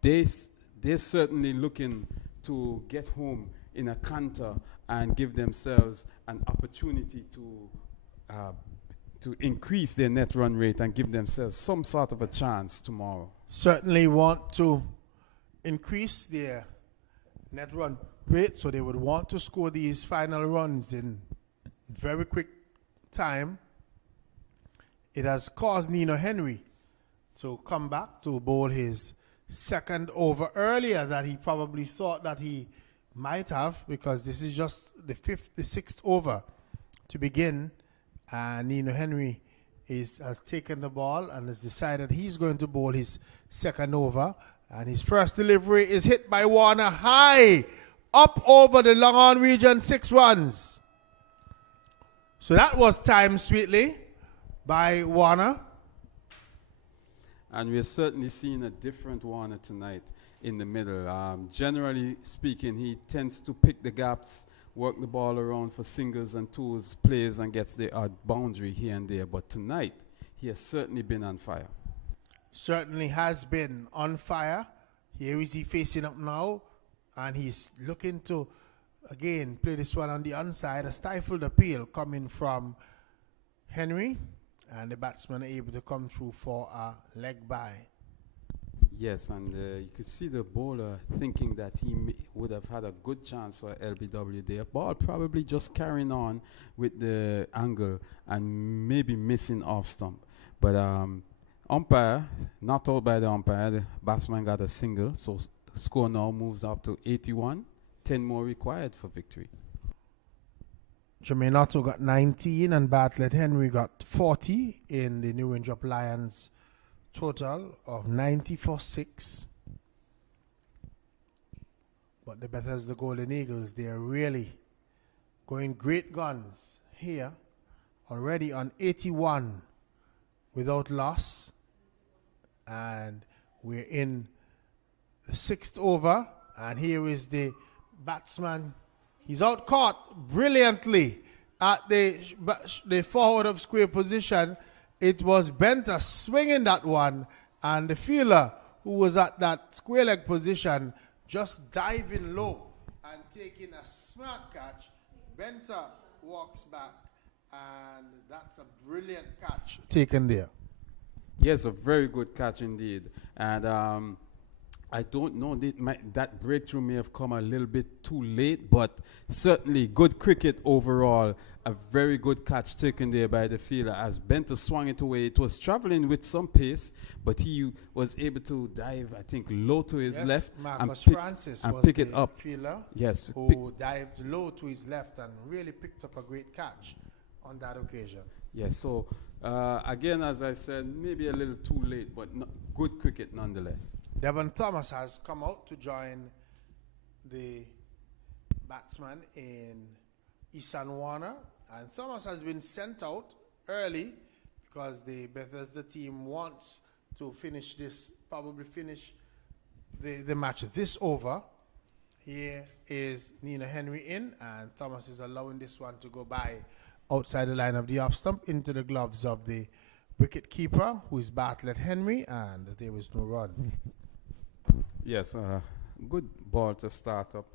they're certainly looking to get home in a canter and give themselves an opportunity to increase their net run rate and give themselves some sort of a chance tomorrow. Certainly want to increase their net run rate, so they would want to score these final runs in very quick time. It has caused Nino Henry to come back to bowl his second over earlier that he probably thought that he might have, because this is just the 6th over to begin, and Nino Henry has taken the ball and has decided he's going to bowl his second over, and his first delivery is hit by Warner high up over the long on region, 6 runs. So that was timed sweetly by Warner. And we're certainly seeing a different Warner tonight in the middle. Generally speaking, he tends to pick the gaps, work the ball around for singles and twos, plays and gets the odd boundary here and there. But tonight, he has certainly been on fire. Certainly has been on fire. Here is he facing up now, and he's looking to, again, play this one on the onside. A stifled appeal coming from Henry, and the batsman able to come through for a leg by. Yes, and you could see the bowler thinking that he would have had a good chance for LBW there. Ball probably just carrying on with the angle and maybe missing off stump. But umpire, not out by the umpire, the batsman got a single, so score now moves up to 81. 10 more required for victory. Jermaine Otto got 19 and Bartlett Henry got 40 in the New Winthorpe Lions total of 90 for 6. But the Bethesda Golden Eagles, they are really going great guns here, already on 81 without loss. And we're in the 6th over, and here is the batsman. He's out caught brilliantly at the forward of square position. It was Benta swinging that one, and the fielder who was at that square leg position just diving low and taking a smart catch. Benta walks back, and that's a brilliant catch taken there. Yes, a very good catch indeed. And I don't know, that breakthrough may have come a little bit too late, but certainly good cricket overall. A very good catch taken there by the fielder as Benta swung it away. It was traveling with some pace, but he was able to dive, I think, low to his left Marcus and Francis and was pick the it up. fielder Yes, who dived low to his left and really picked up a great catch on that occasion. yes. So again, as I said, maybe a little too late, but good cricket nonetheless. Devon Thomas has come out to join the batsman in Isan Warner, and Thomas has been sent out early because the Bethesda team wants to finish this, probably finish the matches. This over, here is Nina Henry in, and Thomas is allowing this one to go by outside the line of the off stump into the gloves of the wicket keeper, who is Bartlett Henry, and there was no run. Yes, good ball to start up.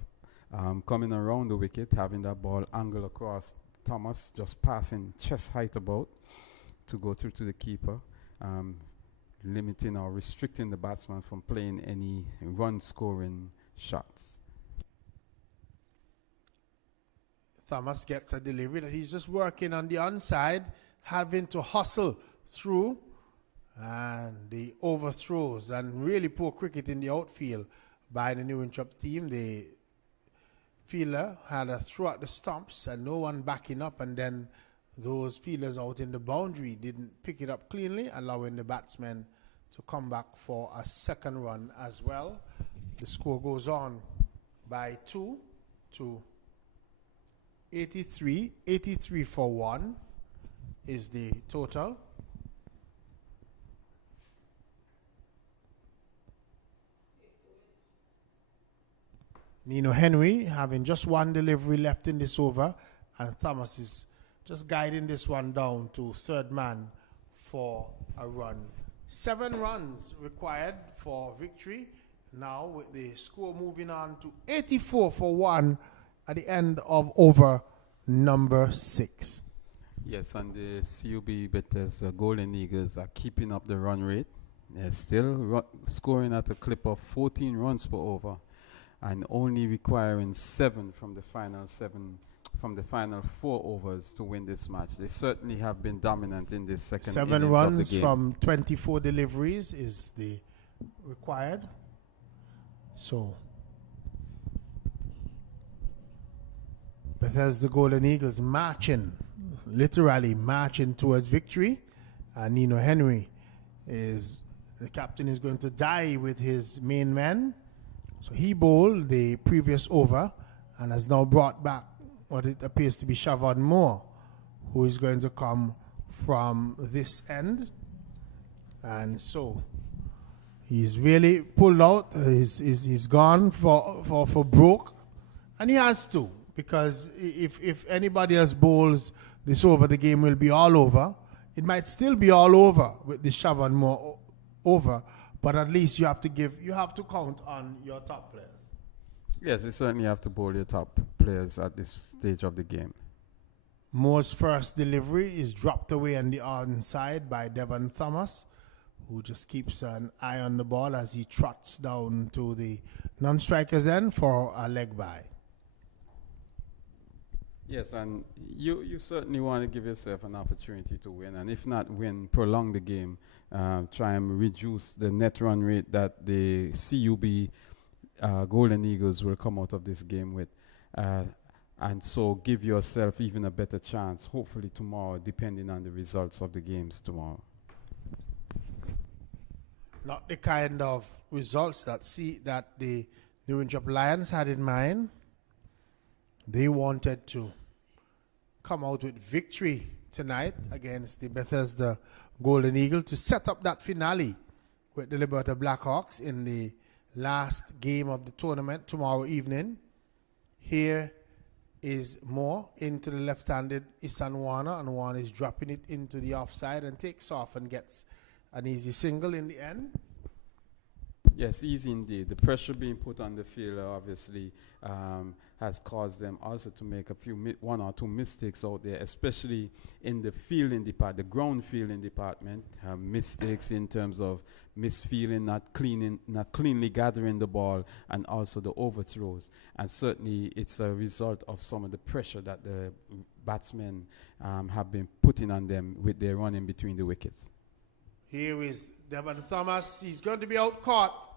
Coming around the wicket, having that ball angle across Thomas, just passing chest height about to go through to the keeper. limiting or restricting the batsman from playing any run-scoring shots. Thomas gets a delivery that he's just working on the onside, having to hustle through, and the overthrows and really poor cricket in the outfield by the New Winthorpe team. The fielder had a throw at the stumps and no one backing up, and then those fielders out in the boundary didn't pick it up cleanly, allowing the batsmen to come back for a second run as well. The score goes on by 2 to 83. 83 for 1 is the total. Nino Henry having just one delivery left in this over, and Thomas is just guiding this one down to third man for a run. 7 runs required for victory. Now with the score moving on to 84 for 1 at the end of over number 6. Yes, and the CUB Bethesda Golden Eagles are keeping up the run rate. They're still scoring at a clip of 14 runs per over, and only requiring 7 from the final 4 overs to win this match. They certainly have been dominant in this second 7 innings runs of the game. from 24 deliveries is the required. So Bethesda Golden Eagles literally marching towards victory, and Nino Henry the captain is going to die with his main man. So he bowled the previous over and has now brought back what it appears to be Siobhan Moore, who is going to come from this end. And so he's really pulled out. He's gone for broke, and he has to, because if anybody else bowls this over, the game will be all over. It might still be all over with the Siobhan Moore over, but at least you have to count on your top players. Yes, you certainly have to bowl your top players at this stage of the game. Moore's first delivery is dropped away on the onside by Devon Thomas, who just keeps an eye on the ball as he trots down to the non-striker's end for a leg by. Yes, and you certainly want to give yourself an opportunity to win, and if not win, prolong the game. Try and reduce the net run rate that the CUB Golden Eagles will come out of this game with, and so give yourself even a better chance, hopefully tomorrow, depending on the results of the games tomorrow. Not the kind of results that the New Winthorpe Lions had in mind. They wanted to come out with victory tonight against the Bethesda Golden Eagle to set up that finale with the Liberta Blackhawks in the last game of the tournament tomorrow evening. Here is Moore into the left-handed Isan Warner, and Warner is dropping it into the offside and takes off and gets an easy single in the end. Yes, easy indeed. The pressure being put on the fielder obviously has caused them also to make one or two mistakes out there, especially in the fielding department, the ground fielding department. Mistakes in terms of misfielding, not cleanly gathering the ball, and also the overthrows. And certainly it's a result of some of the pressure that the batsmen have been putting on them with their running between the wickets. Here is Devon Thomas. He's going to be out caught.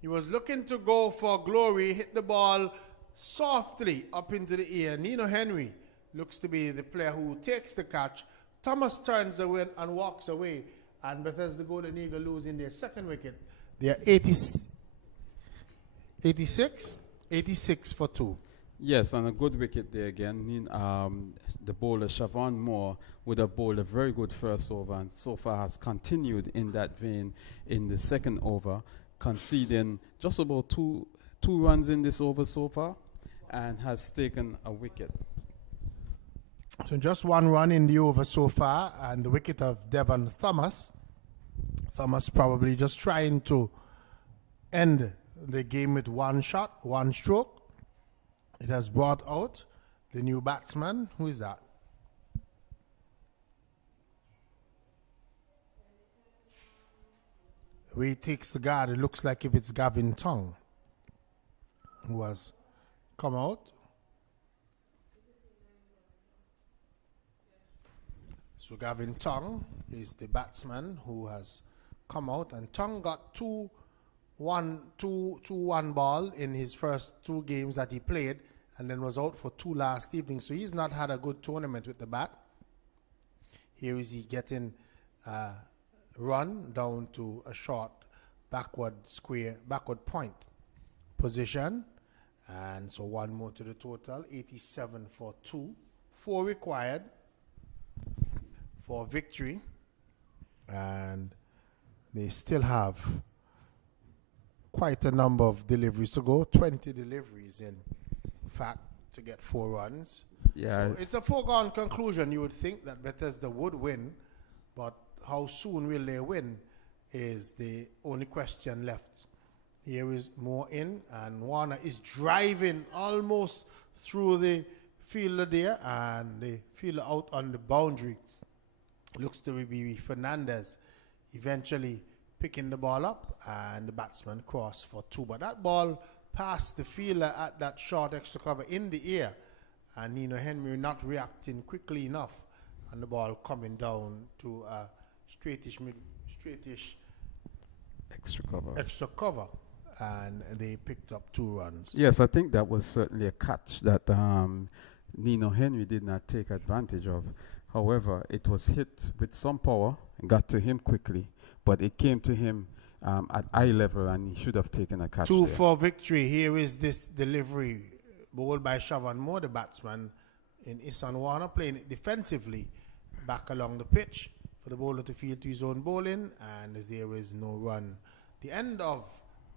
He was looking to go for glory, hit the ball softly up into the air. Nino Henry looks to be the player who takes the catch. Thomas turns away and walks away, and Bethesda Golden Eagle losing their second wicket. They are 86 for 2. Yes, and a good wicket there again. The bowler Siobhan Moore would have bowled a very good first over, and so far has continued in that vein in the second over, conceding just about two runs in this over so far, and has taken a wicket. So just 1 run in the over so far, and the wicket of Devon Thomas. Thomas probably just trying to end the game with 1 shot, 1 stroke. It has brought out the new batsman. Who is that? where he takes the guard, it looks like if it's Gavin Tongue who has come out. So Gavin Tongue is the batsman who has come out, and Tongue got 2-1 ball in his first 2 games that he played, and then was out for 2 last evening. So he's not had a good tournament with the bat. Here is he getting run down to a short backward point position, and so 1 more to the total. 87 for 2, 4 required for victory, and they still have quite a number of deliveries to go. 20 deliveries in fact to get 4 runs. Yeah. So it's a foregone conclusion. You would think that Bethesda would win, but how soon will they win is the only question left. Here is Moore in, and Warner is driving almost through the fielder there, and the fielder out on the boundary. Looks to be Fernandez eventually picking the ball up, and the batsman crossed for 2. But that ball passed the fielder at that short extra cover in the air, and Nino Henry not reacting quickly enough, and the ball coming down to a straightish extra cover, and they picked up 2 runs. Yes, I think that was certainly a catch that Nino Henry did not take advantage of. However, it was hit with some power and got to him quickly, but it came to him at eye level, and he should have taken a catch. 2 there. for victory. Here is this delivery bowled by Siobhan Moore, the batsman, in Isan Warner, playing it defensively back along the pitch for the bowler to field to his own bowling, and there is no run. The end of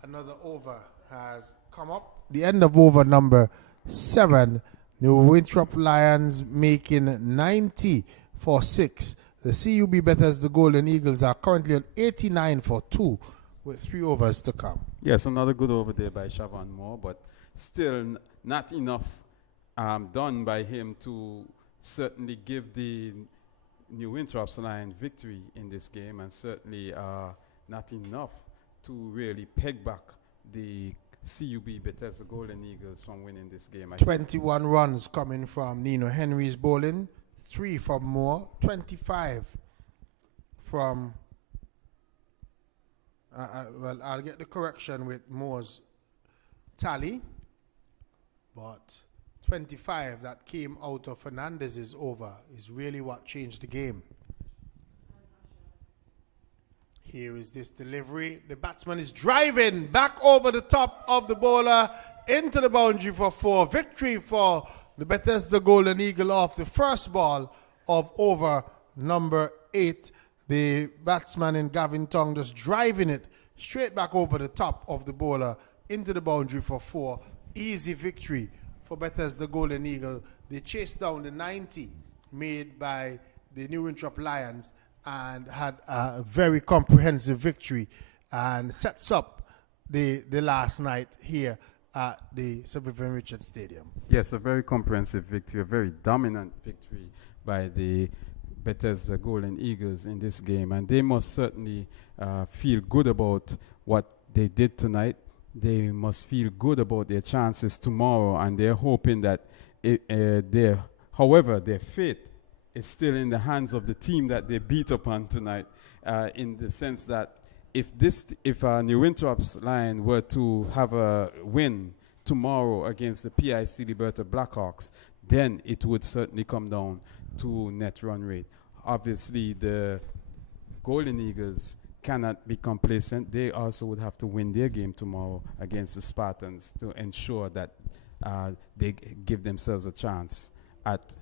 another over has come up. The end of over number 7. The Winthrop Lions making 90 for 6. The CUB Bethesda Golden Eagles are currently on 89 for 2 with 3 overs to come. Yes, another good over there by Siobhan Moore, but still not enough done by him to certainly give the New Winthorpes Lions victory in this game, and certainly not enough to really peg back the CUB Bethesda Golden Eagles from winning this game. 21 runs coming from Nino Henry's bowling, 3 from Moore, 25 from well, I'll get the correction with Moore's tally, but 25 that came out of Fernandez's over is really what changed the game. Here is this delivery. The batsman is driving back over the top of the bowler into the boundary for 4. Victory for the Bethesda Golden Eagle off the first ball of over number 8. The batsman in Gavin Tongue just driving it straight back over the top of the bowler into the boundary for 4. Easy victory for Bethesda Golden Eagle. They chased down the 90 made by the New Winthrop Lions and had a very comprehensive victory, and sets up the last night here at the Sir Vivian Richards Stadium. Yes, a very comprehensive victory, a very dominant victory by the Bethesda Golden Eagles in this game, and they must certainly feel good about what they did tonight. They must feel good about their chances tomorrow, and they're hoping that however, their fate is still in the hands of the team that they beat upon tonight, in the sense that if New Winthorpes Lions were to have a win tomorrow against the PIC Liberta Blackhawks, then it would certainly come down to net run rate. Obviously, the Golden Eagles cannot be complacent. They also would have to win their game tomorrow against the Spartans to ensure that they give themselves a chance at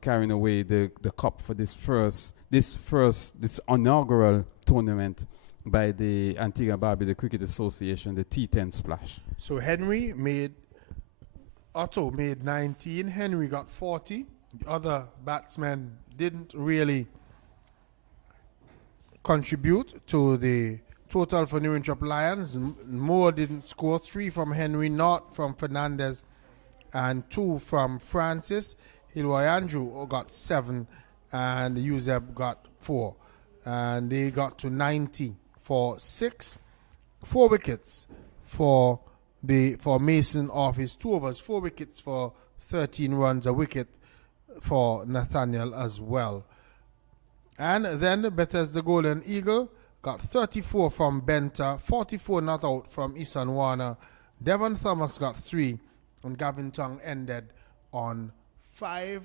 carrying away the cup for this inaugural tournament by the Antigua Barbuda Cricket Association, the T10 Splash. So Otto made 19. Henry got 40. The other batsmen didn't really contribute to the total for New Winthrop Lions. Moore didn't score. 3 from Henry, not from Fernandez, and 2 from Francis. Hilroy Andrew got 7, and Yuseb got 4. And they got to 90 for 6. 4 wickets for Mason off his 2 overs. 4 wickets for 13 runs. A wicket for Nathaniel as well. And then Bethesda Golden Eagle got 34 from Benta, 44 not out from Isan Warner. Devon Thomas got 3, and Gavin Tong ended on 5.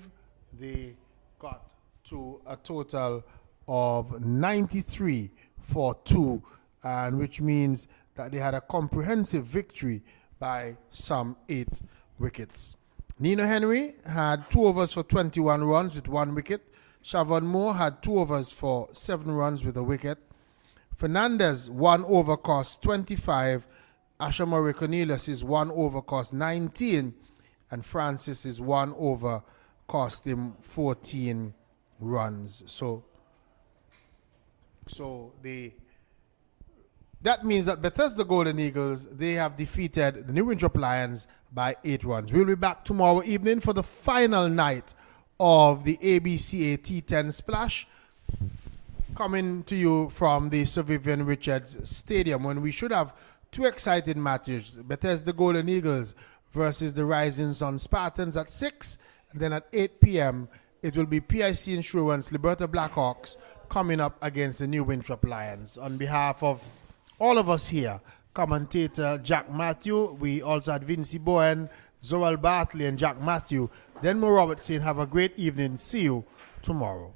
They got to a total of 93 for 2, and which means that they had a comprehensive victory by some 8 wickets. Nino Henry had 2 overs for 21 runs with 1 wicket. Shavon Moore had 2 overs for 7 runs with a wicket. Fernandez, 1 over cost 25. Ashamori Cornelius is 1 over cost 19. And Francis is 1 over cost him 14 runs. So that means that Bethesda Golden Eagles, they have defeated the New Winthorpe Lions by 8 runs. We'll be back tomorrow evening for the final night of the ABCA T10 Splash, coming to you from the Sir Vivian Richards Stadium, when we should have 2 exciting matches: Bethesda Golden Eagles versus the Rising Sun Spartans at 6, and then at 8 p.m. it will be PIC Insurance Liberta Blackhawks coming up against the New Winthorpe Lions. On behalf of all of us here, commentator Jack Matthew, we also had Vincy Bowen, Zoral Bartley, and Jack Matthew. Denmo Robertson, have a great evening. See you tomorrow.